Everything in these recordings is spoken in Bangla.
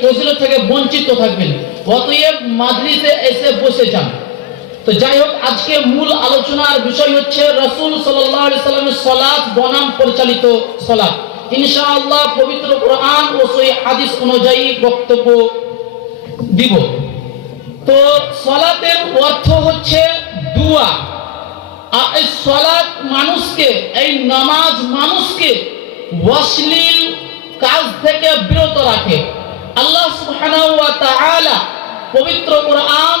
ফজিলত থেকে বঞ্চিত থাকবেন। অতএব মাজলিসে এসে বসে যান। তো যাই হোক, আজকে মূল আলোচনার বিষয় হচ্ছে রাসূল সাল্লাল্লাহু আলাইহি সাল্লামের সালাত বনাম পরিচালিত সালাত। ইনশাআল্লাহ পবিত্র কোরআন ও সহিহ হাদিস অনুযায়ী বক্তব্য দিব। তো সালাতের অর্থ হচ্ছে দোয়া। আর এই সালাত মানুষকে, এই নামাজ মানুষকে অশ্লীল কাজ থেকে বিরত রাখে। আল্লাহ সুবহানাহু ওয়া তাআলা পবিত্র কোরআন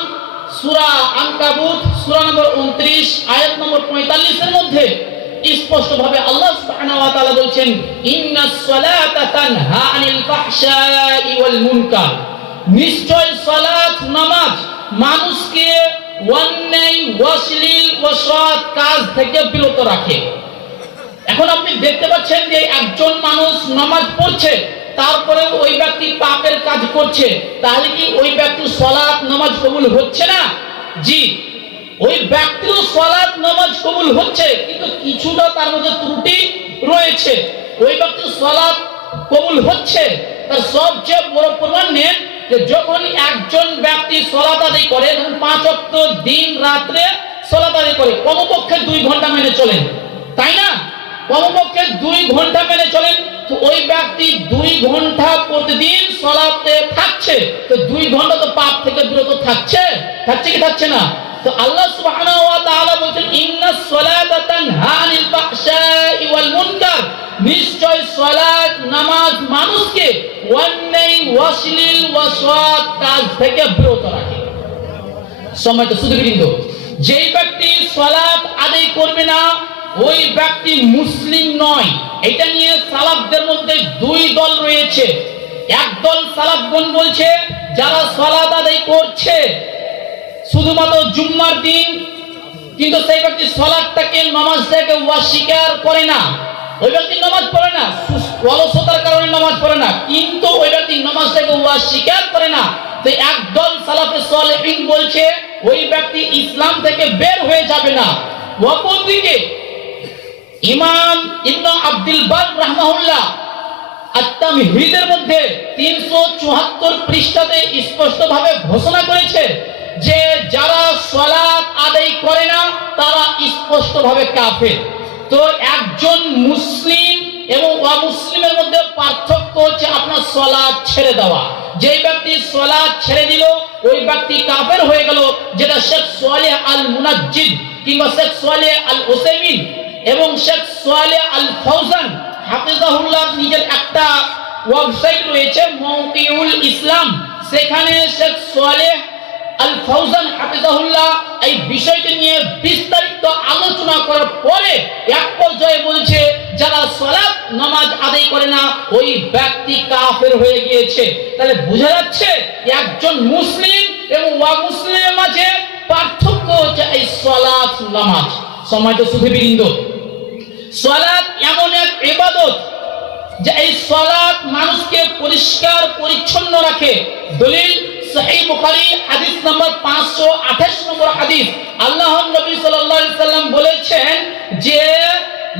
সূরা আনকাবুত সূরা নম্বর 29 আয়াত নম্বর 45 এর মধ্যে স্পষ্টভাবে আল্লাহ সুবহানাহু ওয়া তাআলা বলছেন, ইন্নাস সালাতা তানহা আনিল ফাহশাই ওয়াল মুনকার। নিশ্চয় সালাত নামাজ মানুষকে অন্যায়, অশ্লীল, অসৎ কাজ থেকে বিরত রাখে। এখন আপনি দেখতে পাচ্ছেন যে একজন মানুষ নামাজ পড়ছে, তারপরে ওই ব্যক্তি পাপের কাজ করছে, তাহলে কি ওই ব্যক্তির সালাত নামাজ কবুল হচ্ছে না? জি, ওই ব্যক্তির সালাত নামাজ কবুল হচ্ছে, কিন্তু কিছুটা তার মধ্যে ত্রুটি রয়েছে। ওই ব্যক্তির সালাত কবুল হচ্ছে, তার সবচেয়ে বড় প্রমাণ নেন যে যখন একজন ব্যক্তি সালাত আদায় করে, 5 ওয়াক্ত দিন রাত্রে সালাত আদায় করে, কমপক্ষে 2 ঘন্টা মেনে চলেন, তাই না? কমপক্ষে 2 ঘন্টা মেনে চলেন, তো ওই ব্যক্তি 2 ঘন্টা প্রতিদিন সালাতে থাকছে, তো 2 ঘন্টা তো পাপ থেকে বিরত থাকছে কি থাকছে না? তো আল্লাহ সুবহানাহু ওয়া তাআলা বলেন, ইন্নাস সালাতা তানহা আনিল ফাহশাই ওয়াল মুনকার। নিশ্চয় সালাত নামাজ মানুষকে অন্যায়, অশ্লীল, অসৎ কাজ থেকে বিরত রাখে। সম্মানিত সুধীবৃন্দ, যেই ব্যক্তি সালাত আদায় করবে না, ওই ব্যক্তি মুসলিম নয়। এটা নিয়ে সালাফদের মধ্যে 2 দল রয়েছে। একদল সালাফগণ বলছে যারা সালাত আদায় করছে শুধুমাত্র জুম্মার দিন, কিন্তু সেই ব্যক্তি সালাতটাকে, নামাজটাকে অস্বীকার করে না, ওই ব্যক্তি নামাজ পড়ে না, অলসতার কারণে নামাজ পড়ে না, কিন্তু ওই ব্যক্তি নামাজটাকে অস্বীকার করে না। তো একদল সালাফে সালেহিন বলছে ওই ব্যক্তি ইসলাম থেকে বের হয়ে যাবে না। অপরদিকে ইমাম ইবনে আব্দুল বার রাহমাহুল্লাহ আত-তামহিদের মধ্যে 374 পৃষ্ঠাতে স্পষ্টভাবে ঘোষণা করেছে যে যারা সালাত আদায় করে না তারা স্পষ্টভাবে কাফের। তো একজন মুসলিম এবং অমুসলিমের মধ্যে পার্থক্য হচ্ছে আপনার সালাত ছেড়ে দেওয়া। যেই ব্যক্তি সালাত ছেড়ে দিল ওই ব্যক্তি কাফের হয়ে গেল, যেটা শেখ সালেহ আল মুনাজ্জিদ কিংবা শেখ সালেহ আল উসাইমিন এবং শেখ সালেহ আল ফাউজান হাফিজাহুল্লাহ নিজের একটা ওয়েবসাইট রয়েছে মাওকিউল ইসলাম, সেখানে শেখ সালেহ আল ফাউজান হাফিজাহুল্লাহ এই বিষয়টি নিয়ে বিস্তারিত আলোচনা করার পরে এক পর্যায়ে বলছে যারা সালাত নামাজ আদায় করে না ওই ব্যক্তি কাফের হয়ে গিয়েছে। তাহলে বোঝা যাচ্ছে একজন মুসলিম এবং অমুসলিমের মাঝে পার্থক্য হচ্ছে এই সালাত নামাজ। সম্মানিত সুধীবৃন্দ, সালাত এমন এক ইবাদত যে এই সালাত মানুষকে পরিষ্কার পরিচ্ছন্ন রাখে। দলিল সহিহ বুখারী হাদিস নম্বর 528 নম্বর হাদিস, আল্লাহর নবী সাল্লাল্লাহু আলাইহি সাল্লাম বলেছেন যে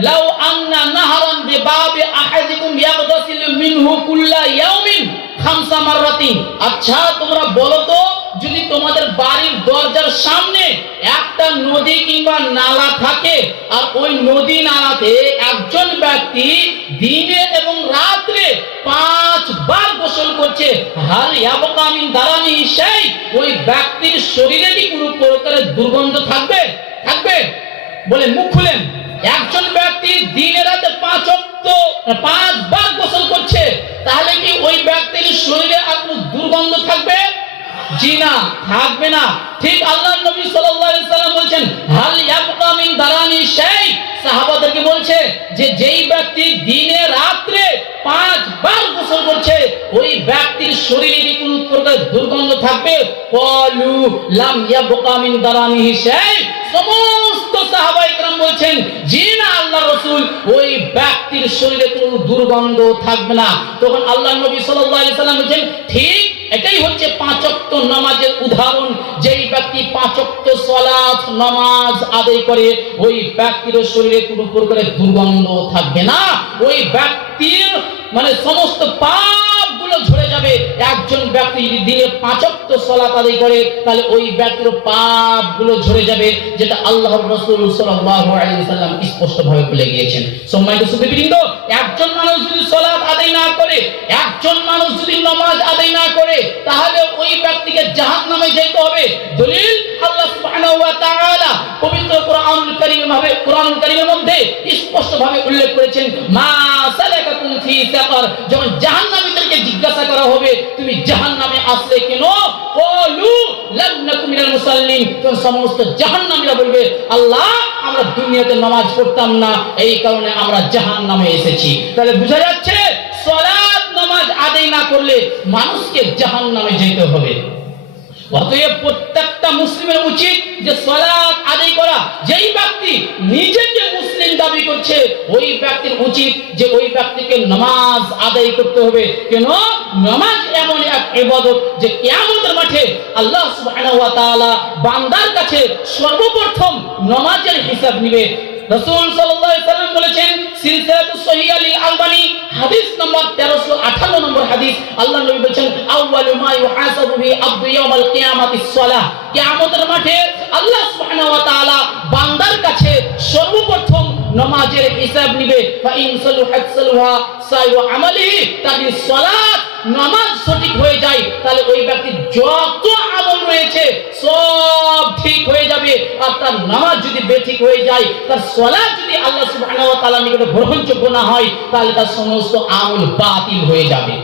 লাউ আন্না নাহারান বিবাবি আহাদিকুম ইয়াগতাসিলু মিনহু কুল্লা ইয়াউমিন 5 মাররাতিন। আচ্ছা তোমরা বলো তো, যদি তোমাদের বাড়ির দরজার সামনে একটা নদী কিংবা নালা থাকে আর ওই নদী নালাতে একজন ব্যক্তি দিনে এবং রাতে 5 বার গোসল করছে, হাল ইয়াবকা মিন দারানি সেই, ওই ব্যক্তির শরীরে কি কোনো প্রকারের দুর্গন্ধ থাকবে? বলে মুখ খুলেন। একজন ব্যক্তি দিনে রাতে 5 বার গোসল করছে, তাহলে কি ওই ব্যক্তির শরীরে আর কোনো দুর্গন্ধ থাকবে? জি না, থাকবে না। ঠিক আল্লাহর নবী সাল্লাল্লাহু আলাইহি সাল্লাম বলেন হাল ইয়াবকা মিন দারানি সেই, সাহাবাদেরকে বলছে যে যেই ব্যক্তি দিনে রাতে 5 বার গোসল করছে ওই ব্যক্তির শরীরে কি কোনো প্রকার দুর্গন্ধ থাকবে? ক্বালু লাম ইয়াবকা মিন দারানি সেই, সমস্ত সাহাবায়ে কেরাম বলছেন জি না আল্লাহর রাসূল, ওই ব্যক্তির শরীরে কোনো দুর্গন্ধ থাকবে না। তখন আল্লাহর নবী সাল্লাল্লাহু আলাইহি সাল্লাম বলেন ঠিক এটাই হচ্ছে 5 ওয়াক্ত নামাজের উদাহরণ। যেই ব্যক্তি 5 ওয়াক্ত সালাত নামাজ আদায় করে ওই ব্যক্তির শরীরে কোনো প্রকারের দুর্গন্ধ থাকবে না, ওই ব্যক্তির সমস্ত পাপগুলো ঝরে যাবে, একজন ব্যক্তি যদি দিনে 5 ওয়াক্ত সালাত আদায় করে তাহলে ওই ব্যক্তির পাপগুলো ঝরে যাবে, যেটা আল্লাহর রাসূল সাল্লাল্লাহু আলাইহি ওয়াসাল্লাম স্পষ্টভাবে বলে গিয়েছেন। সম্মানিত সুফিবৃন্দ, একজন মানুষ যদি সালাত আদায় না করে, একজন মানুষ যদি নামাজ আদায় না করে, তাহলে ওই ব্যক্তিকে জাহান্নামে যেতে হবে। দলিল আল্লাহ সুবহানাহু ওয়া তাআলা পবিত্র কোরআনুল কারীমের মধ্যে স্পষ্টভাবে উল্লেখ করেছেন, মা সালাকাকুম ফি সাকার। যখন জাহান্নামীদেরকে জিজ্ঞাসা করা হবে তুমি জাহান্নামে আসলে কেন, ক্বালু লাম নাকু মিনাল মুসাল্লিন, তখন সমস্ত জাহান্নামীরা বলবে আল্লাহ আমরা দুনিয়াতে নামাজ পড়তাম না, এই কারণে আমরা জাহান্নামে এসেছি। তাহলে বোঝা যাচ্ছে সালাত নামাজ আদায় না করলে মানুষকে জাহান্নামে যেতে হবে। অতএব প্রত্যেকটা মুসলিমের উচিত যে সালাত আদায় করা। যেই ব্যক্তি নিজেকে মুসলিম দাবি করছে ওই ব্যক্তির উচিত যে ওই ব্যক্তিকে নামাজ আদায় করতে হবে। কেন? নামাজ এমন এক ইবাদত যে কিয়ামতের মাঠে আল্লাহ সুবহানাহু ওয়া তাআলা বান্দার কাছে সর্বপ্রথম নামাজের হিসাব নেবে। রাসূল সাল্লাল্লাহু আলাইহি ওয়াসাল্লাম বলেছেন, সিলসিলাতুস সহিহা লিল আলবানী হাদিস নম্বর 1358 নম্বর হাদিস, আল্লাহর নবী বলেছেন, আউয়ালু মা ইউহাসাবু বি আবদু ইয়াউমাল কিয়ামাতিস সালাহ। কিয়ামতের মাঠে আল্লাহ সুবহানাহু ওয়া তাআলা বান্দার কাছে সর্বপ্রথম নামাজের হিসাব নেবে। ফা ইন সালুহাত সালুহা সাইরু আমালিহি, তার সালাত নামাজ সঠিক হয়ে যায় তাহলে ওই ব্যক্তির যত আমল রয়েছে সব ঠিক হয়ে যাবে। আর তার নামাজ যদি বেঠিক হয়ে যায়, তার সালাত যদি আল্লাহ সুবহানাহু ওয়া তাআলার নিকটে গ্রহণযোগ্য না হয়, তাহলে তার সমস্ত আমল বাতিল হয়ে যাবে।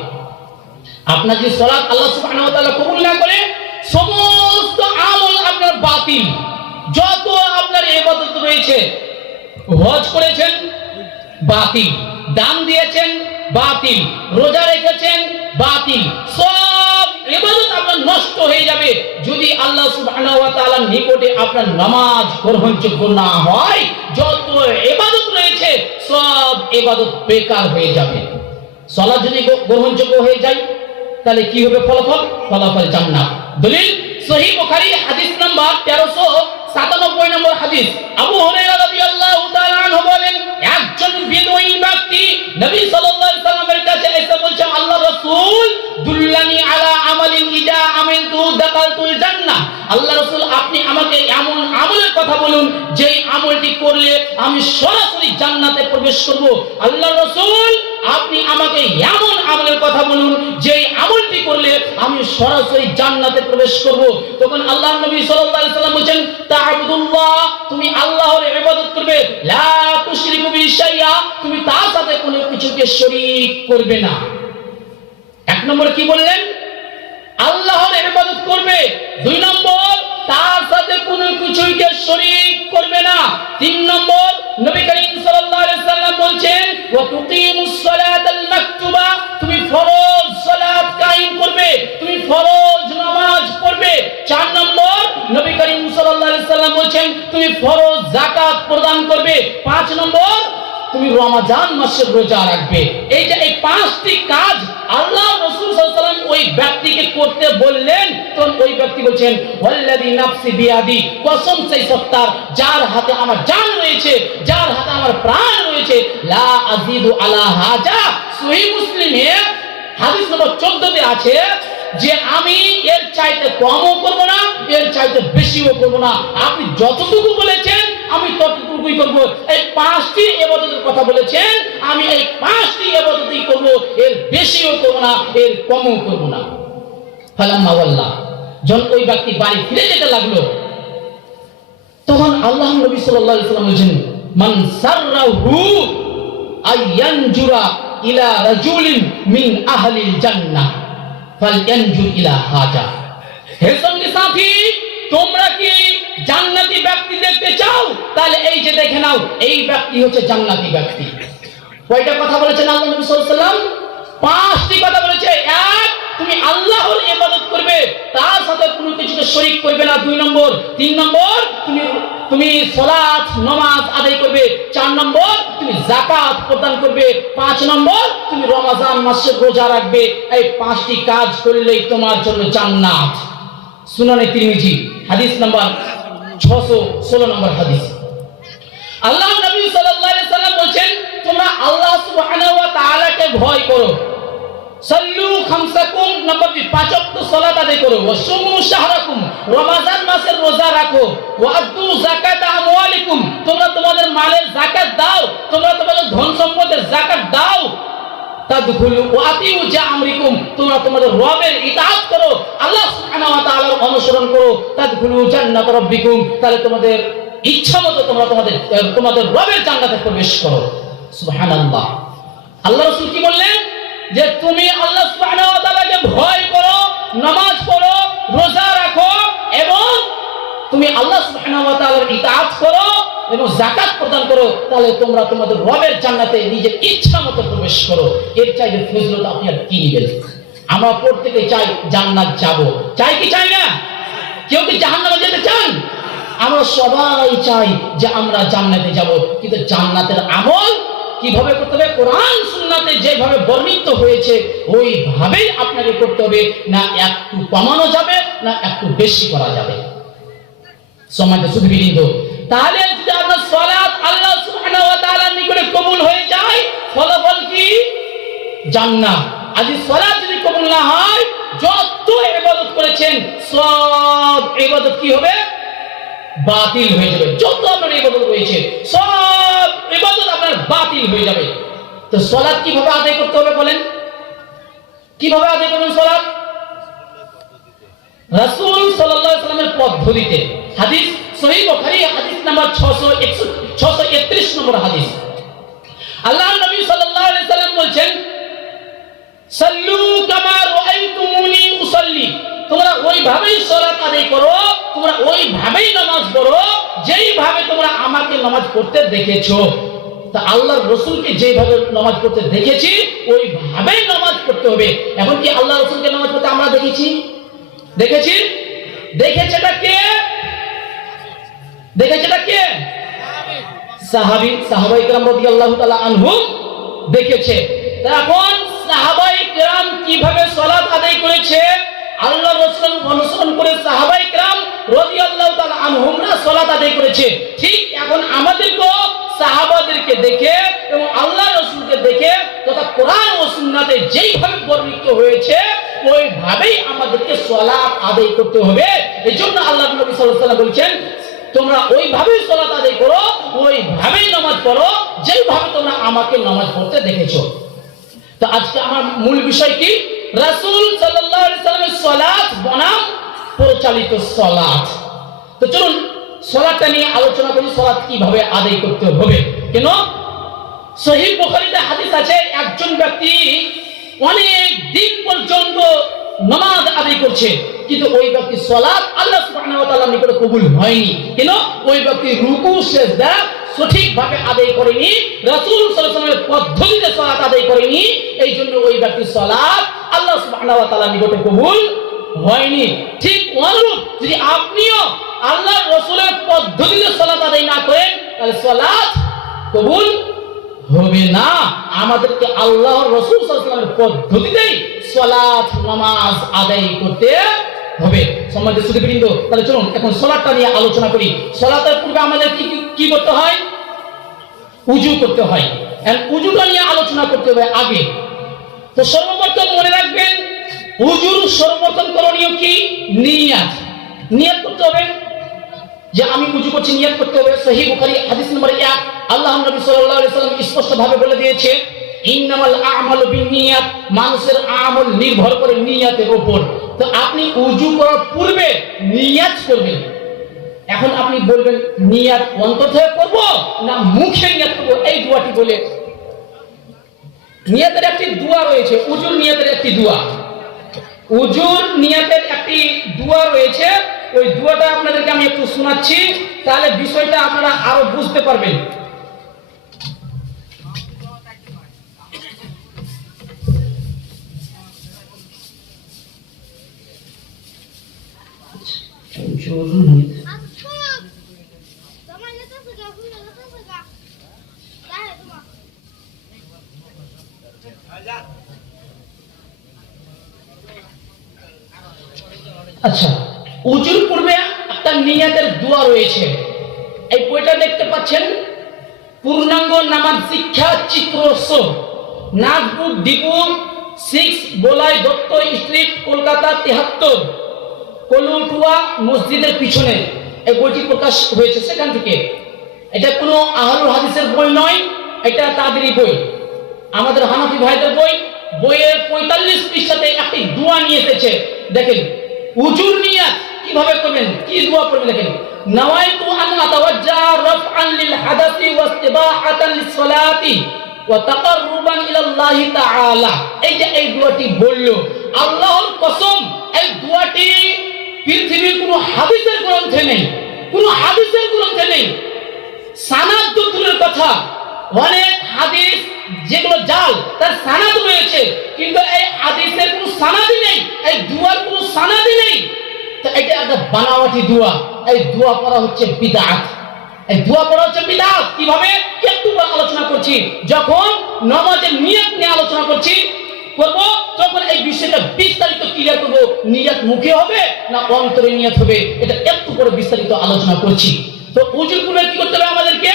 আপনার যদি সালাত আল্লাহ সুবহানাহু ওয়া তাআলা কবুল না করে, সমস্ত আমল আপনার বাতিল। যত আপনার ইবাদত রয়েছে, হজ করেছেন বাতিল, দান দিয়েছেন বাতিল, রোজা রেখেছেন বাতিল, সব ইবাদত আপনার নষ্ট হয়ে যাবে যদি আল্লাহ সুবহানাহু ওয়া তাআলার নিকটে আপনার নামাজ গ্রহণযোগ্য না হয়। যত ইবাদত রয়েছে সব ইবাদত বেকার হয়ে যাবে। সালাত যদি গ্রহণযোগ্য হয়ে যায় তাহলে কি হবে ফলাফল? ফলাফল জান্নাত। দলিল সহিহ বুখারী হাদিস নাম্বার 1397 নম্বর হাদিস, আবু হুরায়রা রাদিয়াল্লাহু তাআলা আনহু বলেন, একজন বিদয়ী ব্যক্তি নবী সাল্লাল্লাহু আলাইহি ওয়াসাল্লামের কাছে এসে বলছেন, আল্লাহর রাসূল দুল্লানি আলা আমালিন ইজা আমিলতু দাখালতুল জান্নাহ। আল্লাহর রাসূল আপনি আমাকে এমন আমলের কথা বলুন যেই আমলটি করলে আমি সরাসরি জান্নাতে প্রবেশ করব। আল্লাহর রাসূল আপনি আমাকে এমন আমলের কথা বলুন যেই আমলটি করলে আমি সরাসরি জান্নাতে প্রবেশ করব। তখন আল্লাহর নবী সাল্লাল্লাহু আলাইহি ওয়াসাল্লাম বলেন, তা'বুদুল্লাহ, তুমি আল্লাহর ইবাদত করবে, লা তুশরিকু বিহি শাইআ, তুমি তার সাথে কোনো কিছুকে শরীক করবে না। এক নম্বর কি বললেন? আল্লাহর ইবাদত করবে। দুই নম্বর তার সাথে কোনো কিছুকে শরীক করবে না। তিন নম্বর নবী করিম সাল্লাল্লাহু আলাইহি ওয়াসাল্লাম বলছেন, ওয়া তুকিমুস সালাতাল মাকতুবা, তুমি ফরজ সালাত কায়েম করবে, তুমি ফরজ নামাজ পড়বে। চার নম্বর নবী করিম সাল্লাল্লাহু আলাইহি ওয়াসাল্লাম বলছেন, তুমি ফরজ যাকাত প্রদান করবে। পাঁচ নম্বর তুমি রমজান মাসের রোজা রাখবে। এই যে এই পাঁচটি কাজ আল্লাহ রাসূল সাল্লাল্লাহু আলাইহি ওয়াসাল্লাম ওই ব্যক্তিকে করতে বললেন, তখন ওই ব্যক্তি বলছেন, ওয়াল্লাযী নাফসি বিয়াদি, কসম সেই সত্তার যার হাতে আমার জান রয়েছে, যার হাতে আমার প্রাণ রয়েছে, লা আযীদু আলা হাজা। সহিহ মুসলিমে হাদিস নম্বর 14 তে আছে যে আমি এর চাইতে কমও করব না, এর চাইতে বেশিও করব না। আপনি যতটুকু বলেছেন আমি ততটুকুই করব। এই পাঁচটি ইবাদতের কথা বলেছেন, আমি এই পাঁচটি ইবাদতই করব, এর বেশিও করব না, এর কমও করব না। ফালাম্মা ওয়াল্লাহ, যখন ওই ব্যক্তি বাড়ি ফিরে যেতে লাগলো, তখন আল্লাহর নবী সাল্লাল্লাহু আলাইহি ওয়াসাল্লাম বলেন, মান সাররাহু আয়ানজুরা ইলা রাজুলিন মিন আহলিল জান্নাহ ফালয়ানজুর ইলা হাজা। হে সঙ্গী সাথী, তোমরা কি জান্নাতি ব্যক্তি দেখতে চাও? তাহলে এই যে দেখে নাও, এই ব্যক্তি হচ্ছে জান্নাতি ব্যক্তি। কয়টা কথা বলেছেন আল্লাহ নবী সাল্লাল্লাহু আলাইহি ওয়াসাল্লাম? পাঁচটি কথা বলেছে। এক, তুমি আল্লাহর ইবাদত করবে, তার সাথে কোনো কিছুকে শরীক করবে না। দুই নম্বর। তিন নম্বর তুমি সালাত নামাজ আদায় করবে। চার নম্বর তুমি যাকাত প্রদান করবে। পাঁচ নম্বর তুমি রমজান মাসের রোজা রাখবে। এই পাঁচটি কাজ করলেই তোমার জন্য জান্নাত। সুনানে তিরমিজি হাদিস নাম্বার 616 নম্বর হাদিস। আল্লাহ নবী সাল্লাল্লাহু আলাইহি ওয়াসাল্লাম বলেন, তোমরা আল্লাহ সুবহানাহু ওয়া তাআলাকে ভয় করো। সাল্লু খামসাকুম, নাম্বার আদায় করো, ওয়াসুমু শাহরাকুম, রমাজান মাসের রোজা রাখো, ওয়াদু যাকাতা আমওয়ালিকুম, তোমরা তোমাদের মালের যাকাত দাও, তোমরা তোমাদের ধন সম্পদের যাকাত দাও, তাদখুলু ওয়াতিউ জামরিকুম, তোমরা তোমাদের রবের ইতাআত করো, আল্লাহ সুবহানাহু ওয়া তাআলার অনুসরণ করো, তাদখুলু জান্নাত রাব্বিকুম, তাহলে তোমাদের ইচ্ছামতো তোমরা তোমাদের রবের জান্নাতে প্রবেশ করো। সুবহানাল্লাহ। আল্লাহ রাসূল কি বললেন? যে তুমি আল্লাহ সুবহানাহু ওয়া তাআলাকে ভয় করো, নামাজ পড়ো, রোজা রাখো এবং তুমি আল্লাহ সুবহানাহু ওয়া তাআলার ইতাআত করো এবং যাকাত প্রদান করো, তাহলে তোমরা তোমাদের রবের জান্নাতে নিজের ইচ্ছামতো প্রবেশ করো। এর চাইতে ফজিলত আপনি আর কি নেবেন? আমরা প্রত্যেকে চাই জান্নাত যাব, চাই কি চাই না? কেউ কি জাহান্নামে যেতে চান? আমরা সবাই চাই যে আমরা জান্নাতে যাব, কিন্তু জান্নাতের আমল কিভাবে করতে হবে? কোরআন সুন্নাতে যেভাবে বর্ণিত হয়েছে ওইভাবেই আপনাকে করতে হবে, না একটু কমানো যাবে না একটু বেশি করা যাবে। সম্মানিত সুধীবৃন্দ, তাহলে যদি আপনার সালাত আল্লাহ সুবহানাহু ওয়া তাআলার নিকটে কবুল হয়ে যায়, ফলাফল কি? জান্নাত। আর যদি সালাত যদি কবুল না হয়, যত ইবাদত করেছেন সব ইবাদত কি হবে? বাতিল হয়ে যাবে। যত আপনার ইবাদত রয়েছে সব ইবাদত আপনার বাতিল হয়ে যাবে। তো সালাত কিভাবে আদায় করতে হবে বলেন? কিভাবে আদায় করবেন সালাত? রাসূল সাল্লাল্লাহু আলাইহি ওয়াসাল্লামের পদ্ধতিতে। হাদিস সহিহ বুখারী হাদিস নাম্বার 631 নম্বর হাদিস। আল্লাহর নবী সাল্লাল্লাহু আলাইহি ওয়াসাল্লাম বলেন, সাল্লু কামা রাআইতুমুনি উসাল্লি, তোমরা ওইভাবেই সালাত আদায় করো, তোমরা ওইভাবেই নামাজ পড়ো যেইভাবে তোমরা আমাকে নামাজ পড়তে দেখেছো। তা আল্লাহর রাসূলকে যেভাবে নামাজ পড়তে দেখেছি ওইভাবেই নামাজ পড়তে হবে। এখন কি আল্লাহর রাসূলকে নামাজ পড়তে আমরা দেখেছি? দেখেছি? দেখেছেটা কে? দেখেছেটা কে? সাহাবায়ে কেরাম রাদিয়াল্লাহু তাআলা আনহুম দেখেছে। এখন সাহাবায়ে কেরাম কিভাবে সালাত আদায় করেছে আল্লাহর রাসূল অনুসরণ করে সাহাবায়ে কেরাম রাদিয়াল্লাহু তাআলা আনহুমরা সালাত আদায় করেছে। ঠিক এখন আমাদেরকেও সাহাবাদেরকে দেখে এবং আল্লাহর রাসূলকে দেখে তথা কোরআন ও সুন্নাতে যেইভাবে বর্ণিত হয়েছে ওইভাবেই আমাদেরকে সালাত আদায় করতে হবে। এজন্য আল্লাহর নবী সাল্লাল্লাহু আলাইহি ওয়াসাল্লাম বলেছেন, তোমরা ওইভাবেই সালাত আদায় করো, ওইভাবেই নামাজ পড়ো যেইভাবে তোমরা আমাকে নামাজ পড়তে দেখেছো। তো আজকে আমার মূল বিষয় কি? রাসূল সাল্লাল্লাহু আলাইহি ওয়াসাল্লামের সালাত বনাম পরিচালিত সালাত। তো চলুন সালাতটা নিয়ে আলোচনা করি, সালাত কিভাবে আদায় করতে হবে। কেন? সহিহ বুখারীতে হাদিস আছে, একজন ব্যক্তি অনেক দিন পর্যন্ত নামাজ আদায় করছে কিন্তু ওই ব্যক্তি সালাত আল্লাহ সুবহানাহু ওয়া তাআলার নিকটে কবুল হয়নি। কেন? ওই ব্যক্তি রুকু সিজদা সঠিকভাবে আদায় করেনি, রাসূল সাল্লাল্লাহু আলাইহি ওয়াসাল্লামের পদ্ধতিতে সালাত আদায় করেনি। এই জন্য ওই ব্যক্তির সালাত আল্লাহ সুবহানাহু ওয়া তাআলার নিকটে কবুল হয়নি। ঠিক অনুরূপ যদি আপনিও আল্লাহর রাসূলের পদ্ধতিতে সালাত আদায় না করেন তাহলে সালাত কবুল হবে না। আমাদেরকে আল্লাহর রাসূল সাল্লাল্লাহু আলাইহি ওয়াসাল্লামের পদ্ধতিতেই সালাত নামাজ আদায় করতে হবে। সম্মানিত সুধীবৃন্দ, তাহলে চলুন এখন সালাতটা নিয়ে আলোচনা করি। সালাতের পূর্বে আমাদের কি করতে হয়? ওযু করতে হয়। এন্ড ওযুটা নিয়ে আলোচনা করতে হবে আগে। তো সর্বপ্রথম মনে রাখবেন ওযুর সর্বপ্রথম করণীয় কি? নিয়াত। নিয়াত করতে হবে যে আমি ওযু করছি, নিয়াত করতে হবে। সহিহ বুখারী হাদিস নম্বর 1 আল্লাহর নবী সাল্লাল্লাহু আলাইহি ওয়াসাল্লাম স্পষ্টভাবে বলে দিয়েছে, ইন্নামাল আ'মালু বিন্নিয়াত, মানুষের আমল নির্ভর করে নিয়াতের উপর। তো আপনি ওযু করার পূর্বে নিয়াত করবেন। এখন আপনি বলবেন নিয়াত অন্তর থেকে করব না মুখে নিয়াত করব? এই দোয়াটি বলে নিয়াতের একটি দোয়া রয়েছে, ওযুর নিয়াতের একটি দোয়া। ওযুর নিয়াতের একটি দোয়া রয়েছে, ওই দোয়াটা আপনাদেরকে আমি একটু শোনাচ্ছি, তাহলে বিষয়টা আপনারা আরো বুঝতে পারবেন। আচ্ছা, ওযুর পূর্বে একটা নিয়াতের দোয়া রয়েছে। এই বইটা দেখতে পাচ্ছেন, পূর্ণাঙ্গ নামাজ শিক্ষা চিত্র নাক বুক ডিপু 6 বোলাই দত্ত স্ট্রিট, কলকাতা 73, কলুটুয়া মসজিদের পিছনে এই বইটি প্রকাশ হয়েছে। সেখান থেকে এটা কোনো আহলুল হাদিসের বই নয়, এটা তাদেরই বই, আমাদের হানাফি ভাইদের বই। বইয়ের 45 পৃষ্ঠাতে একটি দোয়া নিয়ে এসেছে। দেখেন উজুর নিয়াত কিভাবে করবেন, কি দোয়া করবেন। দেখেন নাওয়াইতু আন আতাওয়াজ্জাহা রাফআন লিল হাদাসি ওয়াস্তিবাহাতান লিস-সালাতি ওয়া তাকাররুবান ইলাল্লাহি তাআলা। এই যে এই দোয়াটি বললো, আল্লাহর কসম এই দোয়াটি পৃথিবীর কোনো হাদিসের গ্রন্থে নেই, কোনো হাদিসের গ্রন্থে নেই। সানাদ তো দূরের কথা, অনেক হাদিস যেগুলো জাল তার সানাদ রয়েছে, কিন্তু এই হাদিসের কোনো সানাদই নেই, এই দোয়ার কোনো সানাদই নেই। তো এটা একটা বানাওয়াটি দোয়া। এই দোয়া করা হচ্ছে বিদআত, এই দোয়া করা হচ্ছে বিদআত। কিভাবে একটু আলোচনা করছি, যখন নামাজের নিয়ত নিয়ে আলোচনা করব তখন এই বিষয়টা বিস্তারিত ক্লিয়ার করব। নিয়ত মুখে হবে না অন্তরে নিয়ত হবে, এটা একটু করে বিস্তারিত আলোচনা করছি। তো উজুর পূর্বে কি করতে হবে, আমাদেরকে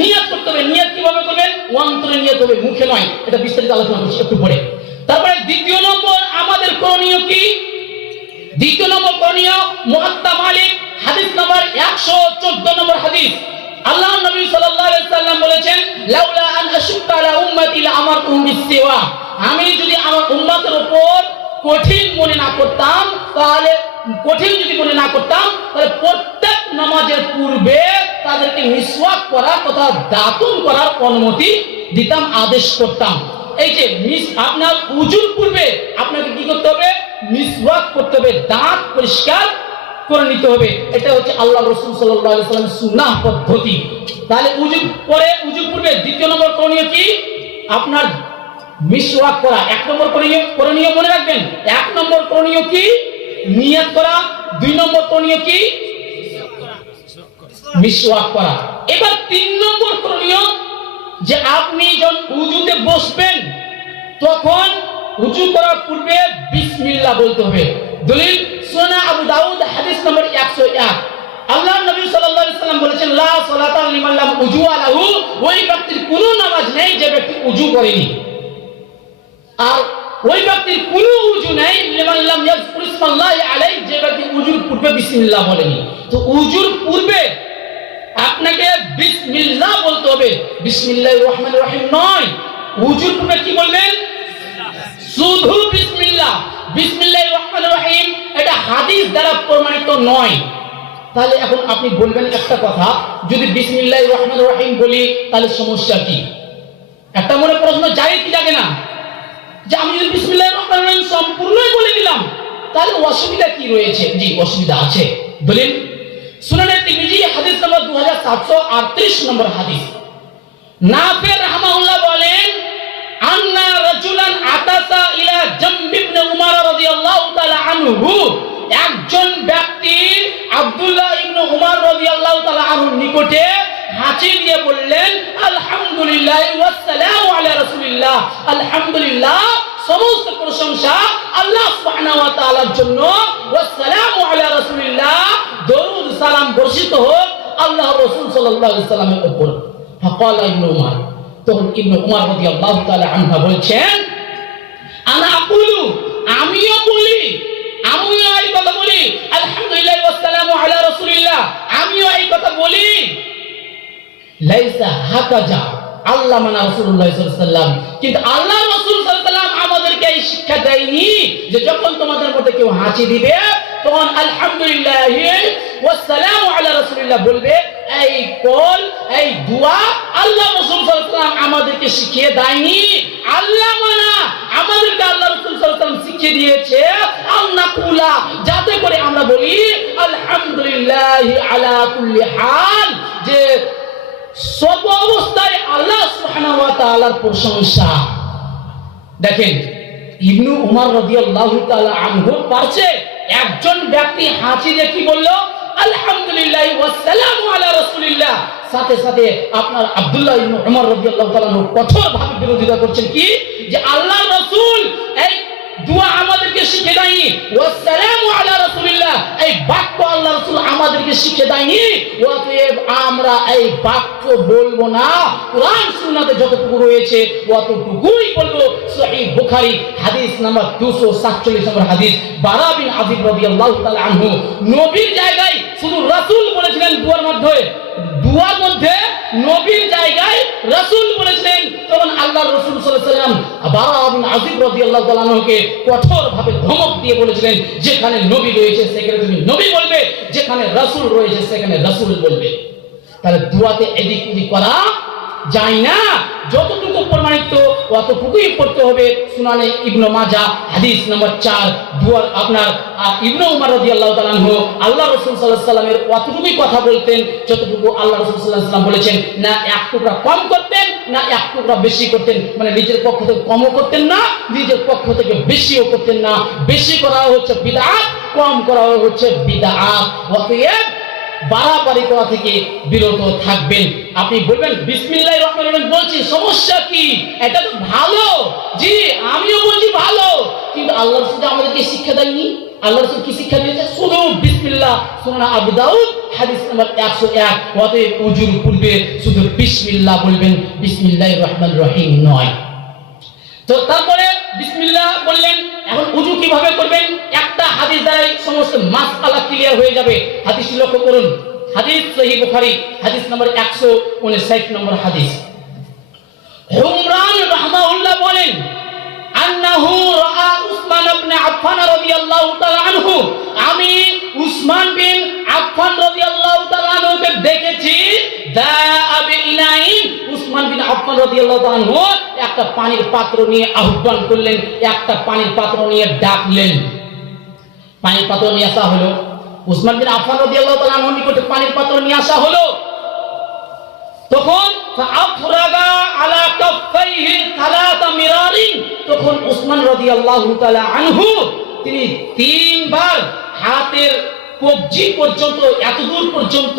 নিয়ত করতে হবে। নিয়ত কিভাবে করবেন, অন্তরে নিয়ত হবে, মুখে নয়। এটা বিস্তারিত আলোচনা করছি একটু পরে। তারপরে দ্বিতীয় নম্বর আমাদের করণীয় কি? দ্বিতীয় নম্বর করণীয় মুআত্তা মালিক হাদিস নাম্বার 114 নম্বর হাদিস। আল্লাহ নবী সাল্লাল্লাহু আলাইহি সাল্লাম বলেছেন, লাউলা আন আশুক্কা আলা উম্মতি লাআমারতুহুম বিস-সিওয়া। আমি যদি আমার উম্মতের উপর কঠিন মনে না করতাম, তাহলে প্রত্যেক নামাজের পূর্বে তাদেরকে মিসওয়াক করা তথা দাঁতন করার অনুমতি দিতাম, আদেশ করতাম। এই যে আপনার উজুর পূর্বে আপনাকে কি করতে হবে, মিসওয়াক করতে হবে, দাঁত পরিষ্কার করে নিতে হবে। এটা হচ্ছে আল্লাহ রাসূল সাল্লাল্লাহু আলাইহি ওয়াসাল্লামের সুন্নাহ পদ্ধতি। তাহলে উজুর পূর্বে দ্বিতীয় নম্বর করণীয় কি, আপনার মিসওয়াক করা। 1 নম্বর করণীয় মনে রাখবেন, 1 নম্বর করণীয় কি, নিয়ত করা। 2 নম্বর করণীয় কি, মিসওয়াক করা। এবার 3 নম্বর করণীয় যে আপনি যখন উজুতে বসবেন তখন উজু করার পূর্বে বিসমিল্লাহ বলতে হবে। দলিল সুনান আবু দাউদ হাদিস নম্বর 101। আল্লাহ নবী সাল্লাল্লাহু আলাইহি সাল্লাম বলেছেন, লা সালাতা লিমান লাম উজু আলাহু, ওই ব্যক্তির কোনো নামাজ নেই যে ব্যক্তি উজু করেনি। আর ওই ব্যক্তির কোনো উজু নেই লিমান লাম ইয়াযকুর ইসমাল্লাহি আলাইহি, যে ব্যক্তি উজুর পূর্বে বিসমিল্লাহ বলেনি। তো উজুর পূর্বে আপনাকে বিসমিল্লাহ বলতে হবে, বিসমিল্লাহির রহমানির রহিম নয়। উজুর পূর্বে কি বলবেন, শুধু বিসমিল্লাহ। বিসমিল্লাহির রহমানির রহিম এটা হাদিস দ্বারা প্রমাণিত নয়। তাহলে এখন আপনি বলবেন একটা কথা, যদি বিসমিল্লাহির রহমানির রহিম বলি তাহলে সমস্যা কি? একটা মনে প্রশ্ন জাগে কি জাগে না, যে আমি যদি বিসমিল্লাহির রহমানির রহিম সম্পূর্ণই বলে দিলাম তাহলে অসুবিধা কি রয়েছে? জি, অসুবিধা আছে। দলিল সুনানে তিরমিজি হাদিস নম্বর 2738 নম্বর হাদিস। নাফি রাহমাহুল্লাহ বলেন, আন্না রাজুলান আতাসা ইলা জামব ইবনে উমর রাদিয়াল্লাহু তাআলা আনহু, একজন ব্যক্তি আব্দুল্লাহ ইবনে উমর রাদিয়াল্লাহু তাআলা আনহুর নিকটে হাঁচি দিয়ে বললেন, আলহামদুলিল্লাহ ওয়া সালামু আলা রাসূলিল্লাহ। আলহামদুলিল্লাহ, সমস্ত প্রশংসা আল্লাহ সুবহানাহু ওয়া তাআলার জন্য, ওয়া সালামু আলা রাসূলিল্লাহ, দরুদ সালাম বর্ষিত হোক আল্লাহর রাসূল সাল্লাল্লাহু আলাইহি সাল্লামের উপর। ফাকালা ইবনে উমর, তখন ইবনে উমর রাদিয়াল্লাহু তাআলা আনহু বলছেন, আনা আকুলু, আমিও এই কথা বলি, আলহামদুলিল্লাহ ওয়া সালামু আলা রাসূলিল্লাহ, আমিও এই কথা বলি। লাইসা হাকাজা আল্লামানা রাসূলুল্লাহ সাল্লাল্লাহু আলাইহি ওয়াসাল্লাম, কিন্তু আল্লাহ রাসূল সাল্লাল্লাহু আলাইহি ওয়াসাল্লাম আমাদেরকে এই শিক্ষা দেয়নি যে যখন তোমাদের মধ্যে কেউ হাঁচি দিবে তখন আলহামদুলিল্লাহ ওয়া সালামু আলা রাসূলিল্লাহ বলবে। এই কল, এই দোয়া আল্লাহ রাসূল সাল্লাল্লাহু আলাইহি ওয়াসাল্লাম আমাদেরকে শিখিয়ে দেয়নি। আল্লামানা, আমাদেরকে আল্লাহ রাসূল সাল্লাল্লাহু আলাইহি ওয়াসাল্লাম শিখিয়ে দিয়েছে আন্নাকুলা, যাতে করে আমরা বলি আলহামদুলিল্লাহ আলা কুল্লি হাল, যে সব অবস্থায় আল্লাহ সুবহানাহু ওয়া তাআলার প্রশংসা। দেখেন ইবনে উমর রাদিয়াল্লাহু তাআলা আনহু পারছে, একজন ব্যক্তি হাঁচি দিয়ে কি বলল, আলহামদুলিল্লাহ ওয়া সালামু আলা রাসূলিল্লাহ, সাথে সাথে আপনার আব্দুল্লাহ ইবনে উমর রাদিয়াল্লাহু তাআলা কঠোরভাবে বিরোধিতা করছেন কি, যে আল্লাহর রাসূল এই দোয়া আমাদেরকে শিখিয়ে দেয়নি, ওয়া সালামু আলা রাসূলিল্লাহ, এই বাক্য আল্লাহর রাসূল আমাদেরকে শিখে দেয়নি, অতএব আমরা এই বাক্য বলবো না। কোরআন সুন্নাতে যতটুকু রয়েছে অতটুকুই বলবো। সহিহ বুখারী হাদিস নাম্বার 247 নম্বর হাদিস, বারা বিন আযিব রাদিয়াল্লাহু তাআলা আনহু, নবীর জায়গায় শুধু রাসূল বলেছিলেন দুয়ার মধ্যে, দুয়ার মধ্যে নবীর জায়গায় রাসূল বলেছিলেন, তখন আল্লাহর রাসূল সাল্লাল্লাহু আলাইহি ওয়াসাল্লাম বারা বিন আযিব রাদিয়াল্লাহু তাআলা আনহুকে কঠোরভাবে ধমক দিয়ে বলেছিলেন, যেখানে নবী রয়েছে সেখানে তুমি নবী বলবে, যেখানে রাসূল রয়েছে সেখানে রাসূল বলবে। তাহলে দুয়াতে এদিক ওদিক করা যায় না, যতটুকু প্রমাণিত অতটুকুই পড়তে হবে। সুনানে ইবনে মাজাহ হাদিস নাম্বার 4, দুয়ার আপনার ইবনে উমর রাদিয়াল্লাহু তাআলা আনহু আল্লাহ রাসূল সাল্লাল্লাহু আলাইহি ওয়াসাল্লামের অতটুকুই কথা বলতেন যতটুকু আল্লাহ রাসূল সাল্লাল্লাহু আলাইহি ওয়াসাল্লাম বলেছেন, না এক টুকরা কম করতেন না এক টুকরা বেশি করতেন, মানে নিজের পক্ষ থেকে কমও করতেন না, নিজের পক্ষ থেকে বেশিও করতেন না। বেশি করা হচ্ছে বিদআত, কম করা হচ্ছে বিদআত। অতএব বাড়াবাড়ি করা থেকে বিরত থাকবেন। আপনি বলবেন বিসমিল্লাহির রহমানির রহিম বলছি, সমস্যা কি? এটা তো ভালো, জি আমিও বলছি ভালো, কিন্তু আল্লাহ রাসূল আমাদেরকে শিক্ষা দেননি। আল্লাহ রাসূল কি শিক্ষা দিয়েছে? শুধু বিসমিল্লাহ। সুনান আবু দাউদ হাদিস নাম্বার 101, অতএব ওযুর পূর্বে শুধু বিসমিল্লাহ বলবেন, বিসমিল্লাহির রহমানির রহিম নয়। তো তারপরে বিসমিল্লাহ বললেন, এখন ওযু কিভাবে করবেন? একটা হাদিস দ্বারাই সমস্ত মাসআলা ক্লিয়ার হয়ে যাবে। হাদিসটি লক্ষ্য করুন, হাদিস সহিহ বুখারী হাদিস নাম্বার 159 নম্বর হাদিস। হুমরান রাহমাহুল্লাহ বলেন, আন্নাহু রাআ উসমান ইবনে আফফান রাদিয়াল্লাহু তাআলা আনহু, আমি উসমান বিন আফফান রাদিয়াল্লাহু তাআলা আনহুকে দেখেছি, দাআ বিইনাইন, উসমান বিন আফফান রাদিয়াল্লাহু তাআলা আনহু একটা পানির পাত্র নিয়ে আহ্বান করলেন, একটা পানির পাত্র নিয়ে ডাকলেন। পানির পাত্র নিয়ে আসা হলো, উসমান বিন আফফান রাদিয়াল্লাহু তাআলা আনহুর নিকটে পানির পাত্র নিয়ে আসা হলো। তখন ফাআফরাগা আলা কাফাইহি সালাসা মিরারিন, তখন উসমান রাদিয়াল্লাহু তাআলা আনহু তিনি তিনবার হাতের কবজি পর্যন্ত, এতদূর পর্যন্ত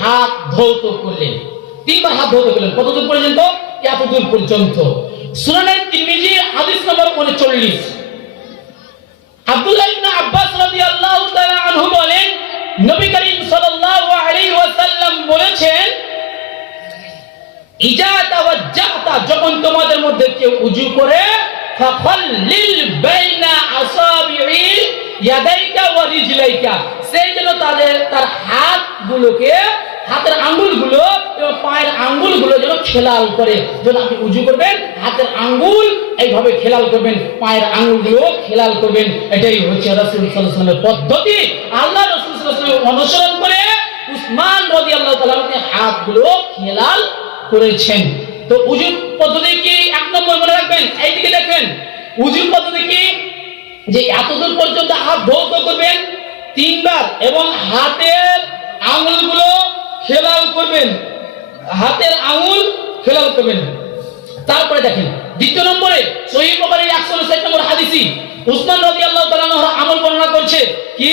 হাত ধৌত করলেন। তিনবার হাত ধৌত করলেন, কতদূর পর্যন্ত? এতদূর পর্যন্ত। সুনানে তিরমিজি হাদিস নম্বর 39, আব্দুল্লাহ ইবনে আব্বাস রাদিয়াল্লাহু তাআলা আনহু বলেন, নবী করিম সাল্লাল্লাহু আলাইহি ওয়াসাল্লাম বলেছেন, ইজা তাওয়াজ্জাহতা, যখন তোমাদের মধ্যে কেউ ওযু করে, ফাখাল্লিল বাইনা আসাবি'i ইয়াদাইকা ওয়া রিজলাইকা, সেই জন্য তার হাতগুলোকে, হাতের আঙ্গুলগুলো এবং পায়ের আঙ্গুলগুলো যেন খেলাল করে। যখন আপনি ওযু করবেন হাতের আঙ্গুল এইভাবে খেলাল করবেন, পায়ের আঙ্গুলগুলো খেলাল করবেন। এটাই হচ্ছে রাসূল সাল্লাল্লাহু আলাইহি ওয়াসাল্লামের পদ্ধতি। আল্লাহ রাসূল সাল্লাল্লাহু আলাইহি ওয়াসাল্লাম অনুসরণ করে উসমান রাদিয়াল্লাহু তাআলা হাতগুলো খেলাল করেছেন। তো ওযুর পদ্ধতি কি? এক নম্বর মনে রাখবেন, এইদিকে দেখবেন, ওযুর পদ্ধতি কি? যে এতদূর পর্যন্ত হাত ধৌত করবেন তিনবার এবং হাতের আঙ্গুলগুলো খেলাল করবেন, হাতের আঙ্গুল খেলাল করবেন। তারপরে দেখেন দ্বিতীয় নম্বরে সহিহ বুখারীর 160 নম্বর হাদিসে উসমান রাদিয়াল্লাহু তাআলা আনহু আমল বর্ণনা করছে কি,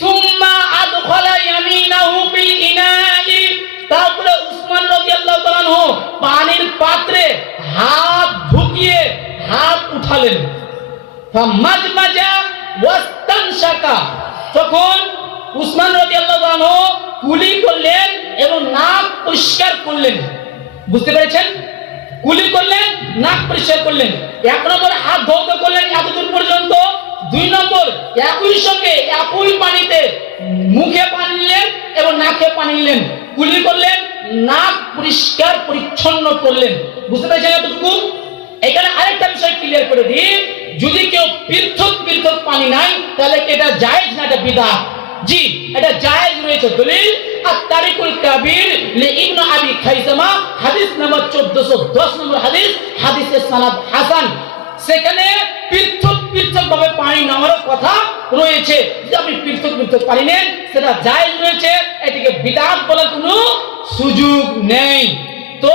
সুম্মা আদখালা ইয়ামিনাহু ফিল ইনাই, তারপরে উসমান রাদিয়াল্লাহু তাআলা আনহু পানির পাত্রে হাত ঢুকিয়ে হাত উঠালেন। ফামাজমাজা ওয়াস্তানশাকা, তখন উসমান রাদিয়াল্লাহু তাআলা আনহু কুলি করলেন এবং নাক পরিষ্কার করলেন। বুঝতে পেরেছেন? কুলি করলেন, নাক পরিষ্কার করলেন। এক নম্বর হাত ধৌত করলেন এতদূর পর্যন্ত। দুই নম্বর একই সঙ্গে একই পানিতে মুখে পানি নিলেন এবং নাকে পানি নিলেন, কুলি করলেন, নাক পরিষ্কার পরিচ্ছন্ন করলেন। বুঝতে পেরেছেন এতটুকু? এখানে আরেকটা বিষয় ক্লিয়ার করে দিই, যদি কেউ পৃথক পৃথক পানি নাই তাহলে এটা জায়েজ না এটা বিদআত? জি এটা জায়েজ রয়েছে। দলিল আত-তারিকুল কাবীর লি ইবনে আবি খাইসামা হাদিস নাম্বার 1410 নম্বর হাদিস, হাদিসের সনদ হাসান। সেখানে পৃথক পৃথক ভাবে পানি নেওয়ার কথা রয়েছে। যদি আপনি পৃথক পৃথক পানি নেন সেটা জায়েজ রয়েছে, এটিকে বিদআত বলার কোনো সুযোগ নেই। তো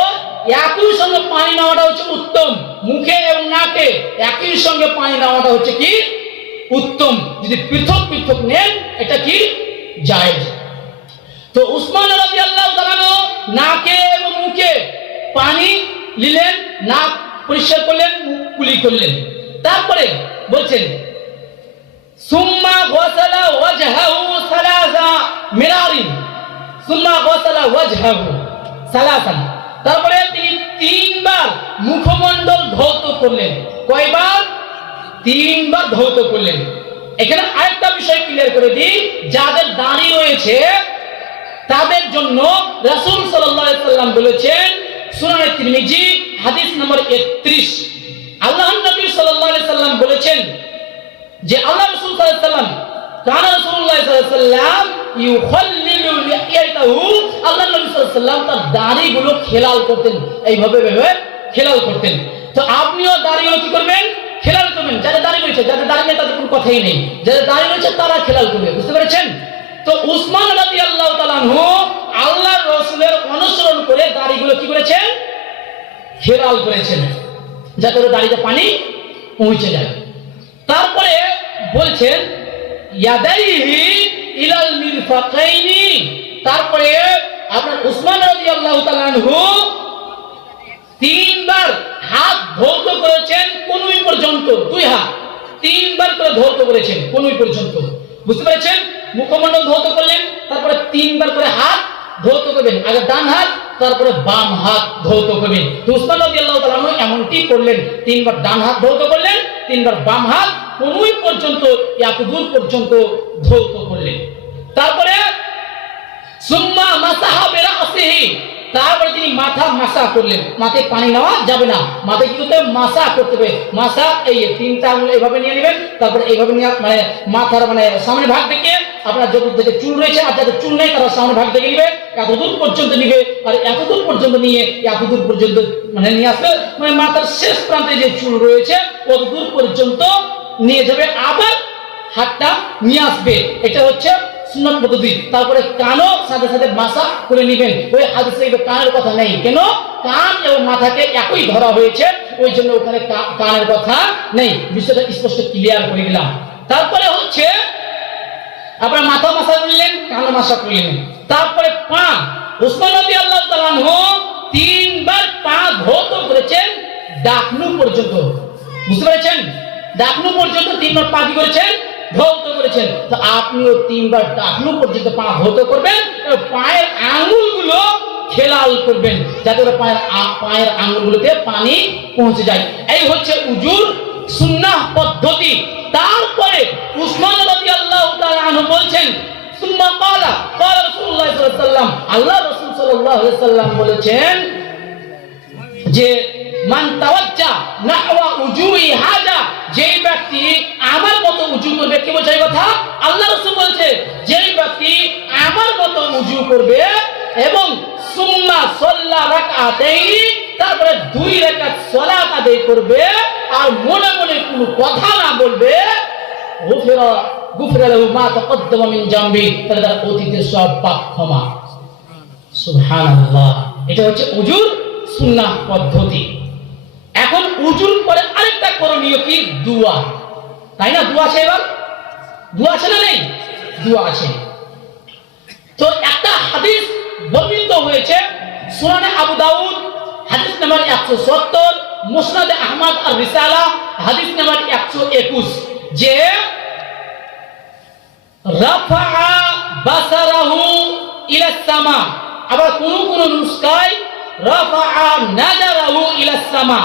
একই সঙ্গে পানি নেওয়াটা হচ্ছে উত্তম, মুখে এবং নাকে একই সঙ্গে পানি নেওয়াটা হচ্ছে কি উত্তম। যদি পৃথক পৃথক নেন এটা কি জায়েজ। তো উসমান রাদিয়াল্লাহু তাআলা নাকে এবং মুখে পানি নিলেন, নাক পরিষ্কার করলেন, মুখ কুলি করলেন। তারপরে বলছেন সুম্মা গাসালা ওয়াজহাহু সালাসা মিরারিন সুম্মা গাসালা ওয়াজহাহু সালাসান, তারপরে তিনি তিনবার মুখমণ্ডল ধৌত করলেন। কয়বার? তিনবার ধৌত করলেন। এখানে আরেকটা বিষয় ক্লিয়ার করে দিই, যাদের দাড়ি রয়েছে তাদের জন্য রাসূল সাল্লাল্লাহু আলাইহি সাল্লাম বলেছেন, সুনানে তিরমিজি হাদিস নম্বর 31, আল্লাহর নবী সাল্লাল্লাহু আলাইহি সাল্লাম বলেছেন যে আল্লাহ রাসূল সাল্লাল্লাহু আলাইহি সাল্লাম কানা রাসূলুল্লাহ সাল্লাল্লাহু আলাইহি সাল্লাম ইউখাল্লিলু লিহিয়াতাহু, আল্লাহ নবী সাল্লাল্লাহু আলাইহি সাল্লাম তার দাড়িগুলো খেলাল করতেন, এইভাবে খেলাল করতেন। তো আপনিও দাড়িগুলো কি করবেন? খেলাল করবেন। যাদের দাড়ি রয়েছে, যাদের দাড়ি নেই তাদের কোনো কথাই নেই, যাদের দাড়ি রয়েছে তারা খেলাল করবে। বুঝতে পেরেছেন? তো উসমান রাদিয়াল্লাহু তাআলা আনহু আল্লাহর রাসূলের অনুসরণ করে দাড়িগুলো কি করেছেন? খেলাল করেছেন, যাতে ওর দাড়িতে পানি পৌঁছে যায়। তারপরে বলছেন ইয়াদাইহি ইলাল মিরফাকাইনি, তারপরে আপনার উসমান রাদিয়াল্লাহু তাআলা আনহু তিনবার হাত ধৌত করেছেন কনুই পর্যন্ত, দুই হাত তিনবার করে ধৌত করেছেন কনুই পর্যন্ত। বুঝতে পেরেছেন? মুখমণ্ডল ধৌত করলেন, তারপরে তিনবার করে হাত ধৌত করবেন, আগে ডান হাত তারপরে বাম হাত ধৌত করবেন। উসমান রাদিয়াল্লাহু তাআলা আনহু এমনটি করলেন, তিনবার ডান হাত ধৌত করলেন, তিনবার বাম হাত কনুই পর্যন্ত, এত দূর পর্যন্ত ধৌত করলেন। তারপরে সুম্মা মাসাহা বিরাসিহি, তারপরে তিনি মাথা মাসা করলেন। মাথায় পানি নেওয়া যাবে না, মাথায় কি করতে হবে? মাসা করতে হবে। মাসা এই তিনটা আঙুল এইভাবে নিয়ে নেবেন, তারপরে এইভাবে নিয়ে মানে মাথার মানে সামনের ভাগ থেকে আপনার যত থেকে চুল রয়েছে আর যাদের চুল নেই তারা সামনের ভাগ থেকে নিবে, এত দূর পর্যন্ত নিবে, আর এত দূর পর্যন্ত নিয়ে এত দূর পর্যন্ত মানে নিয়ে আসবে, মানে মাথার শেষ প্রান্তে যে চুল রয়েছে অত দূর পর্যন্ত নিয়ে যাবে, আবার হাতটা নিয়ে আসবে। এটা হচ্ছে সুন্নাত পদ্ধতি। তারপরে কানও সাথে সাথে মাসা করে নেবেন। ওই হাদিসে কানের কথা নেই, কেন? কান এবং মাথাকে একই ধরা হয়েছে, ওই জন্য ওখানে কানের কথা নেই। বিষয়টা স্পষ্ট ক্লিয়ার করে দিলাম। তারপরে হচ্ছে আপনার মাথা মাসা করলেন, কান মাসা করলেন। তারপরে পা, উসমান রাদিয়াল্লাহু তাআলা আনহু তিনবার পা ধৌত করেছেন ডাকনু পর্যন্ত। বুঝতে পেরেছেন? ডাকনু পর্যন্ত তিনবার পা কি করেছেন? ধৌত করেছেন। তো আপনিও তিনবার ডাকনু পর্যন্ত পা ধৌত করবেন, পায়ের আঙ্গুলগুলো খেলাল করবেন, যাতে পায়ের আঙ্গুলগুলোতে পানি পৌঁছে যায়। এই হচ্ছে উজুর সুন্নাহ পদ্ধতি। তারপরে উসমান রাদিয়াল্লাহু তাআলা আনহু বলছেন, সুম্মা ক্বালা রাসূলুল্লাহ সাল্লাল্লাহু আলাইহি ওয়াসাল্লাম, আল্লাহ রাসূল সাল্লাল্লাহু আলাইহি ওয়াসাল্লাম বলেছেন যে মান তাওয়াজ্জা নাহওয়া উজুই হাজা, যেই ব্যক্তি আমার মতো উজু করবে। কে বলছে এই কথা? আল্লাহ রাসূল বলছে, যেই ব্যক্তি আমার মতো উজু করবে এবং সুম্মা সাল্লা রাকাতাইনি, তারপরে দুই রাকাত সালাত আদায় করবে আর মনে মনে কোনো কথা না বলবে, গুফিরা লাহু মা তাকদ্দামা মিন জামবি, তাহলে তার অতীতের সব পাপ ক্ষমা। সুবহানাল্লাহ। এটা হচ্ছে উজুর সুন্নাহ পদ্ধতি। এখন উজুর পরে আরেকটা করণীয় কি? দোয়া, তাই না? দোয়া আছে, এবার দোয়া আছে না নেই? দোয়া আছে। তো একটা হাদিস বর্ণিত হয়েছে সুনানে আবু দাউদ হাদিস নাম্বার 170, মুসনাদে আহমদ আর রিসালা হাদিস নাম্বার 121, যে রাফা বাসারাহু ইলা সামা, আবার কোন কোন নুসখায় রাফা নাজারাহু ইলা সামা,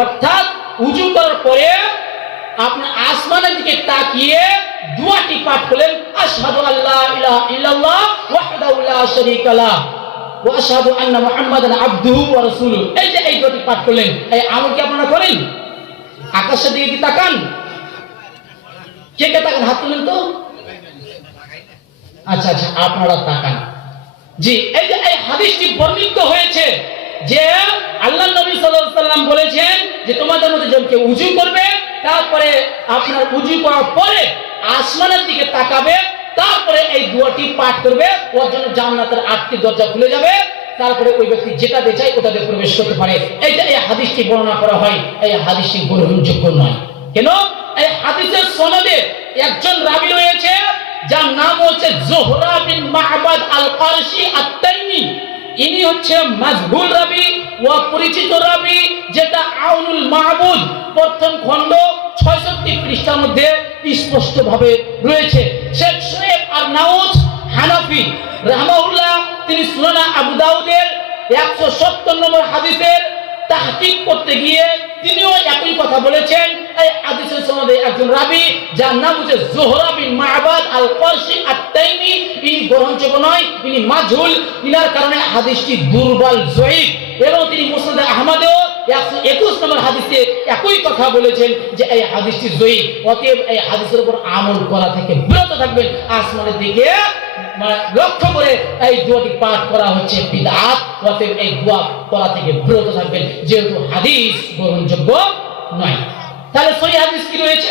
অর্থাৎ উজু করার পরে আপনি আসমানের দিকে তাকিয়ে দুআটি পাঠ করলেন, আশহাদু আল্লা ইলাহা ইল্লাল্লাহ ওয়াহদাহু লা শারীকা লাহ ওয়া আশহাদু আন্না মুহাম্মাদান আবদুহু ওয়া রাসূলুহু। এই যে এই দুটি পাঠ করলেন, এই আমল কি আপনারা করেন? আকাশের দিকে কি তাকান? কে কে তাকান? হাত তুলেন তো। আচ্ছা আচ্ছা, আপনারা তাকান। জি, এই যে এই হাদিসটি বর্ণিত হয়েছে যে আল্লাহ নবী সাল্লাল্লাহু আলাইহি ওয়াসাল্লাম বলেছেন যে তোমাদের মধ্যে যখন কেউ উজু করবে, তারপরে আপনার উজু করার পরে আসমানের দিকে তাকাবে, তারপরে এই দোয়াটি পাঠ করবে, ওর জন্য জান্নাতের 8টি দরজা খুলে যাবে, তারপরে ওই ব্যক্তি যেটাতে চায় ওটাতে প্রবেশ করতে পারে। এই যে এই হাদিসটি বর্ণনা করা হয়, এই হাদিসটি গ্রহণযোগ্য নয়। কেন? এই হাদিসের সনদে একজন রাবী রয়েছে যার নাম হচ্ছে জোহরা বিন মাহবাদ আল কারশি আত-তাইমি। ইনি হচ্ছে মাজহুল রাবী ও পরিচিত রাবী, যেটা আউনুল মাহবুদ প্রথম খণ্ড 66 পৃষ্ঠার মধ্যে স্পষ্ট ভাবে রয়েছে। শেখ শোয়েব আর নাউজ হানাফি রাহমাহুল্লাহ, তিনি সুনান আবু দাউদের 170 নম্বর হাদিসের তাহকিক করতে গিয়ে তিনিও একই কথা বলেছেন। এই হাদিসের সনদে একজন রাবী যার নাম হচ্ছে জোহরা বিন মা'বাদ আল করশি আত-তাইমি, ইনি গ্রহণযোগ্য নয়, ইনি মাজহুল, ইনার কারণে হাদিসটি দুর্বল জয়ীফ। এবং তিনি মুসনাদ আহমদেও 121 নম্বর হাদিসে একই কথা বলেছেন যে এই হাদিসটি জয়ীফ। অতএব এই হাদিসের উপর আমল করা থেকে বিরত থাকবেন। আসমানের দিকে লক্ষ্য করে এই দোয়াটি পাঠ করা হচ্ছে বিদআত। অতএব এই দোয়া করা থেকে বিরত থাকবেন, যেহেতু হাদিস গ্রহণযোগ্য নয়। তাহলে সহিহ হাদিস কি রয়েছে?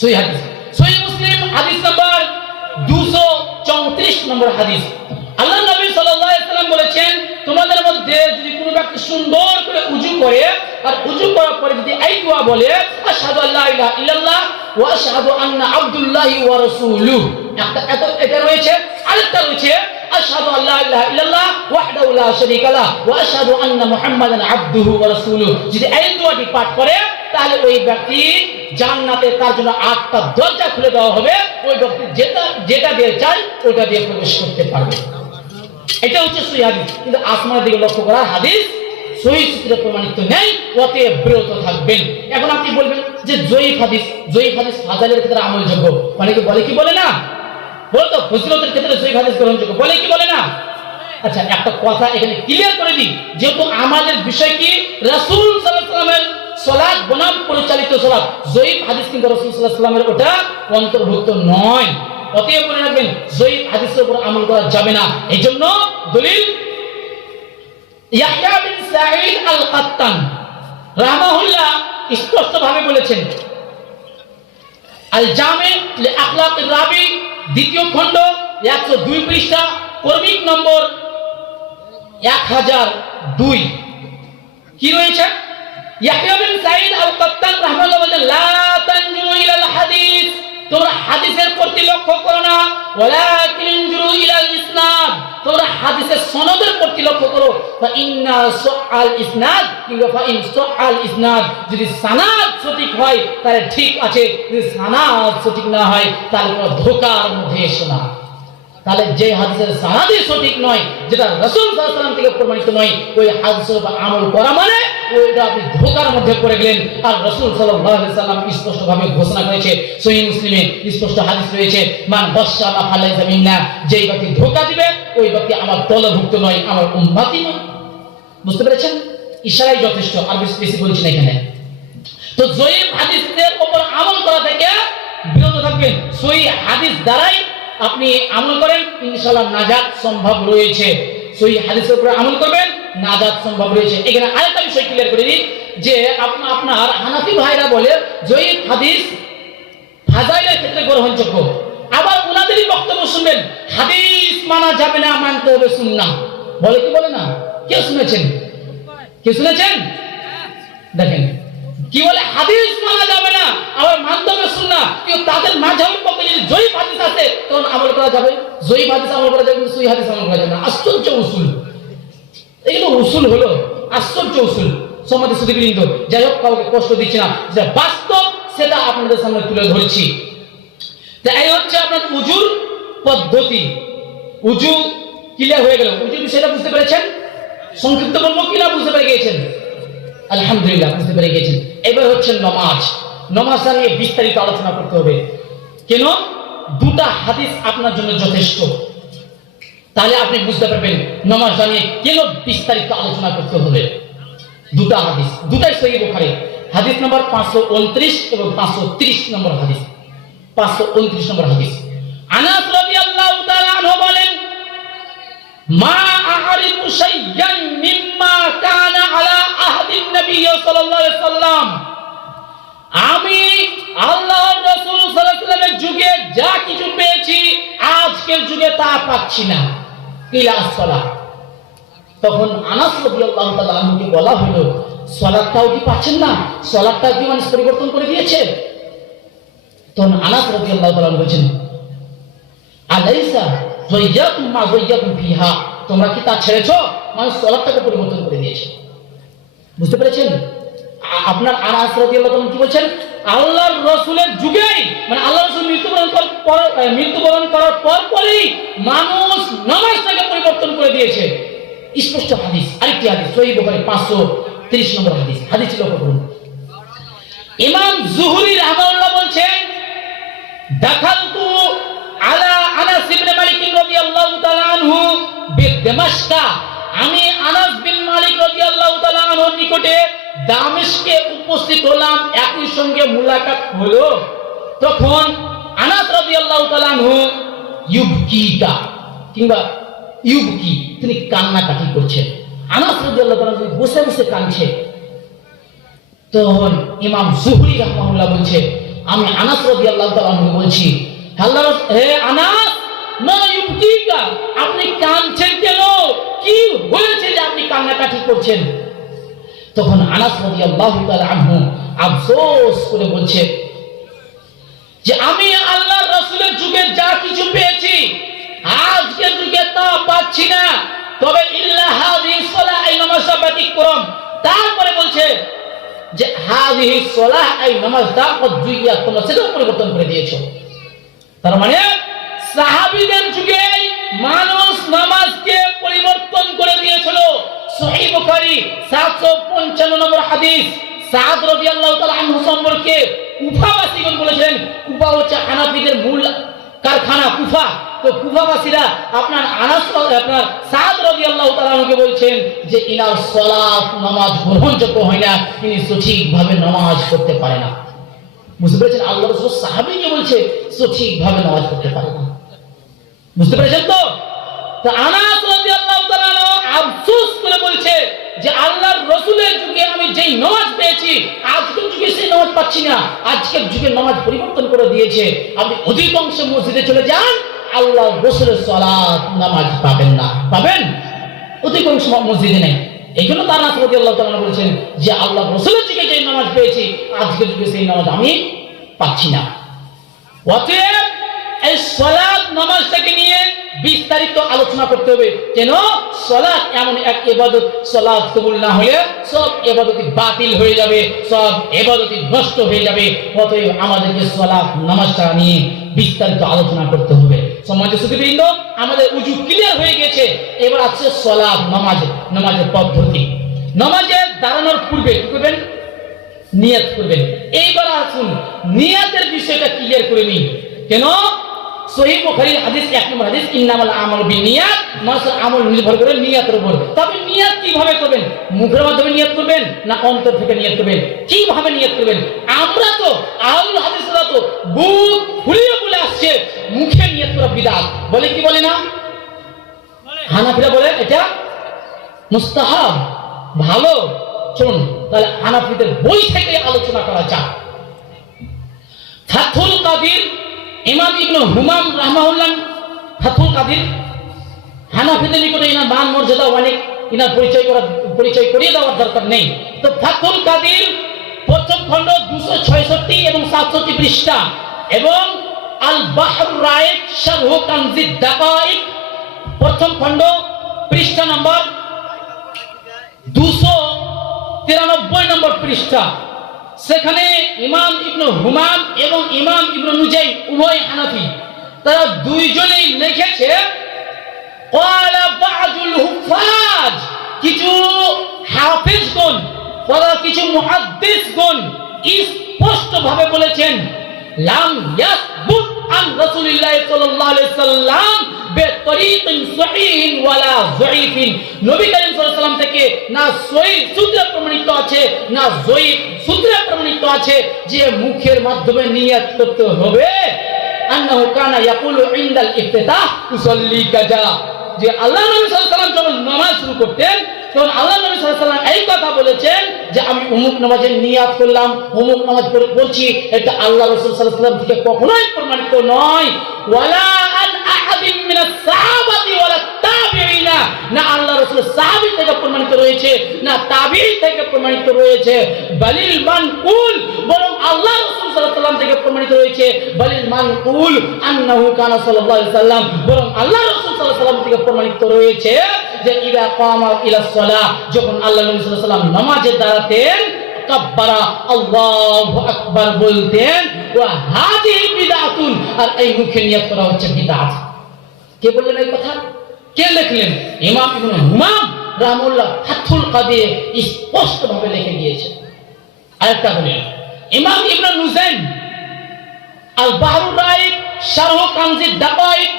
সহিহ হাদিস সহিহ মুসলিম হাদিস নাম্বার 234 নম্বর হাদিস। আল্লাহ নবী সাল্লাল্লাহু আলাইহি ওয়াসাল্লাম বলেছেন, তোমাদের মধ্যে যদি কোনো ব্যক্তি সুন্দর করে ওযু করে আর ওযু করার পরে যদি এই দোয়া বলে, আশহাদু আল্লা ইলাহা ইল্লাল্লাহ ওয়া আশহাদু আন্না আবদুল্লাহি ওয়া রাসূলুহু, এটা রয়েছে। আরেকটা রয়েছে আশহাদু আল্লা ইলাহা ইল্লাল্লাহ ওয়াহদাহু লা শারীকা লাহু ওয়া আশহাদু আন্না মুহাম্মাদান আবদুহু ওয়া রাসূলুহু। যদি এই দোয়াটি পাঠ করে তাহলে ওই ব্যক্তি জান্নাতে তার জন্য 8টা দরজা খুলে দেওয়া হবে। ওই ব্যক্তি যেটা দিয়ে চায় ওটা দিয়ে প্রবেশ করতে পারবে। এটা হচ্ছে সহিহ হাদিস। কিন্তু আসমানের দিকে লক্ষ্য করা হাদিস সহিহ সূত্রে প্রমাণিত নেই, অতএব বিরত থাকবেন। এখন আপনি বলবেন যে জয়ীফ হাদিস ফাজাইলের ক্ষেত্রে আমলযোগ্য, অনেকে বলে কি বলে না? বলো তো, ফজিলতের ক্ষেত্রে জয়ীফ হাদিস গ্রহণযোগ্য বলে কি বলে না? আচ্ছা, একটা কথা এখানে ক্লিয়ার করে দিই, যেহেতু আমাদের বিষয় কি রাসূল সাল্লাল্লাহু আলাইহি ওয়াসাল্লামের সালাত বনাম পরিচালিত সালাত, জয়ীফ হাদিস কিন্তু রাসূল সাল্লাল্লাহু আলাইহি ওয়াসাল্লামের ওটা অন্তর্ভুক্ত নয়। অতএব মনে রাখবেন জয়ীফ হাদিসের উপর আমল করা যাবে না। এইজন্য দলিল ইয়াহইয়া বিন সাঈদ আল কাত্তান রাহমাহুল্লাহ স্পষ্ট ভাবে বলেছেন, আল জামি লি আখলাকির রাবি, দ্বিতীয় খণ্ড 102 পৃষ্ঠা, কর্মিক নম্বর 1002 কি রয়েছে? ইয়াহইয়া বিন সাঈদ আল কাত্তান রাহমাহুল্লাহ বলেন, লা তানজুরু ইলাল হাদিস, তোমরা হাদিসের প্রতি লক্ষ্য করো না, ওয়ালাকিন ইনজুরু ইলাল ইসনাদ, তোমরা হাদিসের সনদের প্রতি লক্ষ্য করো। ফা ইন্না সুআল ইসনাদ, কিংবা ফা ইন সুআল ইসনাদ, যদি সনদ সঠিক হয় তাহলে ঠিক আছে, যদি সনদ সঠিক না হয় তাহলে তোমরা ধোঁকার মধ্যে এসো না। তাহলে যে হাদিসের সনদই সঠিক নয়, যেটা রাসূল সাল্লাল্লাহু আলাইহি ওয়াসাল্লাম থেকে প্রমাণিত নয়, ওই হাদিসের উপর আমল করা মানে ওইটা আপনি ধোঁকার মধ্যে পড়ে গেলেন। আর রাসূল সাল্লাল্লাহু আলাইহি ওয়াসাল্লাম স্পষ্টভাবে ঘোষণা করেছে, সহিহ মুসলিমে স্পষ্ট হাদিস রয়েছে, মান বাশশারা ফালাইসা মিন্না, যেই ব্যক্তি ধোঁকা দিবে ওই ব্যক্তি আমার দলভুক্ত নয়, আমার উম্মতি নয়। বুঝতে পেরেছেন? ইশারাই যথেষ্ট, আর বেশি বলছি না এখানে। তো জয়ীফ হাদিসের উপর আমল করা থেকে বিরত থাকবেন। সহিহ হাদিস দ্বারাই আপনি আমল করেন, ইনশাআল্লাহ নাজাত সম্ভব রয়েছে। সহিহ হাদিসের উপর আমল করবেন, নাজাত সম্ভব রয়েছে। এখানে আরেকটা বিষয় ক্লিয়ার করে দিই যে আপনার হানাফি ভাইরা বলে জয়ীফ হাদিস ফাজাইলের ক্ষেত্রে গ্রহণযোগ্য। আবার ওনাদেরই বক্তব্য শুনবেন, হাদিস মানা যাবে না, মানতে হবে সুন্নাহ। বলে কি বলে না? কে শুনেছেন? দেখেন কি বলে, হাদিস মানা যাবে না, আবার মানতে হবে সুন্নাহ। কিন্তু তাদের মাঝাবের পক্ষে যদি জয়ীফ হাদিস আছে তখন আমল করা যাবে, জয়ীফ হাদিস আমল করা যাবে, সহিহ হাদিস আমল করা যাবে না। আশ্চর্য উসুল, এগুলো উসুল হলো, আশ্চর্য উসুল। সমাজে সুদীবৃন্দ, যাই হোক কাউকে কষ্ট দিচ্ছি না, যেটা বাস্তব সেটা আপনাদের সামনে তুলে ধরছি। এই হচ্ছে আপনার উজুর পদ্ধতি। উজু ক্লিয়ার হয়ে গেল, উজুর বিষয়টা বুঝতে পেরেছেন? সংক্ষিপ্ত বলবো কিনা বুঝতে পেরে গিয়েছেন? আলহামদুলিল্লাহ বুঝতে পেরে গিয়েছেন। এবার হচ্ছে নমাজটা নিয়ে বিস্তারিত আলোচনা করতে হবে। কেন? দুটা হাদিস আপনার জন্য যথেষ্ট, তাহলে আপনি বুঝতে পারবেন নমাজটা নিয়ে কেন বিস্তারিত আলোচনা করতে হবে। দুটা হাদিস, দুটাই সহিহ বুখারী, হাদিস নম্বর 529 এবং 530 নম্বর হাদিস। 529 নম্বর হাদিস, আনাস রাদিয়াল্লাহু তাআলা আনহু বলেন, মা আ'রিফু শাইয়ান মিম্মা কানা আলা আহদিন নবী সাল্লাল্লাহু আলাইহি ওয়াসাল্লাম, আমি আল্লাহর রাসূল সাল্লাল্লাহু আলাইহি ওয়াসাল্লামের যুগে যা কিছু পেয়েছি আজকের যুগে তা পাচ্ছি না। কিলা সালাত, তখন আনাস রাদিয়াল্লাহু তাআলা আনহুকে বলা হলো, সালাতটাও কি পাচ্ছেন না? সালাতটা কি মানুষ পরিবর্তন করে দিয়েছে? তখন আনাস রাদিয়াল্লাহু তাআলা বলেছেন, আলাইসা যায়যাতুম মা যায়যাতুম ফিহা, তোমরা কি তা ছেড়েছো? মানুষ সালাতটাকে পরিবর্তন করে দিয়েছে। বুঝতে পেরেছেন? আপনার আনাস রাদিয়াল্লাহু তাআলা কি বলছেন? আল্লাহর রাসূলের যুগেই, মানে আল্লাহর রাসূল মৃত্যুবরণ করার পরই মানুষ নামাজটাকে পরিবর্তন করে দিয়েছে। স্পষ্ট হাদিস, আরেকটি হাদিস সহিহ বুখারী 530 নম্বর হাদিস। হাদিস লক্ষ্য করুন, ইমাম যুহরি রাহমাহুল্লাহ বলছেন, দাখালতু আলা আনাস ইবনে মালিক রাদিয়াল্লাহু তাআলা আনহু বিদামাশক, আমি আনাস বিন মালিক রাদিয়াল্লাহু তাআলা আনহুর নিকটে দামেস্কে উপস্থিত হলাম, একই সঙ্গে মুলাকাত হলো। তখন আনাস রাদিয়াল্লাহু তাআলা আনহু ইউবকিকা কিংবা ইউবকি, তিনি কান্নাকাটি করছেন। আনাস রাদিয়াল্লাহু তাআলা বসে বসে কাঁদছে। তখন ইমাম যুহরি রাহমাহুল্লাহ বলছে, আমি আনাস রাদিয়াল্লাহু তাআলা আনহু বলছি, হে আনাস, মা ইউবকিকা, আপনি কাঁদছেন কেন? কি হয়েছে যে আপনি কান্নাকাটি করছেন? তখন আনাস রাদিয়াল্লাহু তাআলা আনহু আফসোস করে বলছে যে আমি আল্লাহর রাসূলের যুগে যা কিছু পেয়েছি আজকের যুগে তা পাচ্ছি না, তবে ইল্লা হাযিহি সালাহ, এই নামাজটা ব্যতিক্রম। তারপরে বলছে যে হাযিহি সালাহ, এই নামাজটা কদ্দুইয়া, তোমরা সেটাও পরিবর্তন করে দিয়েছো। তার মানে সাহাবীদের যুগে মানুষ নামাজকে পরিবর্তন করে দিয়েছিল। সহিহ বুখারী 755 নম্বর হাদিস, সাদ রাদিয়াল্লাহু তাআলা আনহু সম্পর্কে কুফাবাসীগণ বলেছিলেন, কুফা হচ্ছে হানাফিদের মূল কারখানা, কুফা। তো কুফাবাসীরা আপনার সাদ রাদিয়াল্লাহু তাআলা আনহুকে বলছেন যে ইনার সালাত, নামাজ গ্রহণযোগ্য হয় না, তিনি সঠিকভাবে নামাজ পড়তে পারে না। বুঝতে পেরেছেন? আল্লাহর রাসূল সাহাবীকে বলছে সঠিকভাবে নামাজ পড়তে পারে না। বুঝতে পেরেছেন তো? তো আনাস রাদিয়াল্লাহু তাআলা আফসোস করে বলছে যে আল্লাহর রাসূলের যুগে আমি যেই নামাজ পেয়েছি আজকের যুগে সেই নামাজ পাচ্ছি না। আজকের যুগে নামাজ পরিবর্তন করে দিয়েছে। আপনি অধিকাংশ মসজিদে চলে যান, আল্লাহর রাসূলের সালাত নামাজ পাবেন না। পাবেন? অধিকাংশ মসজিদে নেই। এই জন্য তার আনাস রাদিয়াল্লাহু তাআলা বলছেন যে আল্লাহর রাসূলের যুগে যেই নামাজ পেয়েছি আজকের যুগে সেই নামাজ আমি পাচ্ছি না। অতএব এই সালাত নামাজটাকে নিয়ে বিস্তারিত আলোচনা করতে হবে। কেন? সালাত এমন এক ইবাদত, সালাত কবুল না হলে সব ইবাদতই বাতিল হয়ে যাবে, সব ইবাদতই নষ্ট হয়ে যাবে। অতএব আমাদেরকে সালাত নামাজটা নিয়ে বিস্তারিত আলোচনা করতে হবে। সম্মানিত সুধীবৃন্দ, আমাদের উজু ক্লিয়ার হয়ে গেছে। এবার আছে সালাত, নামাজের পদ্ধতি। নামাজে দাঁড়ানোর পূর্বে কি করবেন? নিয়ত করবেন। এইবার আসুন নিয়তের বিষয়টা ক্লিয়ার করে নিই। কেন? সহিহ বুখারীর হাদিস 1 নম্বর হাদিস, ইন্নামাল আমালু বিনিয়াত, মানুষের আমল নির্ভর করে নিয়তের উপর। তবে নিয়ত কিভাবে করবেন? মুখের মাধ্যমে নিয়ত করবেন না অন্তর থেকে নিয়ত করবেন? কিভাবে নিয়ত করবেন? আমরা তো আহলুল হাদিসরা তো বুক ফুলিয়ে বলে আসছে মুখে নিয়ত করা বিদআত। বলে কি বলে না? হানাফিরা বলে এটা মুস্তাহাব, ভালো। চলুন তাহলে হানাফিদের বই থেকে আলোচনা করা যাক। ফাথুল কাদির, ইমাম ইবনে হুমাম রাহমাহুল্লাহ, ফাথুল কাদির, হানাফিদের নিকটে ইনার মান মর্যাদা অনেক, ইনার পরিচয় করিয়ে দেওয়ার দরকার নেই। তো ফাথুল কাদির প্রথম খণ্ড 266 এবং 67 পৃষ্ঠা, এবং আল বাহর রায়েক শারহ কানজিদ দাকাইক প্রথম খণ্ড পৃষ্ঠা নম্বর 293 নম্বর পৃষ্ঠা। সেখানে ইমাম ইবনে হুমাম এবং ইমাম ইবনে নুজাই উভয় হানাফি, তারা দুইজনেই লিখেছে ক্বালা বা'দুল হুফাজ, কিছু হাফেজগণ, কিছু মুহাদ্দিসগণ স্পষ্ট ভাবে বলেছেন লাম ইয়াসবুত আন রাসূলিল্লাহ সাল্লাল্লাহু আলাইহি সাল্লাম বিতরিকিন সহিহিন ওয়ালা যায়িফিন, নবী করিম সাল্লাল্লাহু আলাইহি সাল্লাম থেকে না সহিহ সূত্রে প্রমাণিত আছে না যায়িফ সূত্রে প্রমাণিত আছে যে মুখের মাধ্যমে নিয়ত করতে হবে। আন্নাহু কানা ইয়াকুলু ইনদাল ইফতিতাহ উসাল্লি কাজা, যে আল্লাহ নবী সাল্লাল্লাহু আলাইহি সাল্লাম যখন নামাজ শুরু করতেন তখন আল্লাহ নবী সাল্লাল্লাহু আলাইহি সাল্লাম এই কথা বলেছেন যে আমি অমুক নামাজের নিয়াত করলাম, অমুক নামাজ পড়ছি। এটা আল্লাহ রাসূল সাল্লাল্লাহু আলাইহি সাল্লাম থেকে কখনোই প্রমাণিত নয়। ওয়ালা আন আহাদিন মিনাস সাহাবাতি ওয়ালা তাবিঈনা, না আল্লাহ রাসূল সাহাবী থেকে প্রমাণিত রয়েছে না তাবিঈ থেকে প্রমাণিত রয়েছে। বালিল মানকুল, বরং আল্লাহ রাসূল সাল্লাল্লাহু আলাইহি সাল্লাম থেকে প্রমাণিত রয়েছে। বালিল মানকুল আন্নাহু কানা সাল্লাল্লাহু আলাইহি সাল্লাম, বরং আল্লাহ রাসূল সাল্লাল্লাহু আলাইহি সাল্লাম থেকে প্রমাণিত রয়েছে যে ইদা কামা ইলাস সালাহ, যখন আল্লাহ নবী সাল্লাল্লাহু আলাইহি সাল্লাম নামাজে দাঁড়াতেন কাব্বারা আল্লাহু আকবার বলতেন, ওয়া হাদিহি বিদআতুন, আর এই মুখে নিয়ত করা হচ্ছে বিদআত। কে বললেন এই কথা? কে লিখলেন? ইমাম ইবনে হুমাম রাহমাহুল্লাহ ফাথুল কাদিরে স্পষ্ট ভাবে লিখে দিয়েছেন। আরেকটা বলেন, ইমাম ইবনে নুজাইম আল বাহরুর রাইক শারহ কানজিদ দাকাইক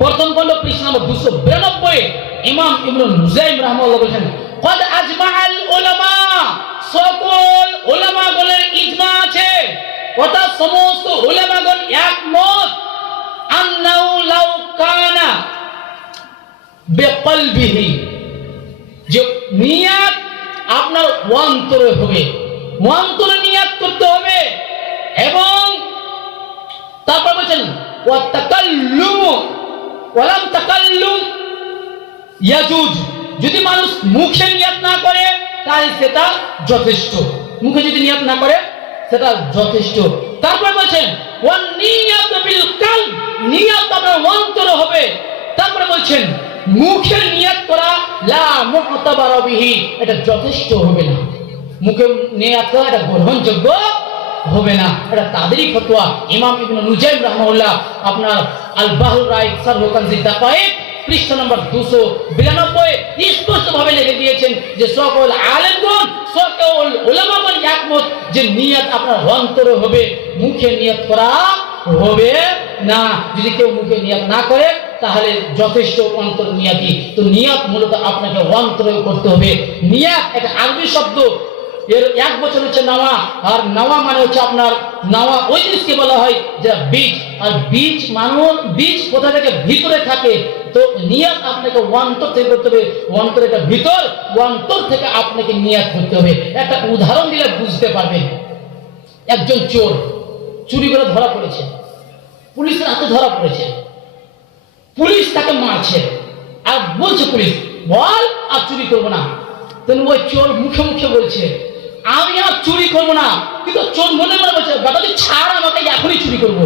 প্রথম খণ্ড পৃষ্ঠা নম্বর 292 ইমাম ইবনে নুজাইম রাহমাহুল্লাহ বলেন, قد اجمع العلماء সকল উলামাগণের ইজমা আছে, অর্থাৎ সমস্ত উলামাগণ একমত, আন্নাহু লাউ কানা বিকলবিহি, যে নিয়াত আপনার অন্তরে হবে, অন্তরে নিয়াত করতে হবে। এবং তারপর বলেন ওয়া তাকাল্লুমু ওয়ালাম তাকাল্লুম ইয়াজুজ, যদি মানুষ মুখে নিয়াত না করে তাহলে সেটা যথেষ্ট, মুখে যদি নিয়াত না করে সেটা যথেষ্ট। তারপর বলেন ওয়ান নিয়াত বিল কালব, নিয়াত আপনার অন্তরে হবে। তারপরে বলছেন মুখে নিয়াত করা লা মুতাবারা বিহি, এটা যথেষ্ট হবে না, মুখে নিয়াত করা এটা গ্রহণযোগ্য হবে না, এটা তাদেরই ফতোয়া। ইমাম ইবনে নুজাইম রাহমাহুল্লাহ আপনার আল বাহরুর রাইক শারহ কানজিদ দাকাইক পৃষ্ঠা নম্বর 292 স্পষ্ট ভাবে লিখে দিয়েছেন যে সকল আলেমগণ সকল উলামাগণ একমত যে নিয়াত আপনার অন্তরে হবে, মুখে নিয়াত করা হবে না। যদি কেউ মুখে নিয়াত না করে তাহলে যথেষ্ট অন্তর নিয়াতি। তো নিয়াত মূলত আপনাকে অন্তরে করতে হবে। নিয়াত একটা আরবি শব্দ, এর এক বছর হচ্ছে নাওয়া, আর নাওয়া মানে হচ্ছে আপনার নাওয়া ওই জিনিসকে বলা হয় যে বীজ, আর বীজ মানুষ বীজ কোথা থেকে ভিতরে থাকে। তো নিয়াত আপনাকে অন্তর থেকে করতে হবে, অন্তর এটা ভিতর, অন্তর থেকে আপনাকে নিয়াত করতে হবে। একটা উদাহরণ দিলে বুঝতে পারবেন। একজন চোর চুরি করে ধরা পড়েছে, পুলিশের হাতে ধরা পড়েছে, পুলিশ তাকে মারছে আর বলছে পুলিশ বল আর চুরি করবো না। তেমন ওই চোর মুখে মুখে বলছে আমি আর চুরি করবো না, কিন্তু চোর মনে মনে বলছে বেটা তুই ছাড় আমাকে, এখনই চুরি করবো।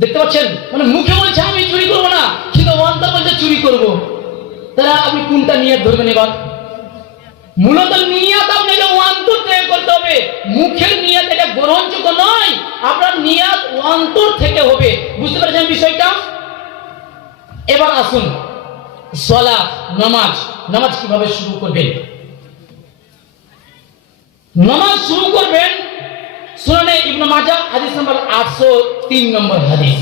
দেখতে পাচ্ছেন, মানে মুখে বলছে আমি চুরি করবো না, কিন্তু অন্তর বলছে চুরি করবো। তারা আপনি কোনটা নিয়াত ধরবেন? এবার মূলত নিয়াত আপনাকে অন্তর থেকে করতে হবে, মুখের নিয়াত এটা গ্রহণযোগ্য নয়, আপনার নিয়াত অন্তর থেকে হবে। বুঝতে পারছেন বিষয়টা? এবার আসুন সালাত, নামাজ, নামাজ কিভাবে শুরু করবেন? নামাজ শুরু করবেন সুনানে ইবনে মাজাহ হাদিস নম্বর 803 নম্বর হাদিস।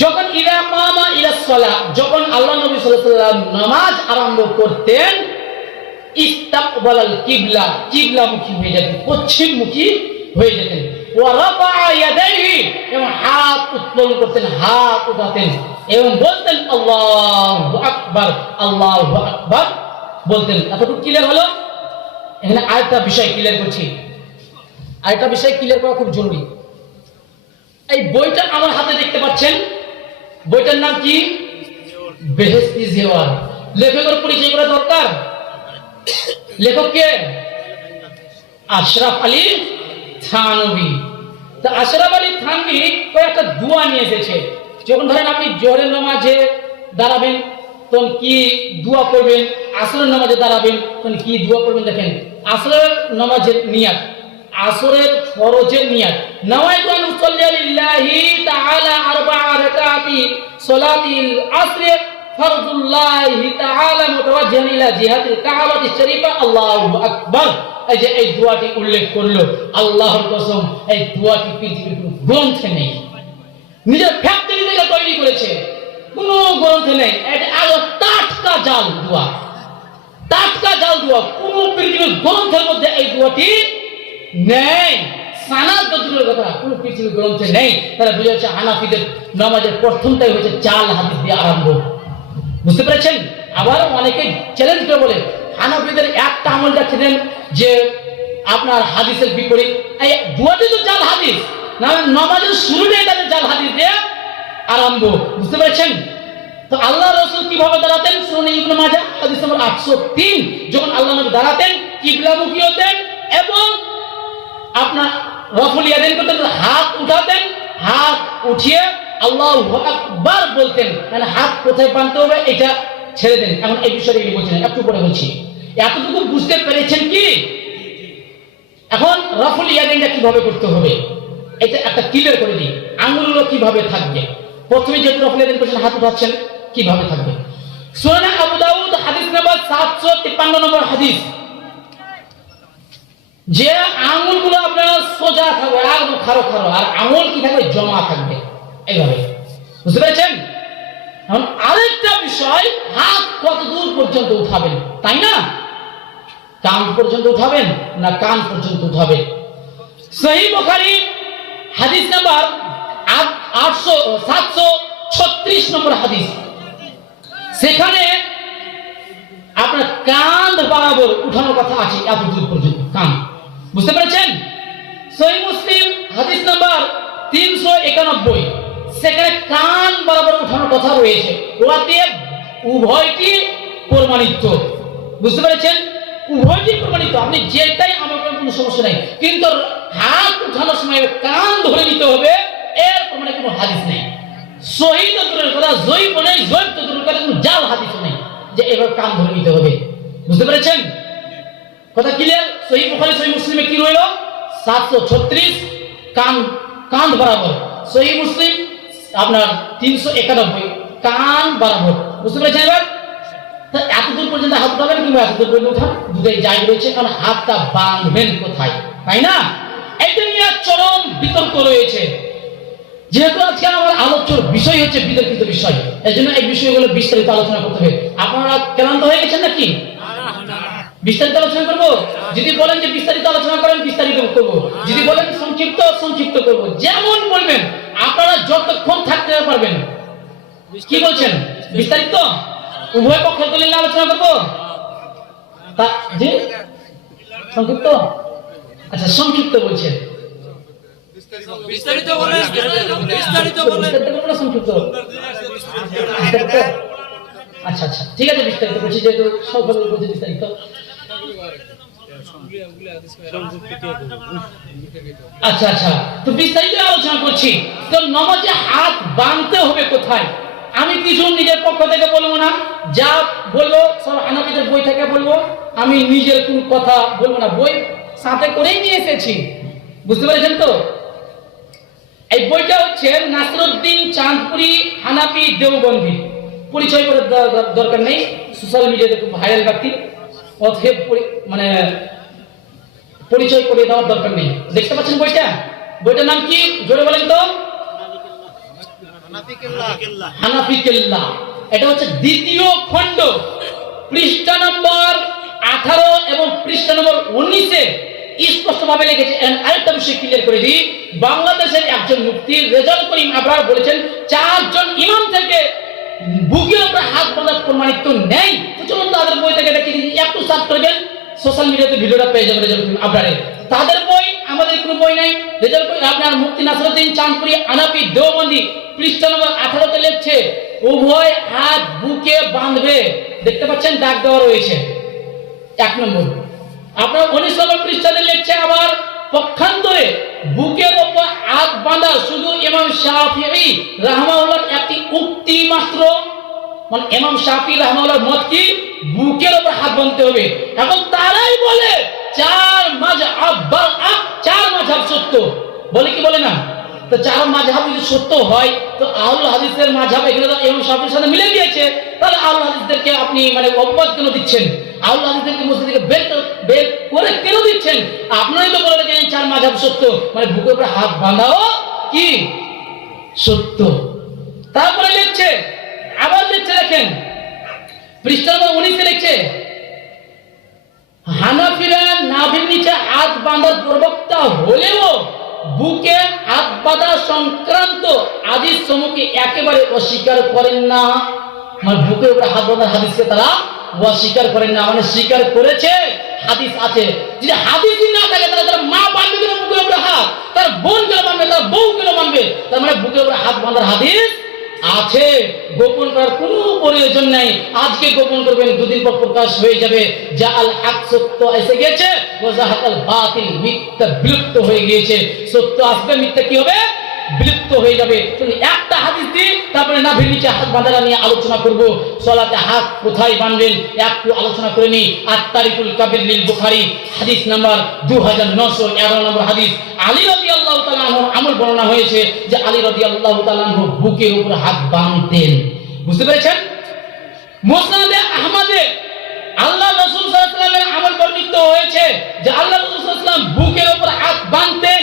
যখন ইদা কামা ইলা সালাহ, যখন আল্লাহ নবী সাল্লাল্লাহু আলাইহি ওয়াসাল্লাম নামাজ আরম্ভ করতেন, ইস্তাকবালাল কিবলা, কিবলামুখী হয়ে যেতেন, পশ্চিমমুখী হয়ে যেতেন। ওয়া রাফা ইয়াদাইহি, এবং হাত উত্তোলন করতেন, হাত উঠাতেন এবং বলতেন আল্লাহু আকবার, আল্লাহু আকবার বলতেন। এতটুকু ক্লিয়ার হলো? এখানে আরেকটা বিষয় ক্লিয়ার করছি, আরেকটা বিষয় ক্লিয়ার করা খুব জরুরি। এই বইটা আমার হাতে দেখতে পাচ্ছেন, বইটার নাম কি? বেহেশতি জেওয়ার। লেখকের পরিচয় করা দরকার। লেখক কে? আশরাফ আলী থানভী। তো আশরাফ আলী থানভী একটা দোয়া নিয়ে এসেছে। যখন ধরেন আপনি জোহরের নামাজে দাঁড়াবেন তখন কি দোয়া করবেন, আসরের নামাজে দাঁড়াবেন তখন কি দোয়া করবেন। দেখেন আসরের নামাজের নিয়াত, আসরের ফরজের নিয়াত, নাওয়াইতু আন উসাল্লি লিল্লাহি তাআলা আরবা'a রাকাতি সালাতিল আসর ফরজুল্লাহি তাআলা মুতাওয়াজ্জিহান ইলা জিহাতিল কাবাতিশ শরীফা আল্লাহু আকবার। এই যে এই দোয়াটি উল্লেখ করলো, আল্লাহর কসম এই দোয়াটি পৃথিবীর কোনো গ্রন্থে নেই, নিজের ফ্যাক্টরি থেকে তৈরি করেছে, কোনো গ্রন্থে নেই। এটা আরো টাটকা জাল দোয়া, টাটকা জাল দোয়া, কোনো পৃথিবীর গ্রন্থের মধ্যে এই দোয়াটি নেই। সানাদ দূরের কথা, কোনো পৃথিবীর গ্রন্থে নেই। তারা বুঝে যাচ্ছে হানাফিদের নামাজের প্রথমটাই হচ্ছে জাল হাদিস দিয়ে আরম্ভ। বুঝতে পেরেছেন? আবার অনেকে চ্যালেঞ্জ করে বলে হানাফিদের একটা আমল দেখেন যে আপনার হাদিসের বিপরীত, এই দোয়াটি তো জাল হাদিস, না নামাজের শুরুটাই তাদের জাল হাদিস দিয়ে আরম্ভ। বুঝতে পেরেছেন? তো আল্লাহ রাসূল কিভাবে দাঁড়াতেন? সুনানে ইবনে মাজাহ হাদিস নম্বর 803, যখন আল্লাহ নবী দাঁড়াতেন কিবলামুখী হতেন এবং আপনার রফুল ইয়াদাইন করতেন, হাত উঠাতেন, হাত উঠিয়ে আল্লাহু আকবার বলতেন। মানে হাত কোথায় বাঁধতে হবে এটা ছেড়ে দেন। এখন এই বিষয়ে বলছেন, একটু পরে বলছি। এতটুকু বুঝতে পেরেছেন কি? এখন রফুল ইয়াদাইনটা কিভাবে করতে হবে এটা একটা ক্লিয়ার করে দিই। আঙ্গুলগুলো কিভাবে থাকবে? প্রথমে যেহেতু রফল ইয়াদাইন করছেন, হাত উঠাচ্ছেন, কিভাবে থাকবে? সুনানে আবু দাউদ হাদিস নাম্বার 753 নম্বর হাদিস, যে আঙ্গুলগুলো আপনার সোজা থাকবে, একদম খাড়ো খাড়ো, আর আঙ্গুল কি থাকবে? জমা থাকবে, এইভাবে। বুঝতে পেরেছেন? এখন আরেকটা বিষয়, হাত কত দূর পর্যন্ত উঠাবেন, তাই না? কান পর্যন্ত উঠাবেন না কান পর্যন্ত উঠাবেন? সহিহ বুখারী হাদিস নাম্বার 736 নম্বর হাদিস, সেখানে আপনার কান বরাবর উঠানোর কথা আছে, এত দূর পর্যন্ত কান। বুঝতে পেরেছেন? সহিহ মুসলিম হাদিস নাম্বার 391, সেখানে কান বরাবর উঠানোর কথা রয়েছে, ওতে উভয়টি প্রমাণিত। বুঝতে পেরেছেন? উভয়টি প্রমাণিত, আপনি যেটাই আমার কোনো সমস্যা নাই, কিন্তু হাত উঠানোর সময় কান ধরে নিতে হবে, এর প্রমাণে কোনো হাদিস নেই। সহিহ তো দূরের কথা, জয়ীফ নেই, জয়ীফ তো দূরের কথা, কোনো জাল হাদিস নেই যে এবার কান ধরে নিতে হবে। বুঝতে পেরেছেন? কথা ক্লিয়ার? সহিহ বুখারী সহিহ মুসলিমে কি রইল? 736 কান, কান বরাবর। সহিহ মুসলিম আপনার 391 কান বরাবর। বুঝতে পেরেছেন? এবার এত দূর পর্যন্ত হাত উঠাবেন কিংবা এত দূর পর্যন্ত উঠান, দুটোই জায়গা রয়েছে, কারণ হাতটা বাঁধবেন কোথায়, তাই না? এটা নিয়ে চরম বিতর্ক রয়েছে। যেহেতু আজকে আমার আলোচ্য বিষয় হচ্ছে বিতর্কিত বিষয়, এই জন্য এই বিষয়গুলো বিস্তারিত আলোচনা করতে হবে। আপনারা ক্লান্ত হয়ে গেছেন নাকি? বিস্তারিত আলোচনা করবো? যদি বলেন যে বিস্তারিত আলোচনা করেন, বিস্তারিত করবো। যদি বলেন সংক্ষিপ্ত, সংক্ষিপ্ত করবো। যেমন বলবেন, আপনারা যতক্ষণ থাকতে পারবেন। কি বলছেন? বিস্তারিত উভয় পক্ষের দলিল আলোচনা করবো? জি, সংক্ষিপ্ত? আচ্ছা, সংক্ষিপ্ত বলছেন, বিস্তারিত বলেন, বিস্তারিত বলেন, সংক্ষিপ্ত? আচ্ছা আচ্ছা, ঠিক আছে, বিস্তারিত বলছি, যেহেতু সকলে বলছে বিস্তারিত। আচ্ছা আচ্ছা, তো বিস্তারিত আলোচনা করছি। তো নামাজে হাত বাঁধতে হবে কোথায়? আমি কিছু নিজের পক্ষ থেকে বলবো না, যা বলবো সব হানাফিদের বই থেকে বলবো, আমি নিজের কোনো কথা বলবো না, বই সাথে করেই নিয়ে এসেছি। বুঝতে পেরেছেন তো? এই বইটা হচ্ছে নাসরুদ্দিন চাঁদপুরি হানাফি দেওবন্দি। পরিচয় করার দরকার নেই, সোশ্যাল মিডিয়াতে খুব ভাইরাল ব্যক্তি, অতএব মানে পরিচয় করে দেওয়ার দরকার নেই। দেখতে পাচ্ছেন বইটা? বইটার নাম কি জোরে বলেন তো? হানাফি কেল্লা। এটা হচ্ছে দ্বিতীয় খণ্ড, পৃষ্ঠা নম্বর 18 এবং পৃষ্ঠা নম্বর 19-এ স্পষ্টভাবে লিখেছে। আরেকটা বিষয় ক্লিয়ার করে দিই, বাংলাদেশের একজন মুফতি রেজাউল করিম আবরার বলেছেন, 4 জন ইমাম থেকে বুকের উপরে হাত বাঁধা প্রমাণিত নেই। তো চলুন তাদের বই থেকে দেখি, একটু সার্চ করবেন, সোশ্যাল মিডিয়াতে ভিডিওটা পেয়ে যাবেন রেজাউল করিম আবরারের। তাদের বই, আমাদের কোনো বই নাই। রেজাউল করিম আপনার মুফতি নাসরুদ্দিন চাঁদপুরি হানাফি দেওবন্দি পৃষ্ঠা নম্বর 18-তে লিখছে, উভয় হাত বুকে বাঁধবে। দেখতে পাচ্ছেন, দাগ দেওয়া রয়েছে 1 নম্বর। আপনার 19 নম্বর পৃষ্ঠাতে লিখছে আবার পক্ষান্তরে বুকের উপর হাত বাঁধা শুধু ইমাম শাফিঈ রাহমাহুল্লাহর একটি উক্তি মাত্র। মানে ইমাম শাফিঈ রাহমাহুল্লাহর মত কি বুকের উপর হাত বাঁধতে হবে। এখন তারাই বলে 4 মাযহাব সত্য, বলে কি বলে না? তো 4 মাযহাব যদি সত্য হয়, তো আহলুল হাদিসের মাযহাব এখানে তো ইমাম শাফিঈর সাথে মিলে গিয়েছে, তাহলে আহলুল হাদিসদেরকে আপনি মানে অপবাদ কেন দিচ্ছেন? আহলুল হাদিসদেরকে মসজিদ থেকে বের করে কেন দিচ্ছেন? আপনারাই তো বলে যে 4 মাযহাব সত্য, মানে বুকের উপরে হাত বাঁধাও কি সত্য। তারপরে লিখছে, আবার লিখছে, দেখেন পৃষ্ঠা নম্বর 19-এ লিখছে, হানাফিরা নাভির নিচে হাত বাঁধার প্রবক্তা হলেও বুকে হাত বাঁধা সংক্রান্ত হাদিস সমূহকে একেবারে অস্বীকার করেন না। মানে বুকের উপরে হাত বাঁধার হাদিসকে তারা অস্বীকার করেন না, মানে স্বীকার করেছে হাদিস আছে। যদি হাদিসই না থাকে, তাহলে তার মা বাঁধবে কেন বুকের উপরে হাত? তার বোন কেন বাঁধবে? তার বউ কেন বাঁধবে? তার মানে বুকের উপরে হাত বাঁধার হাদিস আছে, গোপন করার কোনো প্রয়োজন নাই। আজকে গোপন করবেন, দুদিন পর প্রকাশ হয়ে যাবে। যা আল হক, সত্য এসে গেছে, ওয়া জাহাকাল বাতিল, মিথ্যা বিলুপ্ত হয়ে গিয়েছে। সত্য আসবে, মিথ্যা কি হবে? বিলুপ্ত হয়ে যাবে। শুধু একটা হাদিস দিয়ে তারপরে নাভির নিচে হাত বাঁধা নিয়ে আলোচনা করব। সালাতে হাত কোথায় বাঁধবেন একটু আলোচনা করে নিই। আত-তারিকুল কাবির লিল বুখারী হাদিস নাম্বার 2911 নম্বর হাদিস। আলী রাদিয়াল্লাহু তাআলা আনহু আমল বর্ণনা হয়েছে যে আলী রাদিয়াল্লাহু তাআলা আনহু বুকের উপর হাত বাঁধতেন। বুঝতে পেরেছেন? মুসনাদে আহমদে আল্লাহ রাসূল সাল্লাল্লাহু আলাইহি ওয়াসাল্লামের আমল বর্ণিত হয়েছে যে আল্লাহ রাসূল সাল্লাল্লাহু আলাইহি ওয়াসাল্লাম বুকের উপর হাত বাঁধতেন।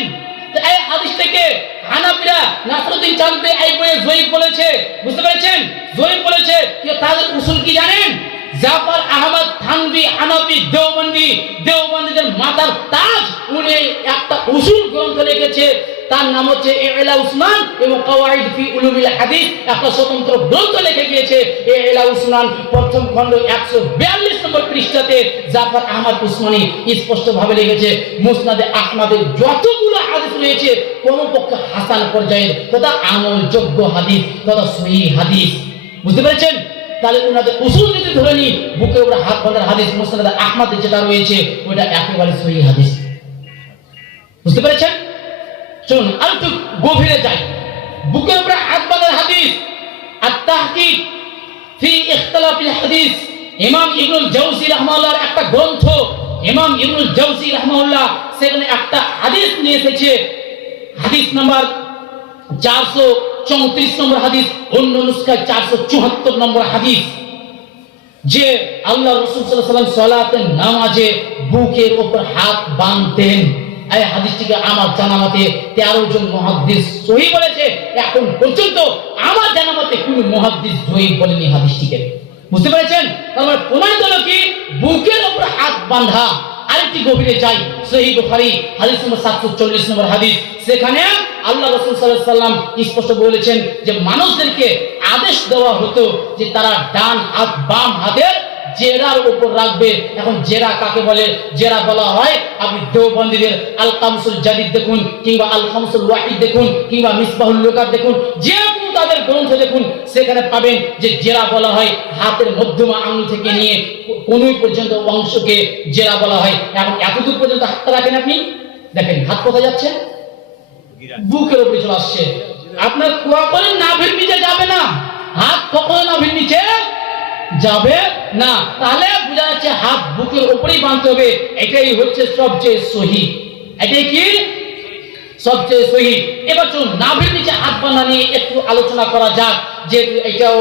এই হাদিস থেকে হানাফিরা নাসরুদ্দিন চাঁদনি এই বইয়ে জয়ীফ বলেছে। বুঝতে পেরেছেন? জয়ীফ বলেছে যে তাদের উসুল কি জানেন? জাফর আহমদ থানভী হানাফি দেওবন্দিদের মাথার তাজ উনি একটা উসুল গ্রন্থ লিখেছে, তার নাম হচ্ছে ইলা উসমান এবং কাওয়াইদ ফি উলুমিল হাদিস, একটা স্বতন্ত্র গ্রন্থ লিখে গিয়েছে। ইলা উসমান প্রথম খণ্ড 142 নম্বর পৃষ্ঠাতে জাফর আহমদ উসমানী স্পষ্ট ভাবে লিখেছে মুসনাদে আহমদের যতগুলো হাদিস রয়েছে কোন পক্ষে হাসান পর্যায়ের তথা আমলযোগ্য হাদিস তথা সহিহ হাদিস। বুঝতে পেরেছেন? তাহলে ওনাদের উসুল যদি ধরে নি বুকের উপরে হাত বাঁধার হাদিস মুসনাদে আহমদে যেটা রয়েছে ওটা একেবারে সহিহ হাদিস। বুঝতে পেরেছেন? শুনুন আর একটু গভীরে যাই। বুকের উপরে হাত বাঁধার হাদিস আত-তাহকিক ফি ইখতিলাফিল হাদিস ইমাম ইবনুল জাওজি রাহমাহুল্লাহর একটা গ্রন্থ। ইমাম ইবনুল জাওজি রাহমাহুল্লাহ সেখানে একটা হাদিস নিয়ে এসেছে, হাদিস নাম্বার 434 নম্বর হাদিস, অন্য নুসখায় 474 নম্বর হাদিস, যে আল্লাহ রাসূল সাল্লাল্লাহু আলাইহি ওয়াসাল্লাম সালাতের নামাজে বুকের উপর হাত বাঁধতেন। এই হাদিসটিকে আমার জানামতে 13 জন মুহাদ্দিস সহিহ বলেছে। এখন পর্যন্ত আমার জানামতে কোনো মুহাদ্দিস সহিহ বলেনি হাদিসটিকে। বুঝতে পেরেছেন? তাহলে প্রমাণিত হলো কি বুকের উপর হাত বাঁধা। আরেকটি গভীরে যাই, সহিহ বুখারী হাদিস নম্বর 740 নম্বর হাদিস, সেখানে আল্লাহ রাসূল সাল্লাল্লাহু আলাইহি ওয়াসাল্লাম স্পষ্ট বলেছেন যে মানুষদেরকে আদেশ দেওয়া হতো যে তারা ডান হাত বাম হাতের জেরার উপর রাখবে। এখন জেরা কাকে বলে? জেরা বলা হয়, আপনি দেওবন্দীদের আল কামসুল জাদিদ দেখুন কিংবা আল কামসুল ওয়াহিদ দেখুন কিংবা মিসবাহুল লুকাত দেখুন, যে কোনো তাদের গ্রন্থ দেখুন, সেখানে পাবেন যে জেরা বলা হয় হাতের মধ্যমা আঙ্গুল থেকে নিয়ে কনুই পর্যন্ত অংশকে জেরা বলা হয়। এখন এতদূর পর্যন্ত হাতটা রাখেন আপনি, দেখেন হাত কোথায় যাচ্ছে? বুকের উপরে চলে আসছে। আপনার কুয়া করে নাভির নিচে যাবে না, হাত কখনো নাভির নিচে যাবে না। তাহলে বোঝা যাচ্ছে হাত বুকের উপরেই বাঁধতে হবে। এটাই হচ্ছে সবচেয়ে সহিহ। এটাই কি সবচেয়ে সহিহ। এবার চলুন নাভির নিচে হাত বাঁধা নিয়ে একটু আলোচনা করা যাক। যে এটাও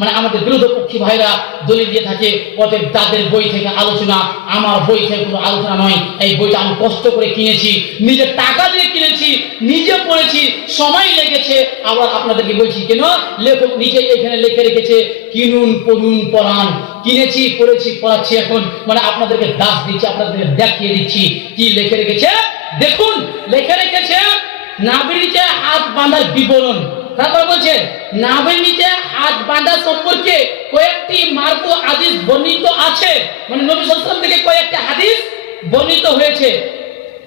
মানে আমাদের বিরোধপক্ষী ভাইরা দলিল দিয়ে থাকে, ওদের তাদের বই থেকে আলোচনা, আমার বই থেকে কোনো আলোচনা নয়। এই বইটা আমি কষ্ট করে কিনেছি, নিজের টাকা দিয়ে কিনেছি, নিজে পড়েছি, সময় লেগেছে। আবার আপনাদেরকে বলছি কেন, লেখক নিজে এখানে লিখে রেখেছে কিনুন পড়ুন পড়ান। কিনেছি, পড়েছি, পড়াচ্ছি। এখন মানে আপনাদেরকে দাস দিচ্ছি, আপনাদেরকে দেখিয়ে দিচ্ছি কি লিখে রেখেছে। দেখুন লিখে রেখেছে নাভির নিচে হাত বাঁধার বিবরণ। তারপর বলছে নাভির নিচে হাত বাঁধা সম্পর্কে কয়েকটি মারফু হাদিস বর্ণিত আছে, মানে নবী সাল্লাল্লাহু আলাইহি ওয়াসাল্লাম থেকে কয়েকটি হাদিস বর্ণিত হয়েছে।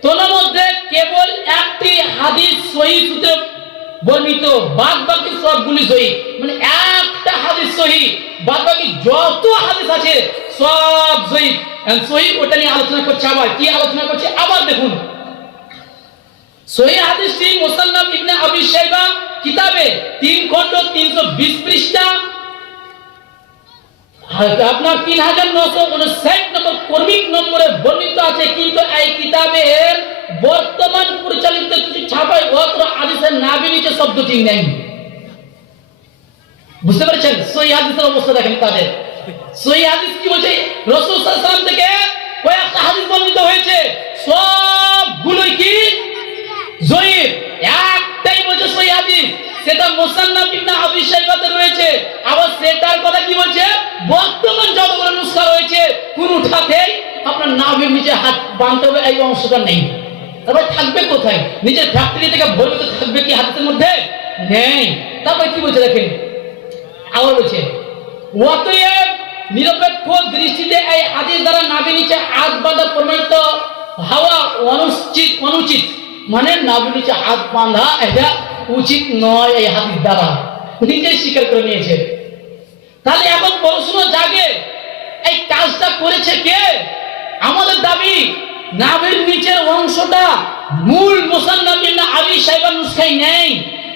তোর মধ্যে কেবল একটি হাদিস সহিহ সূত্রে বর্ণিত, বাদ বাকি সবগুলি সহিহ। মানে একটা হাদিস সহিহ, বাদ বাকি যত হাদিস আছে সব সহিহ। সহিহ ওটা নিয়ে আলোচনা করছে। আবার কি আলোচনা করছে আবার দেখুন। সহিহ হাদিসটি মুসান্নাফ ইবনে আবি শাইবা কিতাবে 3 খণ্ড 320 পৃষ্ঠা আপনার 3959 নম্বর কর্মিক নম্বরে বর্ণিত আছে। কিন্তু এই কিতাবের বর্তমান পরিচালিত কিছু ছাপায় অত্র হাদিসের নাভির নিচে শব্দটি নেই। বুঝতে পেরেছেন? সহিহ হাদিসের অবস্থা দেখেন তাদের। সহিহ হাদিস কি বলছে? রাসূল সাল্লাল্লাহু আলাইহি ওয়াসাল্লাম থেকে কয়েকটা হাদিস বর্ণিত হয়েছে, সবগুলোই কি জয়ীফ। একটাই বলছে সহিহ হাদিস, সেটা মুসান্নাফ ইবনে আবি শাইবাতে রয়েছে। আবার সেটার কথা কি বলছে? বর্তমান যতগুলো নুসখা রয়েছে কোনটাতেই আপনার নাভির নিচে হাত বাঁধতে হবে এই অংশটা নেই। তারপর থাকবে কোথায়? নিজের ফ্যাক্টরি থেকে ভরবে তো থাকবে কি হাতের মধ্যে? নেই। তারপর কি বলছে দেখেন, আবার বলছে অতএব নিরপেক্ষ দৃষ্টিতে এই হাদিস দ্বারা নাভির নিচে হাত বাঁধা প্রমাণিত হওয়া অনুচিত। মানে নাভির নিচে হাত বাঁধা এটা উচিত নয় এই হাদিস দ্বারা, নিজে স্বীকার করে নিয়েছে। তাহলে এখন প্রশ্ন জাগে এই কাজটা করেছে কে? আমাদের দাবি নাভির নিচের অংশটা মূল মুসান্নাফ ইবনে আবি শাইবার নুসখায় নেই,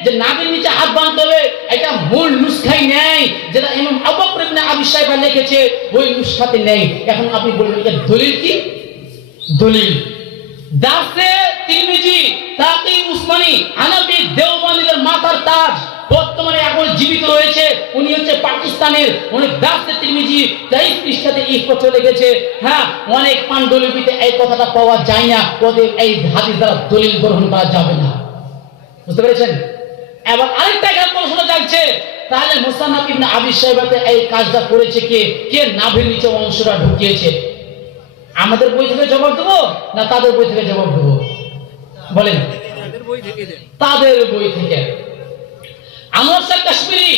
যে নাভির নিচে হাত বাঁধতে হবে এটা মূল নুসখায় নেই, যেটা ইমাম আবু বকর ইবনে আবি শাইবা লিখেছে ওই নুসখাতে নেই। এখন আপনি বলবেন এটা দলিল কি? দলিল দাসে তিরমিজি তাকি উসমানী হানাফি দেওবন্দিদের মাথার তাজ, বর্তমানে এখন জীবিত রয়েছে, উনি হচ্ছে পাকিস্তানের, উনি দাসে তিরমিজি 23 পৃষ্ঠাতে স্পষ্ট লিখেছে। হ্যাঁ, অনেক পান্ডুলিপিতে এই কথাটা পাওয়া যায় না, ওদের এই হাদিস দ্বারা দলিল গ্রহণ করা যাবে না। বুঝতে পেরেছেন? এবার আরেকটা এখানে প্রশ্ন জাগছে, তাহলে মুসান্নাফ ইবনে আবি শাইবাতে এই কাজটা করেছে কে? কে নাভির নিচে অংশটা ঢুকিয়েছে? আমাদের বই থেকে জবাব দেবো না তাদের বই থেকে জবাব দেবো? বলেন। তাদের বই থেকে। আনোয়ার শাহ কাশ্মীরি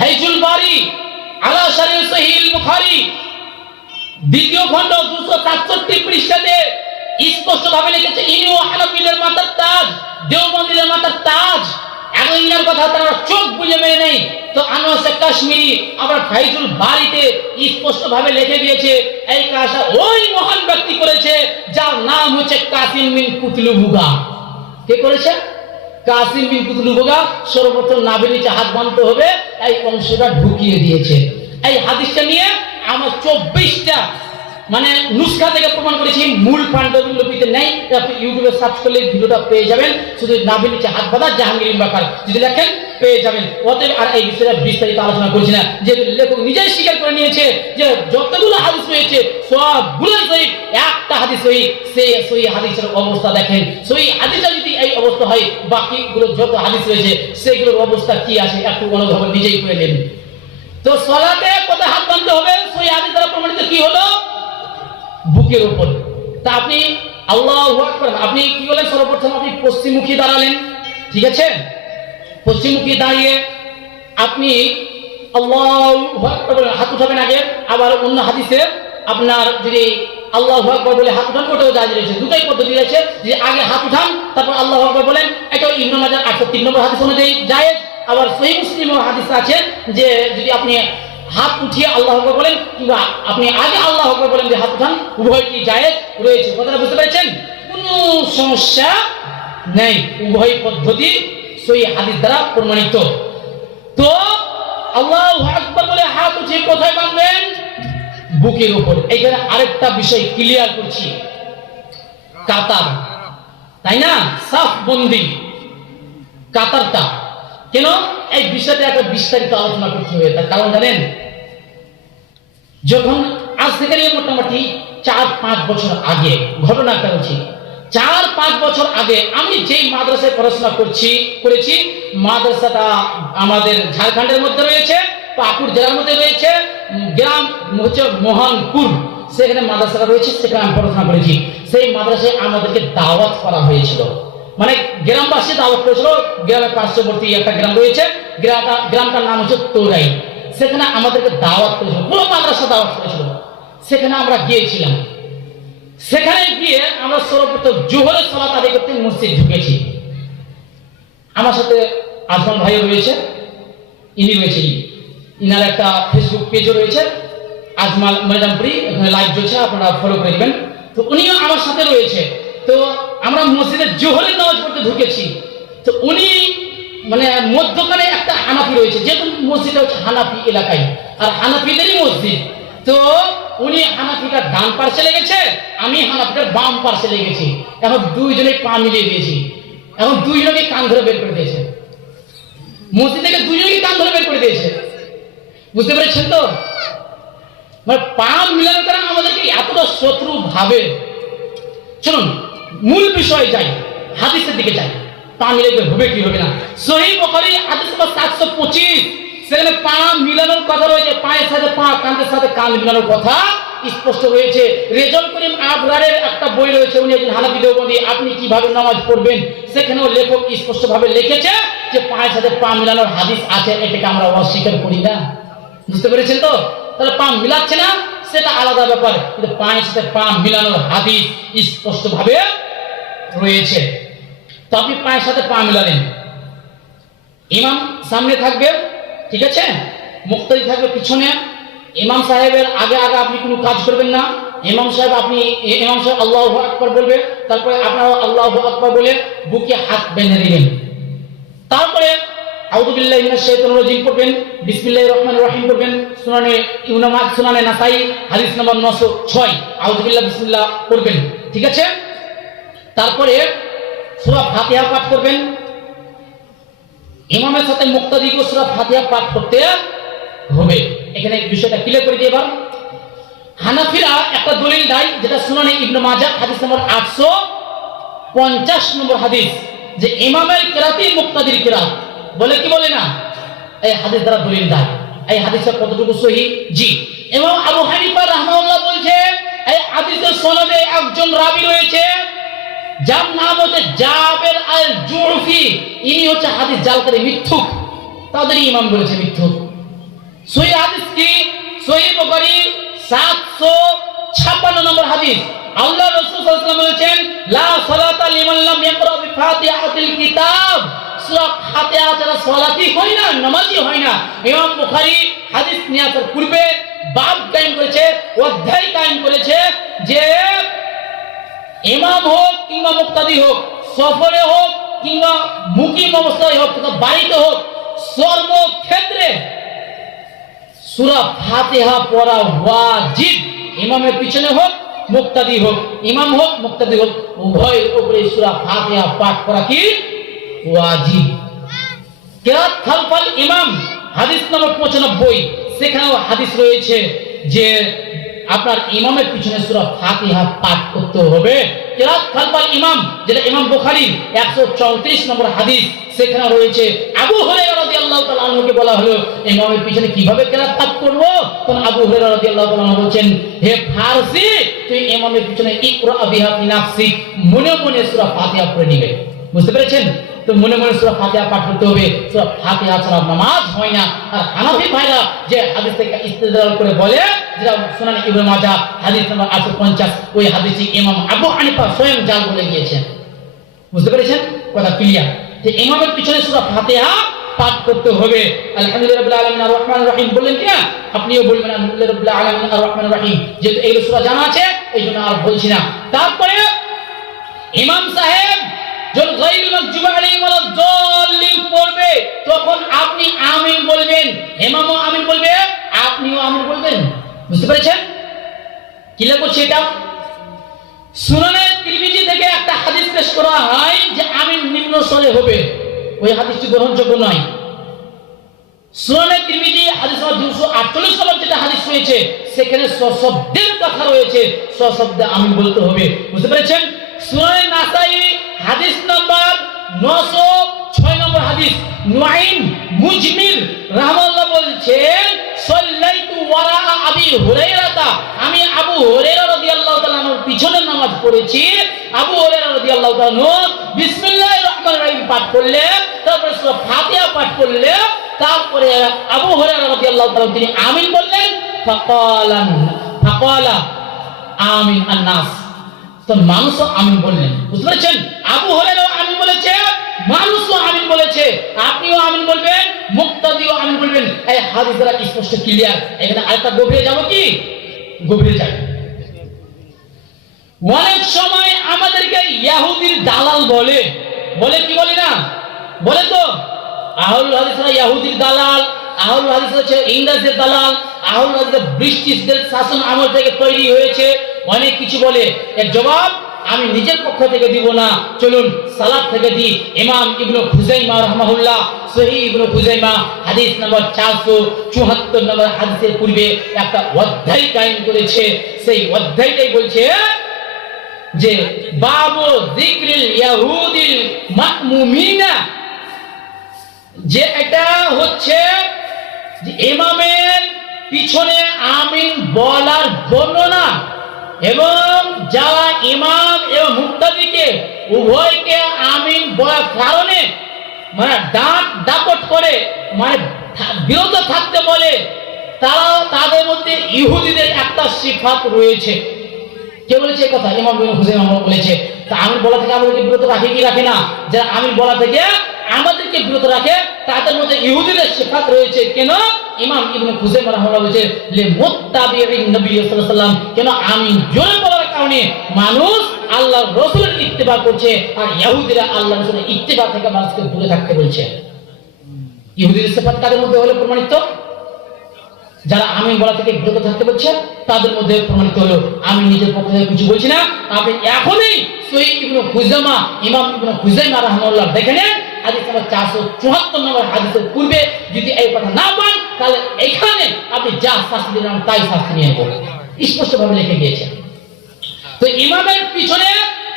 হাইজুল বারি আলা শারহ সহিহ বুখারী দ্বিতীয় খণ্ড 267 পৃষ্ঠাতে স্পষ্ট ভাবে লিখেছে ইনি হানাফিদের মাথার তাজ, দেওবন্দিদের মাথার তাজ। এখন ইনার কথা তারা চোখ বুঝে মেনে নেই, তো আনোয়ার শাহ কাশ্মীরি আবার ফাইজুল বারিতে স্পষ্ট ভাবে লিখে দিয়েছে এই কাজটা ওই মহান ব্যক্তি করেছে যার নাম হচ্ছে কাসিম বিন কুতলুবুগা। কে করেছে? কাসিম বিন কুতলুবুগা সর্বপ্রথম নাভির নিচে হাত বাঁধতে হবে এই অংশটা ঢুকিয়ে দিয়েছে। এই হাদিসটা নিয়ে আমার 24টা মানে নুসখা থেকে প্রমাণ করেছি, মূল পান্ডুলিপিতে নেই। আপনি ইউটিউবে সার্চ করলে ভিডিওটা পেয়ে যাবেন, শুধু নাভির নিচে হাত বাঁধা জাহাঙ্গীর বাকার যদি লেখেন পেয়ে যাবেন। অতএব আর এই বিষয়ে বিস্তারিত আলোচনা করছি না, যেহেতু লেখক নিজেই স্বীকার করে নিয়েছে যে যতগুলো হাদিস রয়েছে সবগুলোই সহিহ, একটা হাদিস সহিহ। সেই সহিহ হাদিসের অবস্থা দেখেন, সহিহ হাদিসটা যদি এই অবস্থা হয়, বাকিগুলো যত হাদিস রয়েছে সেগুলোর অবস্থা কি আছে একটু অনুধাবন নিজেই করে নেন। তো সালাতে কোথায় হাত বাঁধতে হবে? সহিহ হাদিস দ্বারা প্রমাণিত কি হলো? বুকের উপর। তা আপনি আল্লাহু আকবার, আপনি কি বলেন? সর্বপ্রথম আপনি পশ্চিমমুখী দাঁড়ালেন, ঠিক আছে? পশ্চিমমুখী দাঁড়িয়ে আপনি আল্লাহু আকবার বলে হাত উঠাবেন আগে। আবার অন্য হাদিসে আপনার যদি আল্লাহু আকবার বলে হাত উঠান ওটাও জায়েজ রয়েছে, দুটোই পদ্ধতি রয়েছে, যে আগে হাত উঠান তারপর আল্লাহু আকবার বলেন, এটা ইবনে মাজাহ 68 নম্বর হাদিস অনুযায়ী জায়েজ। আবার সহিহ মুসলিমের হাদিস আছে যে যদি আপনি হাত উঠিয়ে আল্লাহু আকবার বলেন কিংবা আপনি আগে আল্লাহু আকবার বলেন যে হাত উঠান, উভয়টি জায়েজ রয়েছে। কথাটা বুঝতে পেরেছেন? কোনো সমস্যা নেই, উভয় পদ্ধতি সহিহ হাদিস দ্বারা প্রমাণিত। তো আল্লাহু আকবার বলে হাত উঠিয়ে কোথায় বাঁধবেন? বুকের উপর। এইখানে আরেকটা বিষয় ক্লিয়ার করছি, কাতার, তাই না? সাফ বন্দি কাতারটা কেন? এই বিষয়টা একটা বিস্তারিত আলোচনা করতে হবে। তার কারণ জানেন, যখন আজ থেকে নিয়ে মোটামুটি 4-5 বছর আগে ঘটনাটা হচ্ছে, 4-5 বছর আগে আমি যেই মাদ্রাসায় পড়াশোনা করেছি, মাদ্রাসাটা আমাদের ঝাড়খণ্ডের মধ্যে রয়েছে, পাকুড় জেলার মধ্যে রয়েছে, গ্রাম হচ্ছে মোহনপুর, সেখানে মাদ্রাসাটা রয়েছে, সেখানে আমি পড়াশোনা করেছি। সেই মাদ্রাসায় আমাদেরকে দাওয়াত করা হয়েছিল, মানে গ্রামবাসী দাওয়াত করেছিল। গ্রামের পার্শ্ববর্তী একটা গ্রাম রয়েছে, গ্রামটার নাম হচ্ছে তোরাই, সেখানে আমাদেরকে দাওয়াত করেছিল, পুরো মাদ্রাসা দাওয়াত করেছিল। সেখানে আমরা গিয়েছিলাম, সেখানে গিয়ে আমরা সর্বপ্রথম জোহরের সালাত আদায় করতে মসজিদ ঢুকেছি। আমার সাথে আজমান ভাই রয়েছে, ইনি রয়েছে, ইনার একটা ফেসবুক পেজও রয়েছে আজমাল ময়দানপুরি, এখানে লাইভ চলছে, আপনারা ফলো করে দিবেন। তো উনিও আমার সাথে রয়েছে। তো আমরা মসজিদে জোহরের নামাজ পড়তে ঢুকেছি। তো উনি মানে মধ্যখানে একটা হানাফি রয়েছে, যেহেতু মসজিদটা হচ্ছে হানাফি এলাকায় আর হানাফিদেরই মসজিদ। তো উনি হানাফিটার ডান পার্শ্বে লেগেছে, আমি হানাফিটার বাম পার্শ্বে লেগেছি। এখন দুইজনে পা মিলিয়ে দিয়েছি, এখন দুইজনকে কান ধরে বের করে দিয়েছে, মসজিদ থেকে দুইজনকে কান ধরে বের করে দিয়েছে। বুঝতে পেরেছেন তো? মানে পা মিলানোর কারণে আমাদেরকে এতটা শত্রু ভাবে। শুনুন, মূল বিষয়ে যাই, হাদিসের দিকে যাই, পা মিলাতে হবে কি হবে না। সহিহ বুখারী হাদিস নম্বর 725, সেখানে পা মিলানোর কথা রয়েছে, পায়ের সাথে পা, কাঁধের সাথে কাঁধ মিলানোর কথা স্পষ্ট রয়েছে। রেজল করিম আবরারের একটা বই রয়েছে, উনি একজন হানাফি দেওবন্দি, আপনি কিভাবে নামাজ পড়বেন, সেখানেও লেখক স্পষ্ট ভাবে লিখেছে যে পায়ের সাথে পা মিলানোর হাদিস আছে, এটাকে আমরা অস্বীকার করি না। বুঝতে পেরেছেন তো? তাহলে পা মিলাচ্ছে না সেটা আলাদা ব্যাপার, কিন্তু পায়ের সাথে পা মিলানোর হাদিস স্পষ্ট ভাবে রয়েছে। তো আপনি পায়ের সাথে পা মিলালেন, ইমাম সামনে থাকবে, ঠিক আছে, মুক্তাদি থাকবে পিছনে। ইমাম সাহেবের আগে আগে আপনি কোনো কাজ করবেন না, ইমাম সাহেব আল্লাহু আকবার বলবেন, তারপরে আপনারা আল্লাহু আকবার বলে বুকে হাত বেঁধে দিবেন। তারপরে আউযু বিল্লাহি মিনাশ শাইতানির রাজিম পড়বেন, বিসমিল্লাহির রহমানির রহিম পড়বেন। সুনানে নাসাই হাদিস নম্বর 906 আউযু বিল্লাহি বিসমিল্লাহ পড়বেন, ঠিক আছে। তারপরে সূরা ফাতিহা পাঠ করবেন। ইমামের সাথে মুক্তাদিকে সূরা ফাতিহা পাঠ করতে হবে। এখানে বিষয়টা ক্লিয়ার করে দিই। এবার হানাফিরা একটা দলিল দেয়, যেটা সুনানে ইবনে মাজাহ হাদিস নম্বর 850 নম্বর হাদিস, যে ইমামের কিরাতই মুক্তাদির কিরাত বলে, কি বলে না, এই হাদিস দ্বারা দলিল দেয়। এই হাদিসটা কতটুকু সহিহ? জি। এবং আবু হানিফা রাহমাহুল্লাহ বলছে এই হাদিসের সনদে একজন রাবী রয়েছে যার নাম হচ্ছে জাবের আল জুরফি। ইনি হচ্ছে হাদিস জালকারী, মিথ্যুক, তাদেরই ইমাম বলেছে মিথ্যুক। সহিহ হাদিস কি? সহিহ বুখারী 756 নম্বর হাদিস। আল্লাহ রাসূল সাল্লাল্লাহু আলাইহি ওয়াসাল্লাম বলেছেন, লা সালাতা লিমান লাম ইয়াকরা বিফাতিহাতিল কিতাব। সূরা ফাতিহা ছাড়া সালাতই হয় না, নামাজই হয় না। ইমাম বুখারী হাদিস নিয়ে আসার পূর্বে বাব কায়েম করেছে, অধ্যায় কায়েম করেছে যে ইমাম হোক কিংবা মুক্তাদি হোক, সফরে হোক কিংবা মুকিম অবস্থায় হোক কিংবা বাড়িতে হোক, সর্বক্ষেত্রে সূরা ফাতিহা পড়া ওয়াজিব। ইমামের পিছনে হোক মুক্তাদি হোক, ইমাম হোক মুক্তাদি হোক, উভয়ের উপরে সূরা ফাতিহা পাঠ করা কি ওয়াজিব। কিরাত খালফাল ইমাম হাদিস নম্বর 95, সেখানেও হাদিস রয়েছে যে আপনার ইমামের পিছনে সূরা ফাতিহা পাঠ করতে হবে। কিরাত খালফাল ইমাম, যেটা ইমাম বুখারীর 134 নম্বর হাদিস, সেখানে রয়েছে আবু হুরায়রা রাদিয়াল্লাহু তাআলা আনহুকে বলা হলো ইমামের পিছনে কিভাবে কিরাত পাঠ করব। তখন আবু হুরায়রা রাদিয়াল্লাহু তাআলা আনহু বলেন, হে ফারসি, তুই ইমামের পিছনে ইকরা বিহা ফি নাফসিক, মনে মনে সূরা ফাতিহা পড়ে নিবে। বুঝতে পেরেছেন? তো মনে মনে সূরা ফাতিহা পাঠ করতে হবে। সূরা ফাতিহা ছাড়া নামাজ হয় না। আর হানাফি ভাইরা যে হাদিস থেকে ইস্তেদলাল করে বলে, যেটা সুনান ইবনে মাজাহ হাদিস নম্বর 850, ওই হাদিসটি ইমাম আবু হানিফা স্বয়ং জাল বলে গিয়েছেন। বুঝতে পেরেছেন? কথা ক্লিয়ার। যে ইমামের পিছনে সূরা ফাতিহা পাঠ করতে হবে। আলহামদুলিল্লাহি রাব্বিল আলামিন আর রহমানির রহিম বললেন কিনা, আপনিও বলবেন আলহামদুলিল্লাহি রাব্বিল আলামিন আর রহমানির রহিম, যেহেতু এই সূরা জানা আছে এই জন্য আর বলছি না। তারপরে ইমাম সাহেব যখন গায়রুল মাগদুবি আলাইহিম ওয়ালাদ দাল্লিন পড়বে, তখন আপনি আমিন বলবেন, ইমামও আমিন বলবে, আপনিও আমিন বলবেন। বুঝতে পেরেছেন? কি লাগছে এটা? সুনানে তিরমিজি থেকে একটা হাদিস পেশ করা হয় যে আমিন নিম্ন স্বরে হবে, ওই হাদিসটি গ্রহণযোগ্য নয়। সুনানে তিরমিজি হাদিস নম্বর 248 নম্বর যেটা হাদিস রয়েছে, সেখানে সশব্দের কথা রয়েছে, সশব্দে আমিন বলতে হবে। বুঝতে পেরেছেন? সুনানে নাসাই হাদিস নম্বর 906 নম্বর হাদিস, নুআইম মুজমির রাহমাতুল্লাহ বলছেন, সাল্লাইতু ওয়ারা আবি হুরায়রা, আমি আবু হুরায়রা রাদিয়াল্লাহু তাআলা আনহুর পিছনে নামাজ পড়েছি। আবু হুরায়রা রাদিয়াল্লাহু তাআলা আনহু বিসমিল্লাহির রহমানির রহিম পাঠ করলে, তারপরে সূরা ফাতিহা পাঠ করলে, তারপরে আবু হুরায়রা রাদিয়াল্লাহু তাআলা তিনি আমিন বললেন। ফাকালা আমিন আন-নাস, তো মানুষও আমিন বললেন। বুঝতে পেরেছেন? আবু হুরায়রা আমিন বলেছে, মানুষও আমিন বলেছে, আপনিও আমিন বলবেন, মুক্তাদিও আমিন বলবেন। এই হাদিস দ্বারা স্পষ্ট ক্লিয়ার। এখানে আরেকটা গভীরে যাব কি? গভীরে যাই। অনেক সময় আমাদেরকে ইহুদির দালাল বলে, কি বলি না? বলে তো আহলুল হাদিসরা ইহুদির দালাল, আহলুল হাদিস হচ্ছে ইংরেজদের দালাল, আহলুল হাদিস ব্রিটিশদের শাসন আমল থেকে তৈরি হয়েছে, অনেক কিছু বলে। এর জবাব আমি নিজের পক্ষ থেকে দিব না, চলুন সালাত থেকে দিই। ইমাম ইবনে খুজাইমা রাহমাহুল্লাহ সহিহ ইবনে খুজাইমা হাদিস নম্বর 474 নম্বর হাদিসের পূর্বে একটা অধ্যায় কায়েম করেছে। সেই অধ্যায়টাই বলছে যে বাবু যিকরিল ইয়াহুদিল মা'মুমিনা, যে এটা হচ্ছে যে ইমামের পিছনে আমিন বলার বর্ণনা, এবং যারা ইমাম এবং মুক্তাদিকে উভয়কে আমিন বলার কারণে মানে দাপট করে, মানে বিরত থাকতে বলে, তাদের মধ্যে ইহুদিদের একটা সিফাত রয়েছে। কে বলেছে এই কথা? ইমাম ইবনে খুজাইমা বলেছে। তা আমিন বলা থেকে আমাদেরকে বিরত রাখে কি রাখে না? যারা আমিন বলা থেকে আমাদেরকে বিরত রাখে, তাদের মধ্যে ইহুদিদের সিফাত রয়েছে। কেন? ইমাম ইবনে খুজাইমা রাহিমাহুল্লাহ বলেছে লি মুত্তাবিঈন নবী সাল্লাল্লাহু আলাইহি ওয়াসাল্লাম, কেন আমিন জোরে বলার কারণে মানুষ আল্লাহর রাসূলের ইত্তেবা করছে, আর ইহুদিরা আল্লাহর রাসূলের ইত্তেবা থেকে মানুষকে দূরে থাকতে বলছে। ইহুদিদের সিফাত কাদের মধ্যে হলো প্রমাণিত? যারা আমিন বলা থেকে বিরত থাকতে বলছে তাদের মধ্যে প্রমাণিত হলো। আমি নিজের পক্ষ থেকে কিছু বলছি না, আপনি এখনই সহিহ ইবনে খুজাইমা, ইমাম ইবনে খুজাইমা রাহিমাহুল্লাহ দেখে নেন, হাদিস নাম্বার 474 নম্বর হাদিসের পূর্বে যদি এই কথা না পান, তাহলে এখানে আপনি যা শাস্তি দিলেন তাই শাস্তি নিয়ে নেবেন, স্পষ্টভাবে লিখে দিয়েছে। তো ইমামের পিছনে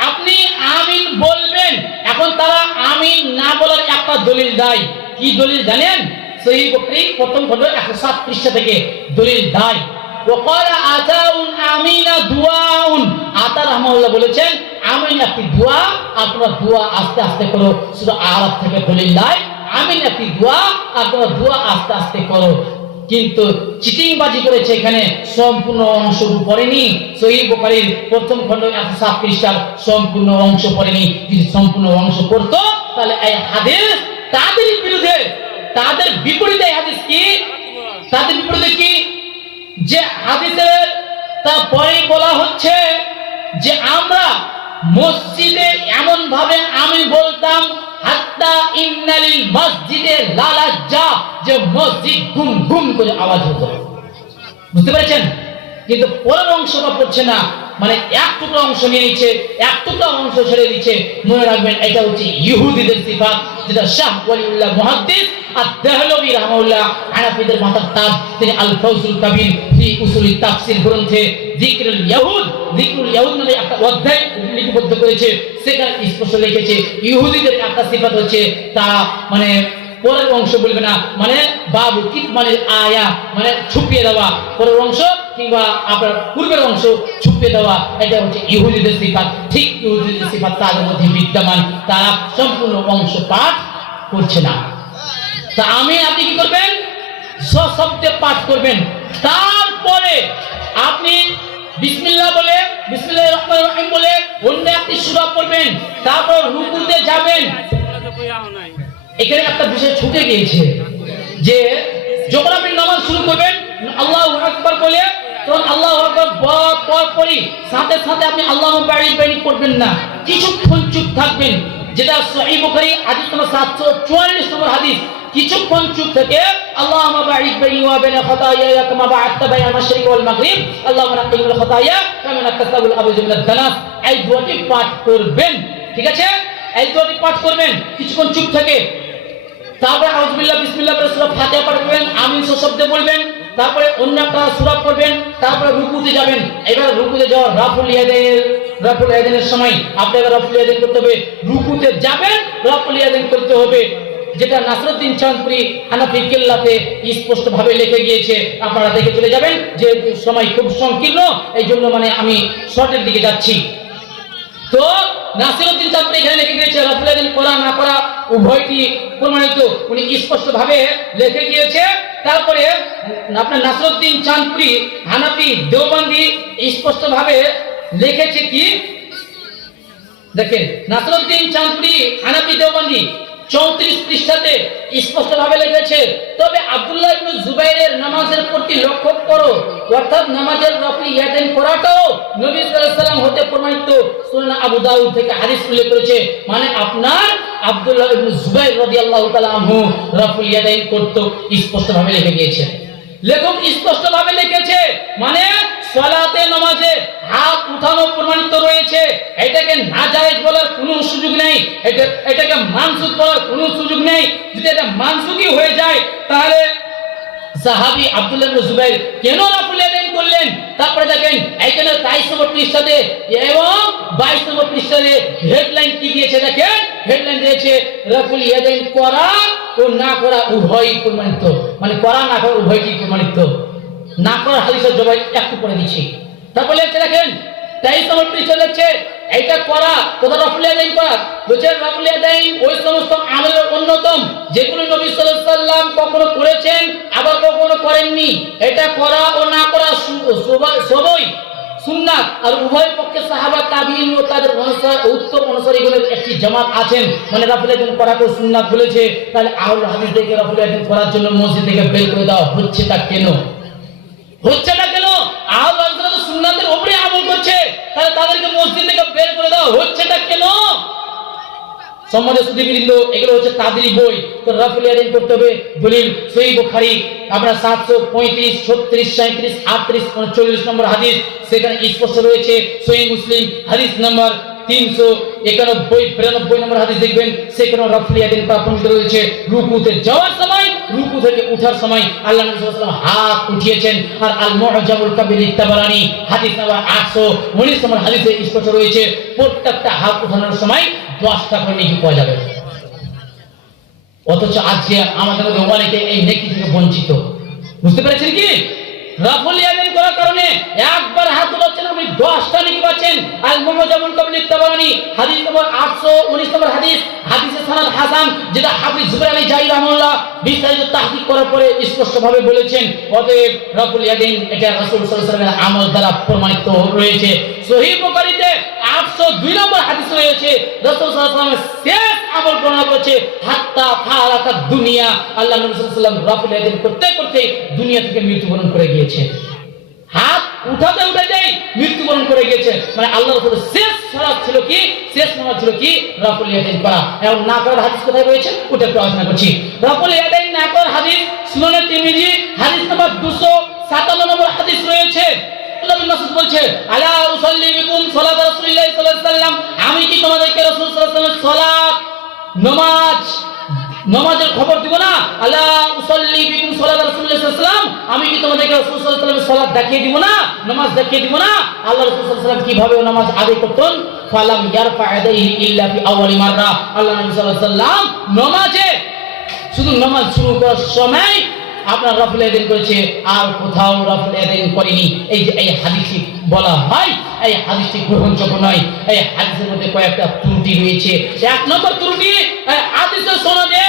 আপনি আমিন বলবেন। এখন তারা আমিন না বলার একটা দলিল দেয়। কি দলিল জানেন? সহিহ বুখারী প্রথম খণ্ড 107 পৃষ্ঠা থেকে দলিল দেয়। ওয়াকালা আতাউন আমিনা দুআউন, আতা রাহমাহুল্লাহ বলেছেন আমিন একটি দোয়া, আপনারা দোয়া আস্তে আস্তে করো। সূরা আরাফ থেকে দলিল দেয় আমিন একটি দোয়া, আপনারা দোয়া আস্তে আস্তে করো। কিন্তু চিটিংবাজি করেছে, এখানে সম্পূর্ণ অংশ পড়েনি। সহিহ বুখারীর প্রথম খণ্ড 107 পৃষ্ঠার সম্পূর্ণ অংশ পড়েনি। যদি সম্পূর্ণ অংশ পড়তো তাহলে এই হাদিস তাদের বিরুদ্ধে, তাদের বিপরীতে হাদিস কি, তাদের বিপরীতে কি, যে হাদিসের তারপরে বলা হচ্ছে যে আমরা মসজিদে এমন ভাবে আমি বলতাম হাত্তা ইন্নালিল মসজিদে লালাজ্জা, যে মসজিদ ঘুম ঘুম করে আওয়াজ হতো। বুঝতে পেরেছেন? কিন্তু পরের অংশটা পড়ছে না, মানে এক টুকরো অংশ নিয়ে নিচ্ছে, এক টুকরো অংশ ছেড়ে দিচ্ছে। মনে রাখবেন এটা হচ্ছে ইহুদিদের সিফাত, যেটা শাহ ওয়ালিউল্লাহ মুহাদ্দিস আদ-দাহলভী রাহিমাহুল্লাহ হানাফিদের মাথার তাজ, তিনি আল ফাউজুল কবির ফি উসুলিত তাফসীর গ্রন্থে যিকরুল ইয়াহুদ নামে একটা অধ্যায় লিপিবদ্ধ করেছে। সেখানে স্পষ্ট লিখেছে ইহুদিদের একটা সিফাত হচ্ছে তারা মানে পরের অংশ বলবে না, মানে বাবু কিত মানে আয়া, মানে ছুপিয়ে দেওয়া পরের অংশ, কিংবা আপনার পূর্বের অংশ ছুপিয়ে দেওয়া, এটা হচ্ছে ইহুদিদের সিফাত। ঠিক ইহুদিদের সিফাত তাদের মধ্যে বিদ্যমান, তারা সম্পূর্ণ অংশ পাঠ করছে না। তা আমি আপনি কি করবেন? সশব্দে পাঠ করবেন। তারপরে আপনি বিসমিল্লাহ বলে, বিসমিল্লাহির রহমানির রহিম বলে অন্য একটি সূরা পড়বেন, তারপর রুকুতে যাবেন। এখানে একটা বিষয় ছুটে গিয়েছে যে যখন আপনি নামাজ শুরু করবেন আল্লাহু আকবার বলে, তখন আল্লাহু আকবার পরপরই সাথে সাথে আপনি আল্লাহু বারিক বাইনি করবেন না, কিছুক্ষণ চুপ থাকবেন। যেটা সহিহ বুখারী হাদিস নম্বর 744 নম্বর হাদিস, কিছুক্ষণ চুপ থেকে আল্লাহুম্মা বারিক বাইনি ওয়া বাইনা খাতায়ায়া কামা বা'আতা বাইনা মাশরিক ওয়াল মাগরিব আল্লাহুম্মা নাক্কিনি মিনাল খাতায়া কামা নাক্কাসাবুল আবযু মিনাদ দানাস, এই দুটি পাঠ করবেন। ঠিক আছে? এই দুটি পাঠ করবেন কিছুক্ষণ চুপ থেকে। তারপরে আউযুবিল্লাহ বিসমিল্লাহ বলে সূরা ফাতিহা পাঠ করবেন, আমিন শব্দে বলবেন, তারপরে অন্য একটা সূরা পড়বেন, তারপরে রুকুতে যাবেন। এবার রুকুতে যাওয়ার রাফুল ইয়াদাইনের সময় আপনি এবার রাফুল ইয়াদাইন করতে হবে, রুকুতে যাবেন রাফুল ইয়াদাইন করতে হবে, যেটা নাসরুদ্দিন চাঁদপুরি হানাফি কেল্লাতে স্পষ্ট ভাবে লিখে গিয়েছে। আপনারা দেখে চলে যাবেন, যে সময় খুব সংকীর্ণ, এই জন্য মানে আমি শর্টের দিকে যাচ্ছি। তো নাসিরউদ্দিন চাঁদপুরি এখানে লিখে গিয়েছে রাফুল ইয়াদাইন করা না করা উভয়টি প্রমাণিত, উনি স্পষ্ট ভাবে লিখে গিয়েছে। তারপরে আপনার নাসিরউদ্দিন চাঁদপুরি হানাফি দেওবন্দি স্পষ্ট ভাবে লিখেছে কি দেখেন, নাসিরউদ্দিন চাঁদপুরি হানাফি দেওবন্দি 34 পৃষ্ঠাতে স্পষ্ট ভাবে লিখেছে, তবে আব্দুল্লাহ ইবনে জুবাইরের নামাজের প্রতি লক্ষ্য করো, অর্থাৎ নামাজের রাফুল ইয়াদাইন করাটাও নবী সাল্লাল্লাহু আলাইহি ওয়াসাল্লাম হতে প্রমাণিত। সুনান আবু দাউদ থেকে হাদিস উল্লেখ করেছে, মানে আপনার আব্দুল্লাহ ইবনে জুবাইর রাদিয়াল্লাহু তাআলা আনহু রাফুল ইয়াদাইন করতে স্পষ্ট ভাবে লিখে গিয়েছে। লেখক স্পষ্ট ভাবে লিখেছে, মানে সালাতে নামাজে হাত উঠানো প্রমাণিত রয়েছে, এটাকে নাজায়েজ বলার কোনো সুযোগ নেই, এটাকে মানসুখ বলার কোনো সুযোগ নেই। যদি এটা মানসুখই হয়ে যায় তাহলে সাহাবী আব্দুল্লাহ ইবনে জুবাইর কেন রাফুল ইয়াদাইন করলেন? তারপরে দেখেন এইখানে 23 নম্বর পৃষ্ঠাতে এবং 22 নম্বর পৃষ্ঠাতে হেডলাইন কি দিয়েছে দেখেন, হেডলাইন দিয়েছে রাফুল ইয়াদাইন করা ও না করা উভয়ই প্রমাণিত, মানে করা না করা উভয়টি প্রমাণিত। না করার হাদিসের জবাব একটু পরে দিচ্ছি। তারপরে লেখছে দেখেন 23 নম্বর পৃষ্ঠা লেখছে এইটা করা কোথা রাফুল ইয়াদাইন করা, বলছে রাফুল ইয়াদাইন ওই সমস্ত আমলের অন্যতম যেগুলো নবী সাল্লাল্লাহু আলাইহি সাল্লাম কখনো করেছেন আবার কখনো করেননি। এটা করা ও না করা সুন্নাত, আর উভয় পক্ষে সাহাবা তাবিঈন ও তাদের উত্তর অনুসারীগুলোর একটি জামাত আছেন, মানে রাফুল ইয়াদাইন করাকে সুন্নাত বলেছে, তাহলে আহলে হাদিসদেরকে রাফুল ইয়াদাইন করার জন্য মসজিদ থেকে বের করে দেওয়া হচ্ছেটা কেন? হচ্ছেটা কেন? আহলে হাদিসরা তো সুন্নাতের উপরে আমল করছে, তাহলে তাদেরকে মসজিদ থেকে বের করে দেওয়া হচ্ছেটা কেন? সম্মানিত সুধীবৃন্দ, এগুলো হচ্ছে তাদেরই বই। তো রাফুল ইয়াদাইন করতে হবে দলিল সহিহ বুখারী আপনার 735, 36, 37, 38, 39 নম্বর হাদিস, সেখানে স্পষ্ট রয়েছে। সহিহ মুসলিম হাদিস নাম্বার 391, 92 নম্বর হাদিস দেখবেন, সেখানে রাফুল ইয়াদাইন প্রমাণিত রয়েছে। রুকুতে যাওয়ার সময়, রুকু থেকে ওঠার সময় আল্লাহ নবী সাল্লাল্লাহু আলাইহি ওয়াসাল্লাম হাত উঠিয়েছেন। আর আল মুআজামুল কাবির তাবারানী হাদিস নাম্বার 819 নম্বর হাদিসে স্পষ্ট রয়েছে প্রত্যেকটা হাত উঠানোর সময় 10টা করে নেকি পাওয়া যাবে। অথচ আজকে আমাদের মধ্যে অনেকে এই নেকি থেকে বঞ্চিত। বুঝতে পেরেছেন কি? রাফুল ইয়াদাইন করার কারণে একবার হাত উঠাচ্ছেন, আপনি 10টা নেকি পাচ্ছেন। আল মুআজামুল কাবির তাবারানী হাদিস নম্বর 819 নম্বর হাদিস, হাদিসের সনদ হাসান, যেটা হাফিজ জুবাইর আলী জাহি রাহমাহুল্লাহ বিস্তারিত তাহকিক করার পরে স্পষ্টভাবে বলেছেন। অতএব রাফুল ইয়াদাইন এটা রাসূল সাল্লাল্লাহু আলাইহি ওয়াসাল্লামের আমল দ্বারা প্রমাণিত রয়েছে। সহিহ বুখারীতে 802 নম্বর হাদিস রয়েছে, রাসূল সাল্লাল্লাহু আলাইহি ওয়াসাল্লাম শেষ আমল বর্ণনা করেছে হাত্তা ফারাকাত দুনিয়া, আল্লাহ নবী সাল্লাল্লাহু আলাইহি ওয়াসাল্লাম রাফুল ইয়াদাইন করতে করতে দুনিয়া থেকে মৃত্যুবরণ করে গিয়েছে। হাত উঠাতে উঠাতেই মৃত্যুবরণ করে গেছে, মানে আল্লাহ রাসূলের শেষ সালাত ছিল কি, শেষ নামাজ ছিল কি? রাফুল ইয়াদাইন করা। এবং না করার হাদিস কোথায় রয়েছে ওটা একটু আলোচনা করছি। রাফুল ইয়াদাইন না করার হাদিস সুনানে তিরমিজি হাদিস নাম্বার 257 নম্বর হাদিস রয়েছে। নবী মাসউদ বলছে, আলা উসাল্লি বিকুম সালাত রাসূলুল্লাহ সাল্লাল্লাহু আলাইহি ওয়াসাল্লাম, আমি কি তোমাদেরকে রাসূল সাল্লাল্লাহু আলাইহি ওয়াসাল্লামের সালাত নামাজের খবর দিব না? আলা উসাল্লি বিকুম সালাত রাসূলুল্লাহ সাল্লাল্লাহু আলাইহি ওয়াসাল্লাম, আমি কি তোমাদেরকে রাসূল সাল্লাল্লাহু আলাইহি ওয়াসাল্লামের সালাত দেখিয়ে দিব না, নামাজ দেখিয়ে দিব না? আল্লাহ রাসূল সাল্লাল্লাহু আলাইহি ওয়াসাল্লাম কিভাবে নামাজ আদায় করতেন? ফালাম ইয়ারফা ইয়াদাইহি ইল্লা ফি আউয়ালি মাররা, আল্লাহ নবী সাল্লাল্লাহু আলাইহি ওয়াসাল্লাম নামাজে শুধু নামাজ শুরু করার সময় আপনার রাফুল ইয়াদাইন করেছে, আর কোথাও রাফুল ইয়াদাইন করেনি। এই যে এই হাদিসটি বলা হয়, এই হাদিসটি গ্রহণযোগ্য নয়। এই হাদিসের মধ্যে কয়েকটা ত্রুটি রয়েছে। এক নম্বর ত্রুটি, হাদিসের সনদে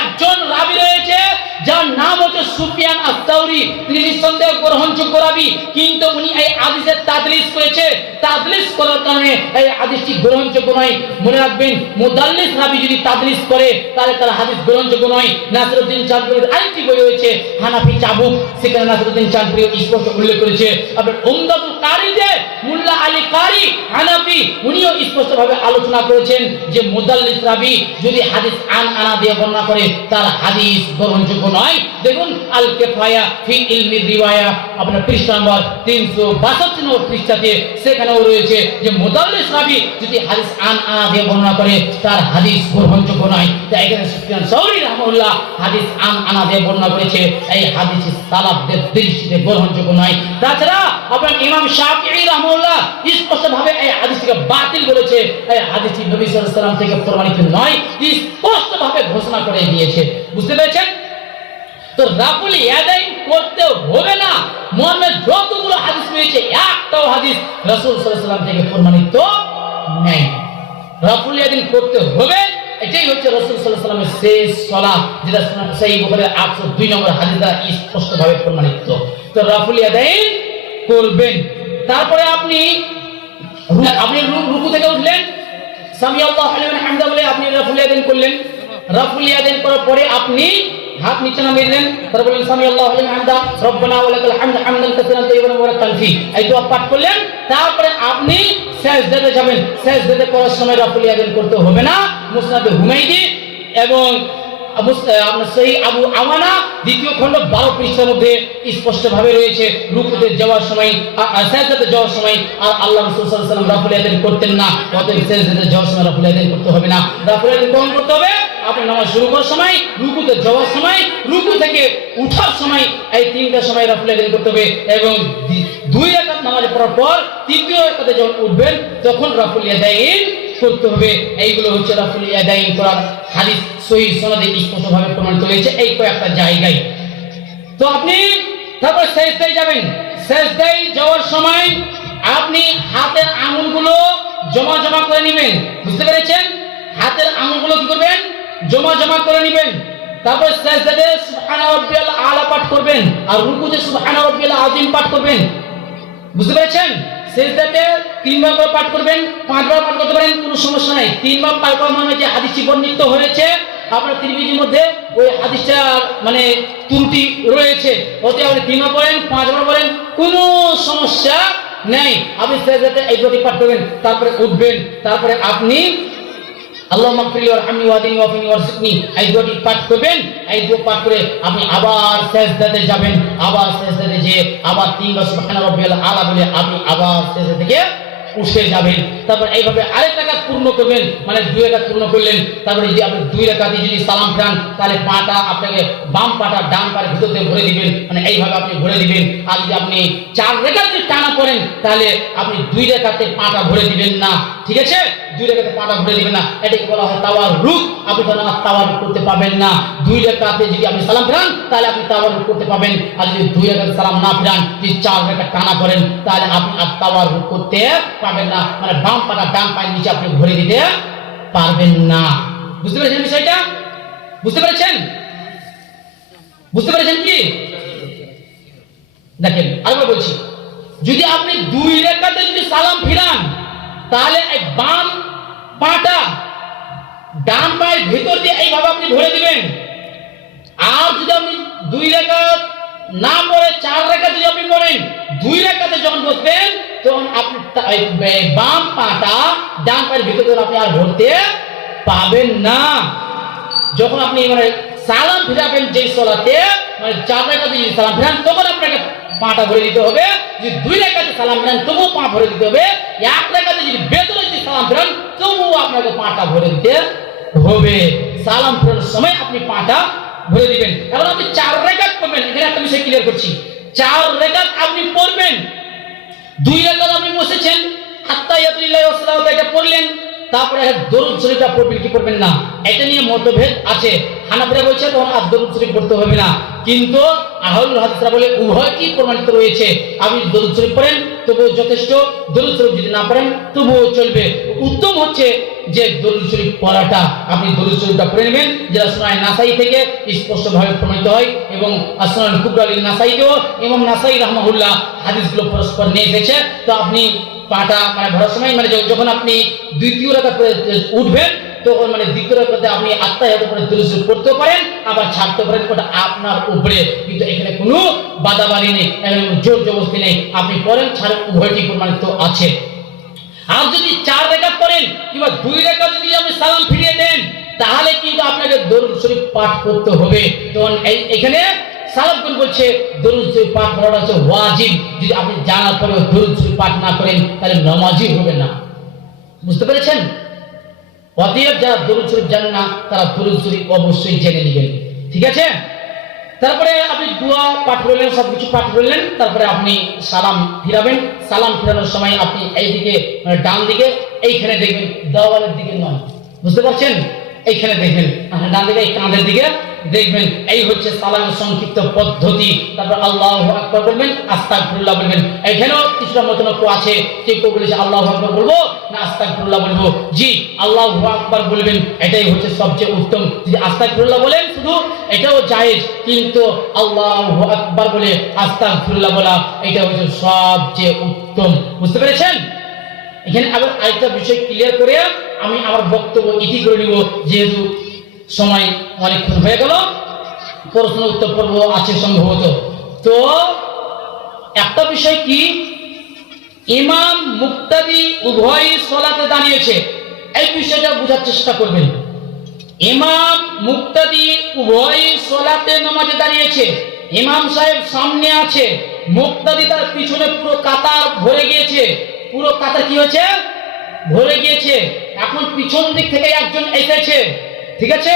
একজন রাবী রয়েছে যার নাম হচ্ছে সুফিয়ান আস-সাউরি। তিনি নিঃসন্দেহে গ্রহণযোগ্য রাবী, কিন্তু উনি এই হাদিসের তাদলিস করেছে। তাদলিস করার কারণে এই হাদিসটি গ্রহণযোগ্য নয়। মনে রাখবেন, মুদাল্লিস রাবী যদি তাদলিস করে তাহলে তার হাদিস গ্রহণযোগ্য নয়। নাসিরউদ্দিন চাঁদপুরের আরেকটি বই রয়েছে হানাফি চাবুক, সেখানে নাসিরউদ্দিন চাঁদপুরি স্পষ্ট উল্লেখ করেছে। আপনার উমদাতুল কারীতে মুল্লা আলী কারি হানাফি উনিও স্পষ্টভাবে আলোচনা করেছেন যে মুদাল্লিস রাবী যদি হাদিস আনা দিয়ে বর্ণনা করে তার হাদিস গ্রহণযোগ্য নয়। দেখুন আল কিফায়া ফি ইলমি রিওয়ায়া আপনার পৃষ্ঠা নম্বর 362 নম্বর পৃষ্ঠাতে, সেখানেও রয়েছে যে মুদাল্লিস রাবী যদি হাদিস আনা দিয়ে বর্ণনা করে তার হাদিস গ্রহণযোগ্য নয়। তাই এখানে সুফিয়ান সাউরি রাহমাহুল্লাহ হাদিস আনা দিয়ে বর্ণনা করেছে, এই হাদিস সালাফদের দৃষ্টিতে গ্রহণযোগ্য নয়। তাছাড়া আপনার ইমাম শাফিঈ রাহমাহুল্লাহ স্পষ্টভাবে এই হাদিসকে বাতিল বলেছে। এই হাদিসটি নবী সাল্লাল্লাহু আলাইহি ওয়াসাল্লাম থেকে প্রমাণিত নয়, স্পষ্টভাবে ঘোষণা করে দিয়েছে। বুঝতে পেরেছেন? তো রাফুল ইয়াদাইন করতে হবে না মর্মে যতগুলো হাদিস রয়েছে, একটাও হাদিস রাসূল সাল্লাল্লাহু আলাইহি ওয়াসাল্লাম থেকে প্রমাণিত নেই। রাফুল ইয়াদাইন করতে হবে, এটাই হচ্ছে রাসূল সাল্লাল্লাহু আলাইহি ওয়াসাল্লামের শেষ সালাত, যেটা সহিহ বুখারীর 802 নম্বর হাদিস দ্বারা স্পষ্টভাবে প্রমাণিত। তো রাফুল ইয়াদাইন করবেন। তারপরে আপনি রুকু থেকে উঠলেন, সামি আল্লাহু লিমান হামদা বলে আপনি রাফুল ইয়াদাইন করলেন। রাফুল ইয়াদাইন করার পরে আপনি হাত নিচে নামিয়ে দিলেন, তারপর বললেন সামি আল্লাহু লিমান হামদা রব্বানা ওয়া লাকাল হামদ হামদান কাসীরান তাইয়িবান মুবারাকান ফি, এই দোয়া পাঠ করলেন। তারপরে আপনি সিজদাতে যাবেন। সিজদাতে করার সময় রাফুল ইয়াদাইন করতে হবে না। মুসনাদে হুমায়দি এবং আপনার সহিহ আবু আওয়ানা দ্বিতীয় খণ্ড 12 পৃষ্ঠার মধ্যে স্পষ্টভাবে রয়েছে রুকুতে যাওয়ার সময়, সিজদাতে যাওয়ার সময় আর আল্লাহ রাসূল সাল্লাল্লাহু আলাইহি ওয়াসাল্লাম রাফুল ইয়াদাইন করতেন না। অতএব সিজদাতে যাওয়ার সময় রাফুল ইয়াদাইন করতে হবে না। রাফুল ইয়াদাইন কখন করতে হবে? আপনি নামাজ শুরু করার সময়, রুকুতে যাওয়ার সময়, রুকু থেকে উঠার সময়, এই তিনটা সময় রাফুল ইয়াদাইন করতে হবে। এবং 2 রাকাত নামাজ পড়ার পর তৃতীয় রাকাতে যখন উঠবেন তখন রাফুল ইয়াদাইন করতে হবে। এইগুলো হচ্ছে রাফুল ইয়াদাইন করার হাদিস সহিহ সনদে স্পষ্টভাবে প্রমাণিত হয়েছে এই কয়েকটা জায়গায়। তো আপনি তারপর সিজদায় যাবেন। সিজদায় যাওয়ার সময় আপনি হাতের আঙ্গুলগুলো জমা করে নেবেন। বুঝতে পেরেছেন? হাতের আঙ্গুলগুলো কি করবেন? জমা করে নেবেন। তারপর সিজদাতে সুবহান রাব্বিয়াল আলা পাঠ করবেন, আর রুকুতে সুবহান রাব্বিয়াল আযীম পাঠ করবেন। বুঝতে পেরেছেন? সেজদাতে 3 বার করে পাঠ করবেন, 5 বার পাঠ করতে পারেন, কোনো সমস্যা নাই। 3 বার পাঠ করা মানে যে হাদিসটি বর্ণিত হয়েছে আপনার তিরমিজির মধ্যে, ওই হাদিসটার মানে ত্রুটি রয়েছে, ওতে আপনি 3 বার পড়েন, 5 বার পড়েন, কোনো সমস্যা নেই। আপনি সেজদাতে এই দুটি পাঠ করবেন, তারপরে উঠবেন, তারপরে আপনি আল্লাহুম্মা গফিরলি ওয়ারহামনি ওয়াহদিনি ওয়াফিনি ওয়ারযুকনি এই দুটি পাঠ করবেন। এই দুটো পাঠ করে আপনি আবার সেজদাতে যাবেন, আবার সেজদাতে যেয়ে আবার 3 বার সুবহানা রাব্বিয়াল আলা বলে আপনি আবার সেজদা থেকে উঠে যাবেন। তারপর এইভাবে আরেক রাকাত পূর্ণ করবেন, মানে 2 রাকাত পূর্ণ করলেন। তারপরে যদি আপনি 2 রাকাতে যদি সালাম ফেরান, তাহলে পাটা আপনাকে বাম পাটা ডান পায়ের ভিতর দিয়ে ভরে দিবেন, মানে এইভাবে আপনি ভরে দিবেন। আর যদি আপনি 4 রাকাত টানা পড়েন, তাহলে আপনি 2 রাকাতে পাটা ভরে দিবেন না, ঠিক আছে? 2 রাকাতে পাটা ভরে দিবেন না, এটাকে বলা হয় তাওয়াররুক। আপনি তো না তাওয়াররুক করতে পাবেন না। 2 রাকাতে যদি আপনি সালাম ফেরান, তাহলে আপনি তাওয়াররুক করতে পাবেন। আর যদি 2 রাকাতে সালাম না ফেরান, যদি 4 রাকাত টানা পড়েন, তাহলে আপনি আর তাওয়াররুক করতে পাবেন না, মানে বাম পাটা ডান পায়ের নিচে আপনি ভরে দিতে পারবেন না। বুঝতে পেরেছেন বিষয়টা? বুঝতে পেরেছেন? বুঝতে পেরেছেন কি? দেখেন আরেকবার বলছি, যদি আপনি 2 রাকাতে যদি সালাম ফিরান, তাহলে এই বাম পাটা ডান পায়ের ভিতর দিয়ে এইভাবে আপনি ভরে দিবেন। আর যদি আপনি 2 রাকাত না পড়ে 4 রাকাত যদি আপনি পড়েন, 2 রাকাতে যখন বসবেন, তখন আপনি বাম পাটা ডান পায়ের ভিতর দিয়ে আপনি আর ভরতে পাবেন না। যখন আপনি মানে সালাম ফিরাবেন যেই সালাতে, মানে 4 রাকাতে যদি সালাম ফিরান, তখন আপনাকে পাটা ভরে দিতে হবে। যদি 2 রাকাতে সালাম ফিরান, তবুও পা ভরে দিতে হবে। 1 রাকাতে যদি ভেতরে যদি সালাম ফিরান, তবুও আপনাকে পাটা ভরে দিতে হবে। সালাম ফেরানোর সময় আপনি পাটা ভরে দিবেন। এখন আপনি 4 রাকাত পড়বেন। এখানে একটা বিষয় ক্লিয়ার করছি, 4 রাকাত আপনি পড়বেন। 2 রাকাত আপনি বসেছেন, আত্তাহিয়াতুল্লাহি ওয়া সালাতু এটা পড়লেন, তারপরে দরুদ শরীফটা পড়বেন কি পড়বেন না, এটা নিয়ে মতভেদ আছে। হানাফিরা বলছে তখন আর দরুদ শরীফ পড়তে হবে না, কিন্তু আহলুল হাদিসরা বলে উভয়ই প্রমাণিত রয়েছে। আপনি দরুদ শরীফ পড়েন তবুও যথেষ্ট, দরুদ শরীফ যদি না পড়েন তবুও চলবে। উত্তম হচ্ছে যে দরুদ শরীফ পড়াটা, আপনি দরুদ শরীফটা পড়ে নেবেন, যেটা সুনান নাসাই থেকে স্পষ্টভাবে প্রমাণিত হয়, এবং আসনান কুবরা লিন নাসাইতেও ইমাম নাসাই রাহমাহুল্লাহ হাদিসগুলো পরস্পর নিয়ে এসেছে। তো আপনি পাটা মানে ভরার সময়, মানে যখন আপনি 2য় রাকাত উঠবেন, তখন মানে 2য় রাকাতে আপনি আত্তাহিয়াতের পরে দরুদ শরীফ পড়তে পারেন, আবার ছাড়তে পারেন, ওটা আপনার উপরে। কিন্তু এখানে কোনো বাধাবাধি নেই, এখানে জোর জবরদস্তি নেই, আপনি পড়েন ছাড়েন উভয়টি প্রমাণিত আছে। আর যদি 4 রাকাত পড়েন কিংবা 2 রাকাত যদি আপনি সালাম ফিরিয়ে দেন, তাহলে কিন্তু আপনাকে দরুদ শরীফ পাঠ করতে হবে। তখন এখানে সালাফগণ বলছে দরুদ শরীফ পাঠ করাটা হচ্ছে ওয়াজিব। যদি আপনি জানার পরেও দরুদ শরীফ পাঠ না করেন, তাহলে নামাজি হবে না। বুঝতে পেরেছেন? অতএব যারা দরুদ শরীফ জানেন না, তারা দরুদ শরীফ অবশ্যই জেনে নেবেন, ঠিক আছে? তারপরে আপনি দোয়া পাঠ করলেন, সবকিছু পাঠ করলেন, তারপরে আপনি সালাম ফিরাবেন। সালাম ফিরানোর সময় আপনি এইদিকে মানে ডান দিকে এইখানে দেখবেন, দেওয়ালের দিকে নয়। বুঝতে পারছেন? এইখানে দেখবেন, ডান দিকে এই কাঁধের দিকে দেখবেন। এই হচ্ছে সালামের সংক্ষিপ্ত পদ্ধতি। তারপর আল্লাহু আকবার বলবেন, আস্তাগফিরুল্লাহ বলবেন। এখানেও কিছুটা মতনক্য আছে, কেউ কেউ বলেছে আল্লাহু আকবার বলবো না আস্তাগফিরুল্লাহ বলবো। জি, আল্লাহু আকবার বলবেন, এটাই হচ্ছে সবচেয়ে উত্তম। যদি আস্তাগফিরুল্লাহ বলেন শুধু, এটাও জায়েজ, কিন্তু আল্লাহু আকবার বলে আস্তাগফিরুল্লাহ বলা, এটা হচ্ছে সবচেয়ে উত্তম। বুঝতে পেরেছেন? এখানে আবার আরেকটা বিষয় ক্লিয়ার করে আমি আমার বক্তব্য ইতি করে নিব, যেহেতু সময় অনেকক্ষণ হয়ে গেল, প্রশ্ন উত্তর পর্ব আছে সম্ভবত। তো একটা বিষয় কি, ইমাম মুক্তাদি উভয়ই সালাতে দাঁড়িয়েছে, এই বিষয়টা বোঝার চেষ্টা করবেন। ইমাম মুক্তাদি উভয়ই সালাতে নামাজে দাঁড়িয়েছে, ইমাম সাহেব সামনে আছে, মুক্তাদি তার পিছনে পুরো কাতার ভরে গিয়েছে। পুরো কাতার কি হয়েছে? ভরে গিয়েছে। এখন পিছন দিক থেকে একজন এসেছে, ঠিক আছে?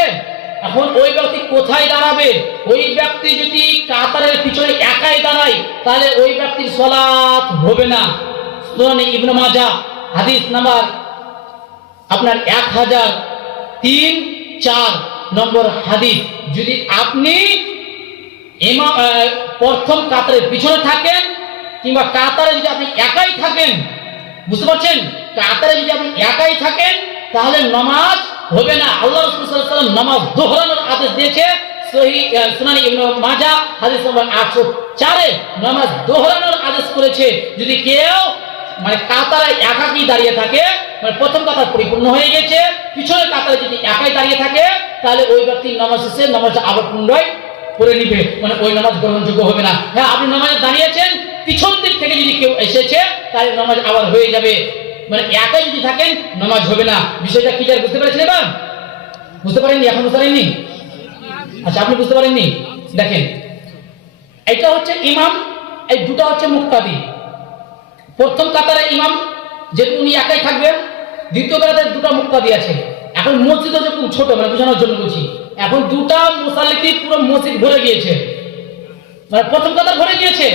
এখন ওই ব্যক্তি কোথায় দাঁড়াবে? ওই ব্যক্তি যদি কাতারের পিছনে একাই দাঁড়ায়, তাহলে ওই ব্যক্তির সালাত হবে না। সুনান ইবনে মাজাহ হাদিস নাম্বার আপনার 1003-4 নম্বর হাদিস। যদি আপনি প্রথম কাতারের পিছনে থাকেন, কিংবা কাতারে যদি আপনি একাই থাকেন, বুঝতে পারছেন? কাতারে যদি আপনি একাই থাকেন, তাহলে নামাজ হবে না। আল্লাহ রাসূল সাল্লাল্লাহু আলাইহি ওয়াসাল্লাম নামাজ দোহরানোর আদেশ দিয়েছে, সহিহ সুনান ইবনে মাজাহ হাদিস নম্বর 804 এ নামাজ দোহরানোর আদেশ করেছে। যদি কেউ মানে কাতারে একাকী দাঁড়িয়ে থাকে, মানে প্রথম কাতার পরিপূর্ণ হয়ে গেছে, পিছনের কাতারে যদি একাই দাঁড়িয়ে থাকে, তাহলে ওই ব্যক্তি নামাজ শেষে নামাজটা আবার পুনরায় পড়ে নিবে, মানে ওই নামাজ গ্রহণযোগ্য হবে না। হ্যাঁ, আপনি নামাজে দাঁড়িয়েছেন, পিছন দিক থেকে যদি কেউ এসেছে, তাহলে নামাজ আবার হয়ে যাবে। মানে একাই যদি থাকেন নামাজ হবে না। বিষয়টা কি বুঝতে পেরেছেন? এবার বুঝতে পারেননি? এখন বুঝতে পারেননি? আচ্ছা, আপনি বুঝতে পারেননি? দেখেন, এটা হচ্ছে ইমাম, এই দুটো হচ্ছে মুক্তাদি। প্রথম কাতারে ইমাম যেহেতু উনি একাই থাকবেন, দ্বিতীয় কাতারে দুটো মুক্তাদি আছে। এখন মসজিদ হচ্ছে খুব ছোট, মানে বোঝানোর জন্য বলছি, এখন দুটা মুসাল্লিতে পুরো মসজিদ ভরে গিয়েছে, মানে প্রথম কাতার ভরে গিয়েছে,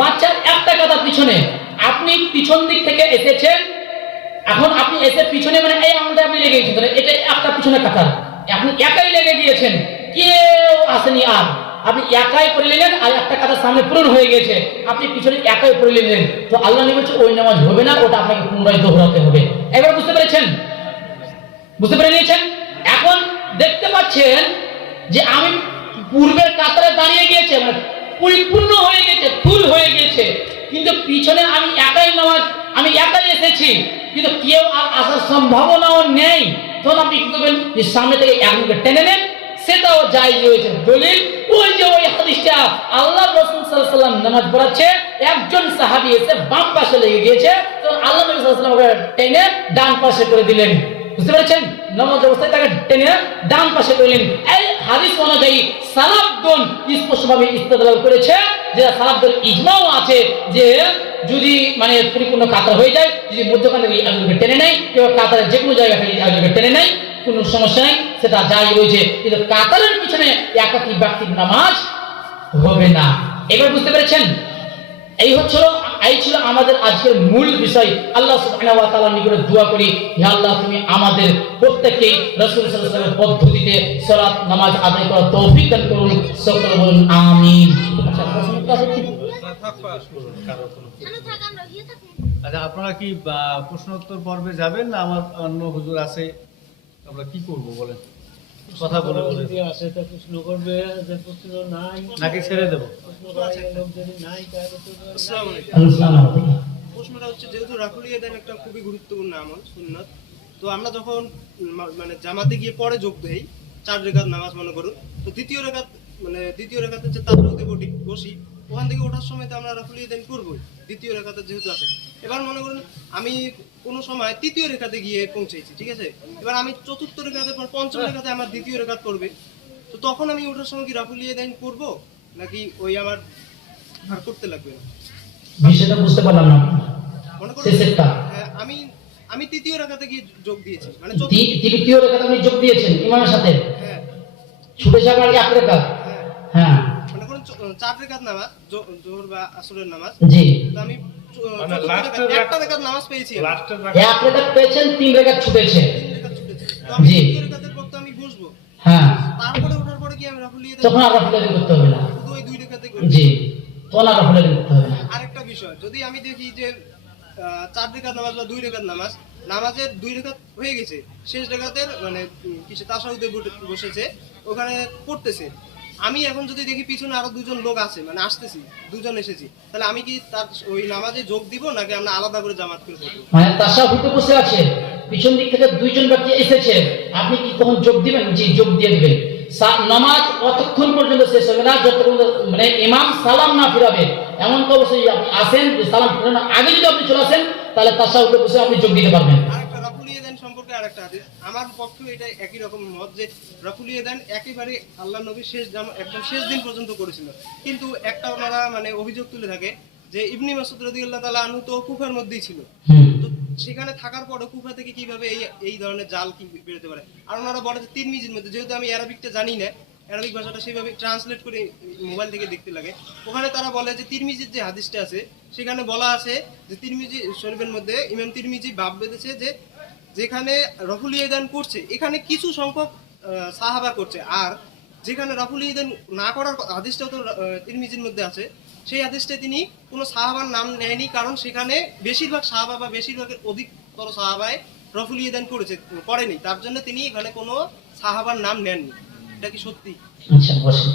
বাচ্চার একটা কাতার পিছনে। আপনি পিছন দিক থেকে এসেছেন, এখন আপনি এসে পিছনে মানে এই আঙুলটা আপনি লেগে গেছেন, এটা একটা পিছনে কাতার, আপনি একাই লেগে গিয়েছেন, কেউ আসেনি, আর আপনি একাই করে নিলেন, আর একটা কাতার সামনে পূরণ হয়ে গেছে, আপনি পিছনে একাই করে নিলেন, তো আল্লাহ নবী বলছে ওই নামাজ হবে না, ওটা আপনাকে পুনরায় দোহরাতে হবে। এবার বুঝতে পেরেছেন? বুঝতে পেরে নিয়েছেন? এখন দেখতে পাচ্ছেন যে আমি পূর্বের কাতারে দাঁড়িয়ে গিয়েছে, মানে পরিপূর্ণ হয়ে গেছে, ফুল হয়ে গেছে, কিন্তু পিছনে আমি একাই নামাজ, আমি একাই এসেছি, কিন্তু কেউ আর আসার সম্ভাবনাও নেই। তখন আপনি কি করবেন? যে সামনে থেকে একজনকে টেনে নেন, সেটাও জায়েজ রয়েছে। দলিল ওই যে ওই হাদিসটা, আল্লাহ রাসূল সাল্লাল্লাহু আলাইহি ওয়াসাল্লাম নামাজ পড়াচ্ছে, একজন সাহাবী এসে বাম পাশে লেগে গিয়েছে, তখন আল্লাহ নবী সাল্লাল্লাহু আলাইহি ওয়াসাল্লাম টেনে ডান পাশে করে দিলেন। বুঝতে পেরেছেন? নামাজ অবস্থায় তাকে টেনে ডান পাশে করলেন। এই হাদিস অনুযায়ী সালাফগণ স্পষ্টভাবে ইস্তেদলাল করেছে, যে সালাফদের ইজমাও আছে যে যদি মানে পরিপূর্ণ কাতার হয়ে যায়, যদি মধ্যখানে একজনকে টেনে নেয়, কেউ কাতারের যে কোনো জায়গা থেকে একজনকে টেনে নেয়, কোনো সমস্যা নেই, সেটা জায়েজ রয়েছে, কিন্তু কাতারের পিছনে একাকী ব্যক্তির নামাজ হবে না। এবার বুঝতে পেরেছেন? এই ছিল আমাদের আজকের মূল বিষয়। আল্লাহ সুবহানাহু ওয়া তাআলার নিকটে দোয়া করি, হে আল্লাহ, তুমি আমাদের প্রত্যেককেই রাসূল সাল্লাল্লাহু আলাইহি ওয়াসাল্লামের পদ্ধতিতে সালাত নামাজ আদায় করার তৌফিক দান করুন। সকলে বলুন আমিন। আচ্ছা, আপনারা কি প্রশ্নোত্তর পর্বে যাবেন, না আমার অন্য হুজুর আছে, আমরা কি করব বলেন? কথা বলে বলে আছে তো প্রশ্ন করবে, যে প্রশ্ন নাই নাকি ছেড়ে দেব? প্রশ্ন করার লোক যদি নাই, তাহলে তো আসসালামু আলাইকুম। আসসালামু আলাইকুম। প্রশ্নটা হচ্ছে, যেহেতু রাফুল ইয়াদান একটা খুবই গুরুত্বপূর্ণ আমল, সুন্নাত, তো আমরা যখন মানে জামাতে গিয়ে পরে যোগ দেই, 4 রাকাত নামাজ মনে করুন, তো দ্বিতীয় রাকাতে যে তাশাহুদে বসি, ওখান থেকে ওঠার সময় তো আমরা রাফুল ইয়াদান করবই, দ্বিতীয় রাকাতে যেহেতু আছে। এবার মনে করুন আমি কোনো সময় তৃতীয় রেখাতে গিয়ে পৌঁছেছি, ঠিক আছে, এবার আমি চতুর্থ রেখাতে পর পঞ্চম রেখাতে আমার দ্বিতীয় রেখাত করবে, তো তখন আমি ওঠার সময় কি রাফুল ইয়াদান করব, নাকি ওই আমার আর করতে লাগবে না? বিষয়টা বুঝতে পারলাম না। মনে করুন শেষেরটা আমি তৃতীয় রাকাতে গিয়ে যোগ দিয়েছি, মানে তৃতীয় রেখাতে আপনি যোগ দিয়েছেন ইমামের সাথে, হ্যাঁ ছুটে যাবার আগে এক রেখাত। হ্যাঁ হ্যাঁ, মনে করুন 4 রাকাত নামাজ, জোহর বা আসরের নামাজ, জি, তো আমি মানে একটা রাকাত নামাজ পেয়েছি, এক রেখাত পেয়েছেন, 3 রেখাত ছুটেছে। 3 রাকাত ছুটেছে, তো আমি জি। তৃতীয় রাকাতের পর তো আমি বসবো, হ্যাঁ, তারপরে ওঠার পরে কি আমি রাফুল ইয়াদান তখন আর রাফুল করতে হবে না। শুধু ওই 2 রাকাতে জি, তখন আর রাফুল করতে হবে না। আরেকটা বিষয়, যদি আমি দেখি যে 4 রাকাত নামাজ বা 2 রাকাত নামাজের 2 রাকাত হয়ে গেছে, শেষ রাকাতের মানে কিছু তাশাহুদে বসেছে, ওখানে পড়তেছে, আমি এখন যদি দেখি পিছনে আরো 2জন লোক আছে, মানে আসতেছি, 2জন এসেছি, তাহলে আমি কি তার ওই নামাজে যোগ দিব, নাকি আমরা আলাদা করে জামাত করে পড়ব? মানে তাশাহুদে বসে আছে, পিছন দিক থেকে 2জন ব্যক্তি এসেছে, আপনি কি তখন যোগ দিবেন? জি, যোগ দিয়ে দিবেন। নামাজ অতক্ষণ পর্যন্ত শেষ হবে না যতক্ষণ মানে ইমাম সালাম না ফিরাবে। এমন তো অবশ্যই আপনি আসেন, সালাম ফিরানোর আগে যদি আপনি চলে আসেন, তাহলে তাশাহুদে বসে আপনি যোগ দিতে পারবেন। আরেকটা রাফুল ইয়াদান সম্পর্কে আরেকটা হাদিস, আমার পক্ষে এটা একই রকম মত, যে রাফুল ইয়াদান একেবারে আল্লাহ নবী একদম শেষ দিন পর্যন্ত করেছিল, কিন্তু একটা ওনারা মানে অভিযোগ তুলে থাকে যে ইবনে মাসউদ রাদিয়াল্লাহু তাআলা আনহু তো কুফার মধ্যেই ছিল, তো সেখানে থাকার পরও কুফা থেকে কিভাবে এই ধরনের জাল কি বেরোতে পারে? আর ওনারা বলে যে তিরমিজির মধ্যে, যেহেতু আমি অ্যারাবিকটা জানি না, অ্যারাবিক ভাষাটা সেভাবে ট্রান্সলেট করে মোবাইল থেকে দেখতে লাগে, ওখানে তারা বলে যে তিরমিজির যে হাদিসটা আছে, সেখানে বলা আছে যে তিরমিজি শরীফের মধ্যে ইমাম তিরমিজি বাব বেঁধেছে যে যেখানে রাফুল ইয়াদান করছে, এখানে কিছু সংখ্যক সাহাবা করছে, আর যেখানে রাফুল ইয়াদান না করার হাদিসটাও তো তিরমিজির মধ্যে আছে, সেই হাদিসটায় তিনি কোনো সাহাবার নাম নেয়নি, কারণ সেখানে বেশিরভাগ সাহাবা বা বেশিরভাগের অধিকতর সাহাবায় রাফুল ইয়াদান করেনি, তার জন্য তিনি এখানে কোনো সাহাবার নাম নেননি। এটা কি সত্যি? আচ্ছা বসেন।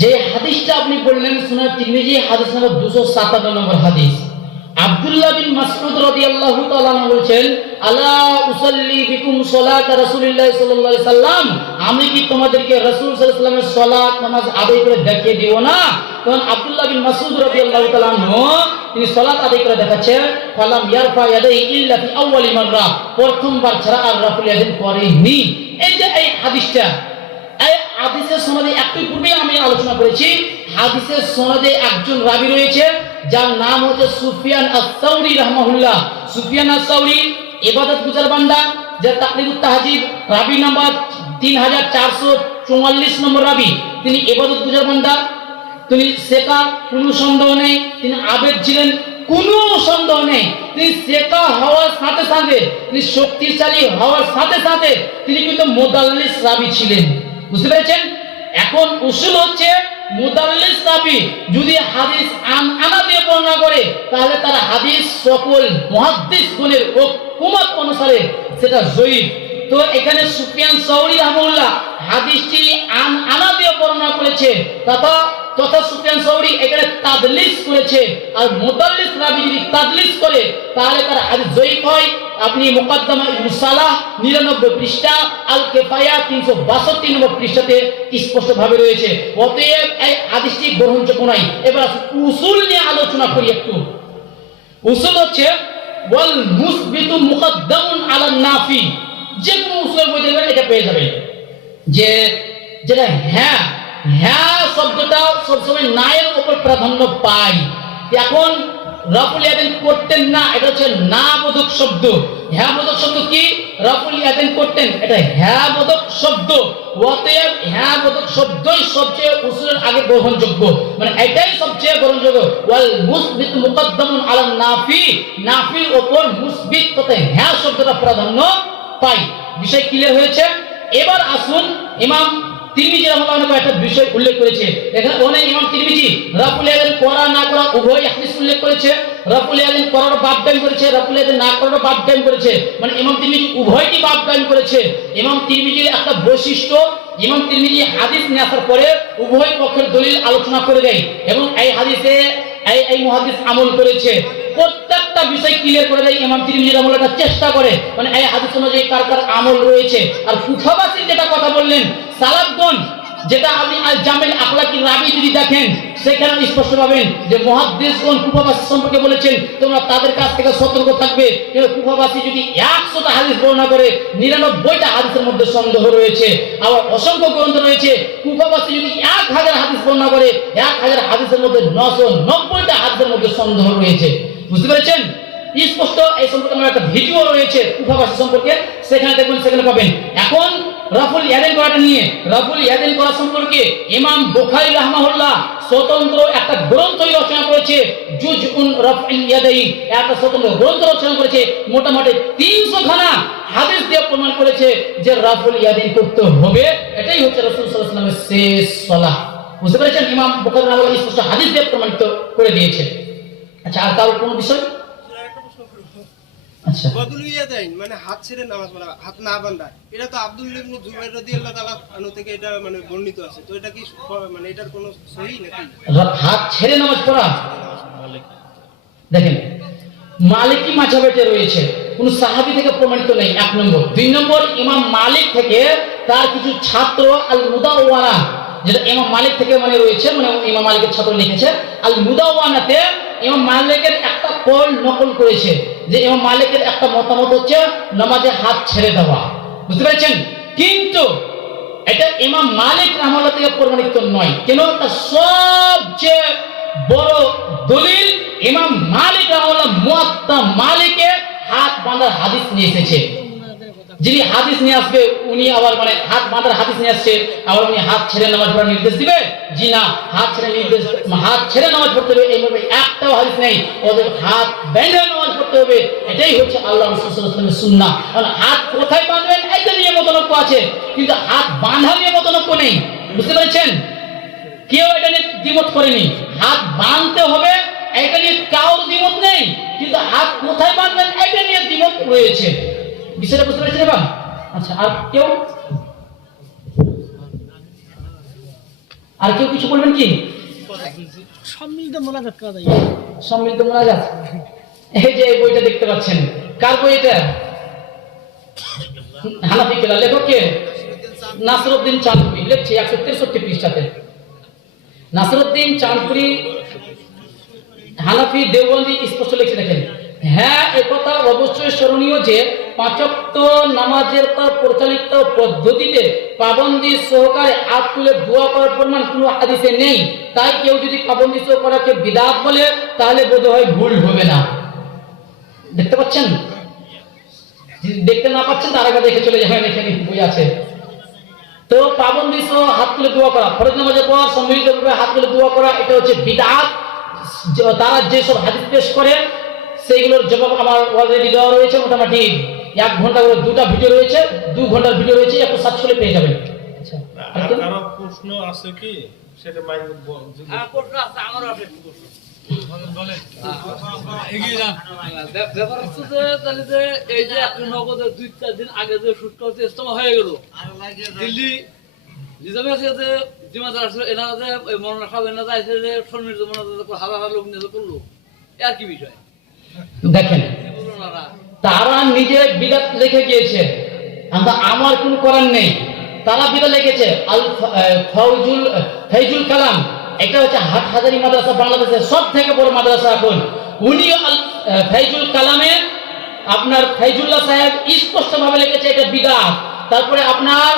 যে হাদিসটা আপনি বললেন সুনান তিরমিজি হাদিস নম্বর 257 নম্বর হাদিস, আব্দুল্লাহ বিন মাসউদ রাদিয়াল্লাহু তাআলা আনহু বলেন, আলা উসাল্লি বিকুম সালাত রাসূলুল্লাহ সাল্লাল্লাহু আলাইহি সাল্লাম, আমি কি তোমাদেরকে রাসূল সাল্লাল্লাহু আলাইহি সাল্লামের সালাত নামাজ আদায় করে দেখিয়ে দিব না? তখন আব্দুল্লাহ বিন মাসউদ রাদিয়াল্লাহু তাআলা আনহু তিনি সালাত আদায় করে দেখাচ্ছেন, ফালাম ইয়ারফা ইয়াদাই ইল্লা ফি আউয়ালি মাররা, প্রথমবার ছাড়া আর রাফুল ইয়াদাইন করেনি। এই যে এই হাদিসটা, এই হাদিসের সনদে একটু পূর্বে আমি আলোচনা করেছি, হাদিসের সনদে একজন রাবী রয়েছে যার নাম হচ্ছে সুফিয়ান আস-সাউরি রাহমাহুল্লাহ। সুফিয়ান আস-সাউরি ইবাদত গুজার বান্দা, যার তাকরিবুত তাহজিব রাবী নাম্বার 3444 নম্বর রাবী, তিনি ইবাদত গুজার বান্দা, তিনি সেকা, কোনো সন্দেহ নেই, তিনি আবেদ ছিলেন, কোনো সন্দেহ নেই। তিনি সেকা হওয়ার সাথে সাথে, তিনি শক্তিশালী হওয়ার সাথে সাথে তিনি কিন্তু মুদাল্লিস রাবী ছিলেন। বুঝতে পেরেছেন? এখন উসুল হচ্ছে মুদাল্লিস রাবী যদি হাদিস আনা দিয়ে বর্ণনা করে তাহলে তার হাদিস সকল মুহাদ্দিস গণের হুকুমত অনুসারে সেটা জয়ীফ। তো এখানে সুফিয়ান সাউরি রাহমাহুল্লাহ হাদিসটি আনা দিয়ে বর্ণনা করেছে, তথা সুফিয়ান সাউরি এখানে তাদলিস করেছে। আর মুদাল্লিস রাবী যদি তাদলিস করে তাহলে তার হাদিস জয়ীফ হয়। আপনি মুকদ্দমা ইবনে সালাহ 99 পৃষ্ঠা, আল কিফায়া 362 নম্বর পৃষ্ঠাতে স্পষ্ট ভাবে রয়েছে। অতএব এই হাদিসটি গ্রহণযোগ্য নয়। এবার উসুল নিয়ে আলোচনা করি একটু। উসুল হচ্ছে ওয়াল মুসবিতু মুকদ্দামুন আলা নাফি, যে কোনো উসুলের মধ্যে এটা পেয়ে যাবেন যে যেটা হ্যাঁ হ্যাঁ শব্দটা সবসময় নায়ের উপর প্রাধান্য পায়। এখন রাফুল ইয়াদাইন করতেন না, এটা হচ্ছে না বোধক শব্দ। হ্যাঁ বোধক শব্দ কি? রাফুল ইয়াদাইন করতেন, এটা হ্যাঁ বোধক শব্দ। অতএব হ্যাঁ বোধক শব্দই সবচেয়ে উসুলের আগে গ্রহণযোগ্য, মানে এটাই সবচেয়ে গ্রহণযোগ্য। ওয়াল মুসবিত মুকদ্দামুন আলা নাফি, নাফির উপর মুসবিত তথা হ্যাঁ শব্দটা প্রাধান্য পায়। বিষয় ক্লিয়ার হয়েছে? এবার আসুন, ইমাম তিরমিজি রাহমাহুল্লাহ একটা বিষয় উল্লেখ করেছে। এখানে অনেক ইমাম তিরমিজি রাফুল ইয়াদাইন করা না করা উভয় হাদিস উল্লেখ করেছে। রাফুল ইয়াদাইন করার বাব কায়েম করেছে, রাফুল ইয়াদাইন না করার বাব কায়েম করেছে, মানে ইমাম তিরমিজি উভয়টি বাব কায়েম করেছে। ইমাম তিরমিজির একটা বৈশিষ্ট্য, ইমাম তিরমিজি হাদিস নিয়ে আসার পরে উভয় পক্ষের দলিল আলোচনা করে দেয় এবং এই হাদিসে এই মুহাদ্দিস আমল করেছে, প্রত্যেকটা বিষয় ক্লিয়ার করে দেয়। ইমাম তিরমিজি রাহমাহুল্লাহ চেষ্টা করে মানে এই হাদিস অনুযায়ী কার কার আমল রয়েছে। আর কুফাবাসীর যেটা কথা বললেন সালাফগণ, যেটা আপনি আল জামিল আখলাকি রাবি যদি দেখেন সেখানে স্পষ্ট পাবেন যে মুহাদ্দিসগণ কুফাবাসী সম্পর্কে বলেছেন তোমরা তাদের কাছ থেকে সতর্ক থাকবে। কিন্তু কুফাবাসী যদি 100টা হাদিস বর্ণনা করে 99টা হাদিসের মধ্যে সন্দেহ রয়েছে। আবার অসংখ্য গ্রন্থ রয়েছে, কুফাবাসী যদি 1000 হাদিস বর্ণনা করে 1000 হাদিসের মধ্যে 990টা হাদিসের মধ্যে সন্দেহ রয়েছে। বুঝতে পেরেছেন? স্পষ্ট এই সম্পর্কে আমার একটা ভিডিও রয়েছে কুফাবাসী সম্পর্কে, সেখানে দেখবেন, সেখানে পাবেন। এখন রাফুল ইয়াদাইন করাটা নিয়ে, রাফুল ইয়াদাইন করা সম্পর্কে ইমাম বুখারী রাহমাহুল্লাহ স্বতন্ত্র একটা গ্রন্থই রচনা করেছে, জুজউন রাফউল ইয়াদাইন, একটা স্বতন্ত্র গ্রন্থ রচনা করেছে। মোটামুটি 300 খানা হাদিস দিয়ে প্রমাণ করেছে যে রাফুল ইয়াদাইন করতে হবে, এটাই হচ্ছে রাসূল সাল্লাল্লাহু আলাইহি ওয়াসাল্লামের শেষ সালাহ। বুঝতে পেরেছেন? ইমাম বুখারী রাহমাহুল্লাহ স্পষ্ট হাদিস দিয়ে প্রমাণিত করে দিয়েছে। আচ্ছা, আর কারো কোনো বিষয়? আচ্ছা, বদলু ইয়াদাইন মানে হাত ছেড়ে নামাজ পড়া, হাত না বাঁধা, এটা তো আব্দুল্লাহ ইবনে জুবাইর রাদিয়াল্লাহু তাআলা আনহু থেকে এটা মানে বর্ণিত আছে। তো এটা কি মানে এটার কোনো সহি নাকি? হাত ছেড়ে নামাজ পড়া দেখেন মালিকি মাযহাবে রয়েছে, কোন সাহাবী থেকে প্রমাণিত নেই, 1 নম্বর। 2 নম্বর, ইমাম মালিক থেকে তার কিছু ছাত্র আল মুদাওয়ানা, যেটা ইমাম মালিক থেকে মানে রয়েছে, মানে ইমাম মালিকের ছাত্র লিখেছে আল মুদাওয়ানাতে ইমাম মালিকের একটা কল নকল করেছে যে ইমাম মালিকের একটা মতামত হচ্ছে নামাজে হাত ছেড়ে দেওয়া। বুঝতে পেরেছেন? কিন্তু এটা ইমাম মালিক রাহমাহুল্লাহ থেকে প্রমাণিত নয়। কেন? তার সবচেয়ে বড় দলিল ইমাম মালিক রাহমাহুল্লাহ মুয়াত্তা মালিকে হাত বাঁধার হাদিস নিয়ে এসেছে। যিনি হাদিস নিয়ে আসবে উনি আবার মানে হাত বাঁধার হাদিস নিয়ে আসছে, আবার উনি হাত ছেড়ে নামাজ পড়ার নির্দেশ দিবে? জি না, হাত ছেড়ে নামাজ পড়তে হবে এইভাবে একটাও হাদিস নেই। ওদের হাত বেঁধে নামাজ পড়তে হবে, এটাই হচ্ছে আল্লাহ রাসূল সাল্লাল্লাহু আলাইহি ওয়াসাল্লামের সুন্নাহ। কারণ হাত কোথায় বাঁধবেন এটা নিয়ে মতনৈক্য আছে, কিন্তু হাত বাঁধা নিয়ে মতনৈক্য নেই। বুঝতে পেরেছেন? কেউ এটা নিয়ে দ্বিমত করেনি। হাত বাঁধতে হবে এটা নিয়ে কারোর দ্বিমত নেই, কিন্তু হাত কোথায় বাঁধবেন এটা নিয়ে দ্বিমত রয়েছে। বিষয়টা বুঝতে পেরেছেন? এবার আচ্ছা, আর কেউ? আর কেউ কিছু বলবেন কি? সম্মিলিত মোনাজাত করা যায়। সম্মিলিত মোনাজাত, এই যে এই বইটা দেখতে পাচ্ছেন, কার বই এটা? হানাফি কেলা, লেখক কে? নাসিরউদ্দিন চাঁদপুরি, লিখছে 163 পৃষ্ঠাতে। নাসিরউদ্দিন চাঁদপুরি হানাফি দেওবন্দি স্পষ্ট লিখছে, দেখেন। হ্যাঁ, একথা অবশ্যই স্মরণীয় যে 5 ওয়াক্ত নামাজের পর পরিচালিত পদ্ধতিতে পাবন্দি সহকারে হাত তুলে দোয়া করার প্রমাণ কোনো হাদিসে নেই। তাই কেউ যদি পাবন্দি সহকারে বিদআত বলে তাহলে বোধহয় ভুল হবে না। দেখতে পাচ্ছেন? দেখতে না পাচ্ছেন তার আগে দেখে চলে যাবেন, এখানে বই আছে। তো পাবন্দি সহ হাত তুলে দোয়া করা, ফরজ নামাজের পর সম্মিলিতভাবে হাত তুলে দোয়া করা, এটা হচ্ছে বিদআত। তারা যেসব হাদিস পেশ করে সেইগুলোর জবাব আমার অলরেডি দেওয়া রয়েছে, মোটামুটি 1 ঘন্টা করে 2টা ভিডিও রয়েছে, 2 ঘন্টার ভিডিও রয়েছে, একটু সার্চ করে পেয়ে যাবেন। আচ্ছা, আর কেউ? কারো প্রশ্ন আছে কি? সেটা মাইক প্রশ্ন আছে, আমারও আছে একটু প্রশ্ন। ব্যাপার হচ্ছে যে তাহলে যে এই যে আপনি নগদের 2-4 দিন আগে যে শুট করতে ইজতেমা হয়ে গেল দিল্লি নিজামে আছে যে জিমাদার আসলে এনারা যে মৌলানা সাহেব এনারা আছে যে সম্মিলিত মোনাজাত হাজার লোক নিয়ে করলো, আর কি বিষয়? দেখেন, তারা নিজে বিদআত লিখে গিয়েছে, আমার কোনো করার নেই। তারা বিদআত লিখেছে। আল ফাইজুল কালাম, এটা হচ্ছে হাটহাজারী মাদ্রাসা, বাংলাদেশের সব থেকে বড় মাদ্রাসা এখন। উনি ফাইজুল কালামে আপনার ফাইজুল্লাহ সাহেব স্পষ্টভাবে লিখেছে এটা বিদআত। তারপরে আপনার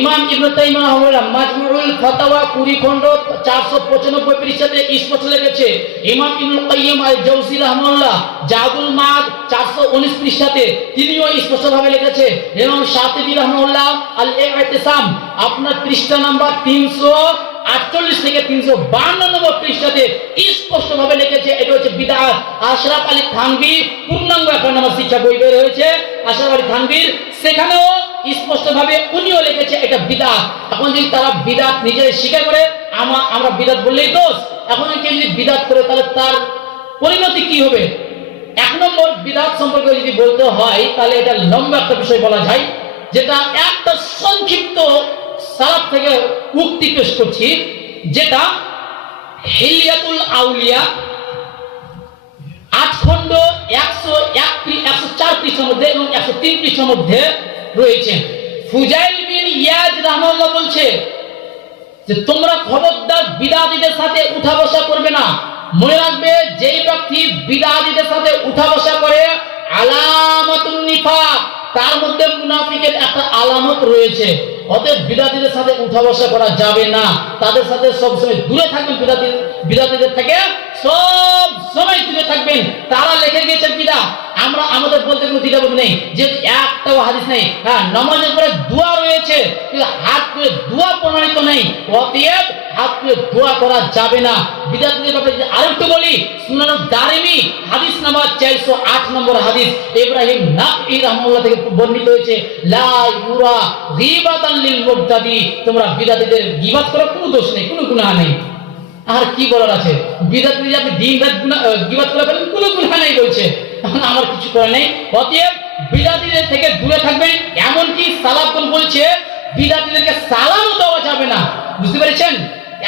ইমাম ইবনে তাইমিয়া রাহিমাহুল্লাহ মাজমুউল ফাতাওয়া 20 খণ্ড 495 পৃষ্ঠাতে স্পষ্ট লিখেছে। ইমাম ইবনুল কাইয়্যিম আল জাওজি রাহিমাহুল্লাহ জাদুল মাদ 419 পৃষ্ঠাতে তিনিও স্পষ্টভাবে লিখেছে। ইমাম শাতিবী রাহিমাহুল্লাহ আল ইতিসাম আপনার পৃষ্ঠা নাম্বার 348 থেকে 352 নম্বর পৃষ্ঠাতে স্পষ্টভাবে লিখেছে এটা হচ্ছে বিদআত। আশরাফ আলী থানভী পূর্ণাঙ্গ একটা নামাজ শিক্ষা বই বের হয়েছে আশরাফ আলী থানভীর, সেখানেও স্পষ্টভাবে উনিও লিখেছে এটা বিদআত। এখন যদি তারা বিদআত নিজেই স্বীকার করে, আমরা বিদআত বললেই দোষ। এখন কেউ যদি বিদআত করে তাহলে তার পরিণতি কি হবে? 1 নম্বর, বিদআত সম্পর্কে যদি বলতে হয় তাহলে এটা লম্বা একটা বিষয় বলা যায়, যেটা একটা সংক্ষিপ্ত সালাফ থেকে উক্তি পেশ করছি, যেটা হিলিয়াতুল আউলিয়া 8 খণ্ড 104 পৃষ্ঠার মধ্যে এবং 103 পৃষ্ঠার মধ্যে রয়েছে। ফুজাইল বিন ইয়াজ রাহমাহুল্লাহ বলছে যে তোমরা খবরদার বিদআতীদের সাথে উঠা বসা করবে না। মনে রাখবে যেই ব্যক্তি বিদআতীদের সাথে উঠা বসা করে আলামাতুন নিফাক, তার মধ্যে মুনাফিকের একটা আলামত রয়েছে। অতএব বিদআতীদের সাথে উঠা বসা করা যাবে না, তাদের সাথে সব সময় দূরে থাকবেন। বিদআতীদের থেকে সব সময় দূরে থাকবেন। তারা লিখে গিয়েছে বিদআত, আমরা আমাদের বলতে কোনো দ্বিধাবোধ নেই, যে একটাও হাদিস নেই। হ্যাঁ, নামাজের পরে দোয়া রয়েছে কিন্তু হাত তুলে দোয়া প্রমাণিত নেই, অতএব হাত তুলে দোয়া করা যাবে না। বিদআতীদের ব্যাপারে যদি আরেকটু বলি, সুনান দারিমি হাদিস নাম্বার 408 নম্বর হাদিস, ইব্রাহিম নাখঈ রাহমাহুল্লাহ থেকে বর্ণিত হয়েছে, লা ইউরা গীবাতান লিল মুবতাদি, তোমরা বিদআতীদের গীবাত করা কোনো দোষ নেই, কোনো গুনাহ নেই। আর কি বলার আছে? বিদআত যদি আপনি দিন রাত গীবাত করে ফেলেন কোনো গুনাহ নেই বলছে, এখন আমার কিছু করার নেই। অতএব বিদআতীদের থেকে দূরে থাকবেন। এমনকি সালাফগণ বলছে বিদআতীদেরকে সালামও দেওয়া যাবে না। বুঝতে পেরেছেন?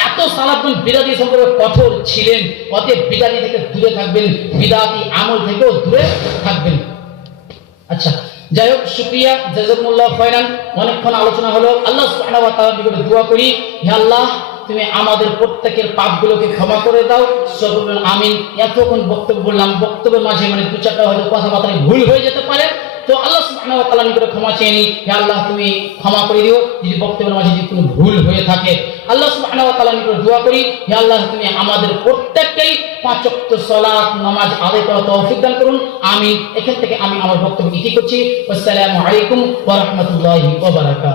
এত সালাফগণ বিদআতী সম্পর্কে কঠোর ছিলেন। অতএব বিদআতী থেকে দূরে থাকবেন, বিদআতী আমল থেকেও দূরে থাকবেন। আচ্ছা, যাই হোক, শুকরিয়া, জাযাকুমুল্লাহ খায়রান। অনেকক্ষণ আলোচনা হলো। আল্লাহ সুবহানাহু ওয়া তাআলার নিকটে দোয়া করি, হে আল্লাহ তুমি আমাদের প্রত্যেকের পাপগুলোকে ক্ষমা করে দাও। সকলে আমিন। এতক্ষণ বক্তব্য বললাম, বক্তব্যের মাঝে 2-4টা হয়তো কথাবার্তায় ভুল হয়ে যেতে পারে, তো আল্লাহ সুবহানাহু ওয়া তাআলার নিকটে ক্ষমা চেয়ে নিই। হে আল্লাহ তুমি ক্ষমা করে দিও যদি বক্তব্যের মাঝে যদি কোনো ভুল হয়ে থাকে। আল্লাহ সুবহানাহু ওয়া তাআলার নিকটে দোয়া করি, হে আল্লাহ তুমি আমাদের প্রত্যেককেই 5 ওয়াক্ত সালাত নামাজ আদায় করার তৌফিক দান করুন। আমিন। এখান থেকে আমি আমার বক্তব্য ইতি করছি। আসসালামু আলাইকুম ওয়া রাহমাতুল্লাহি ওয়া বারাকাতুহু।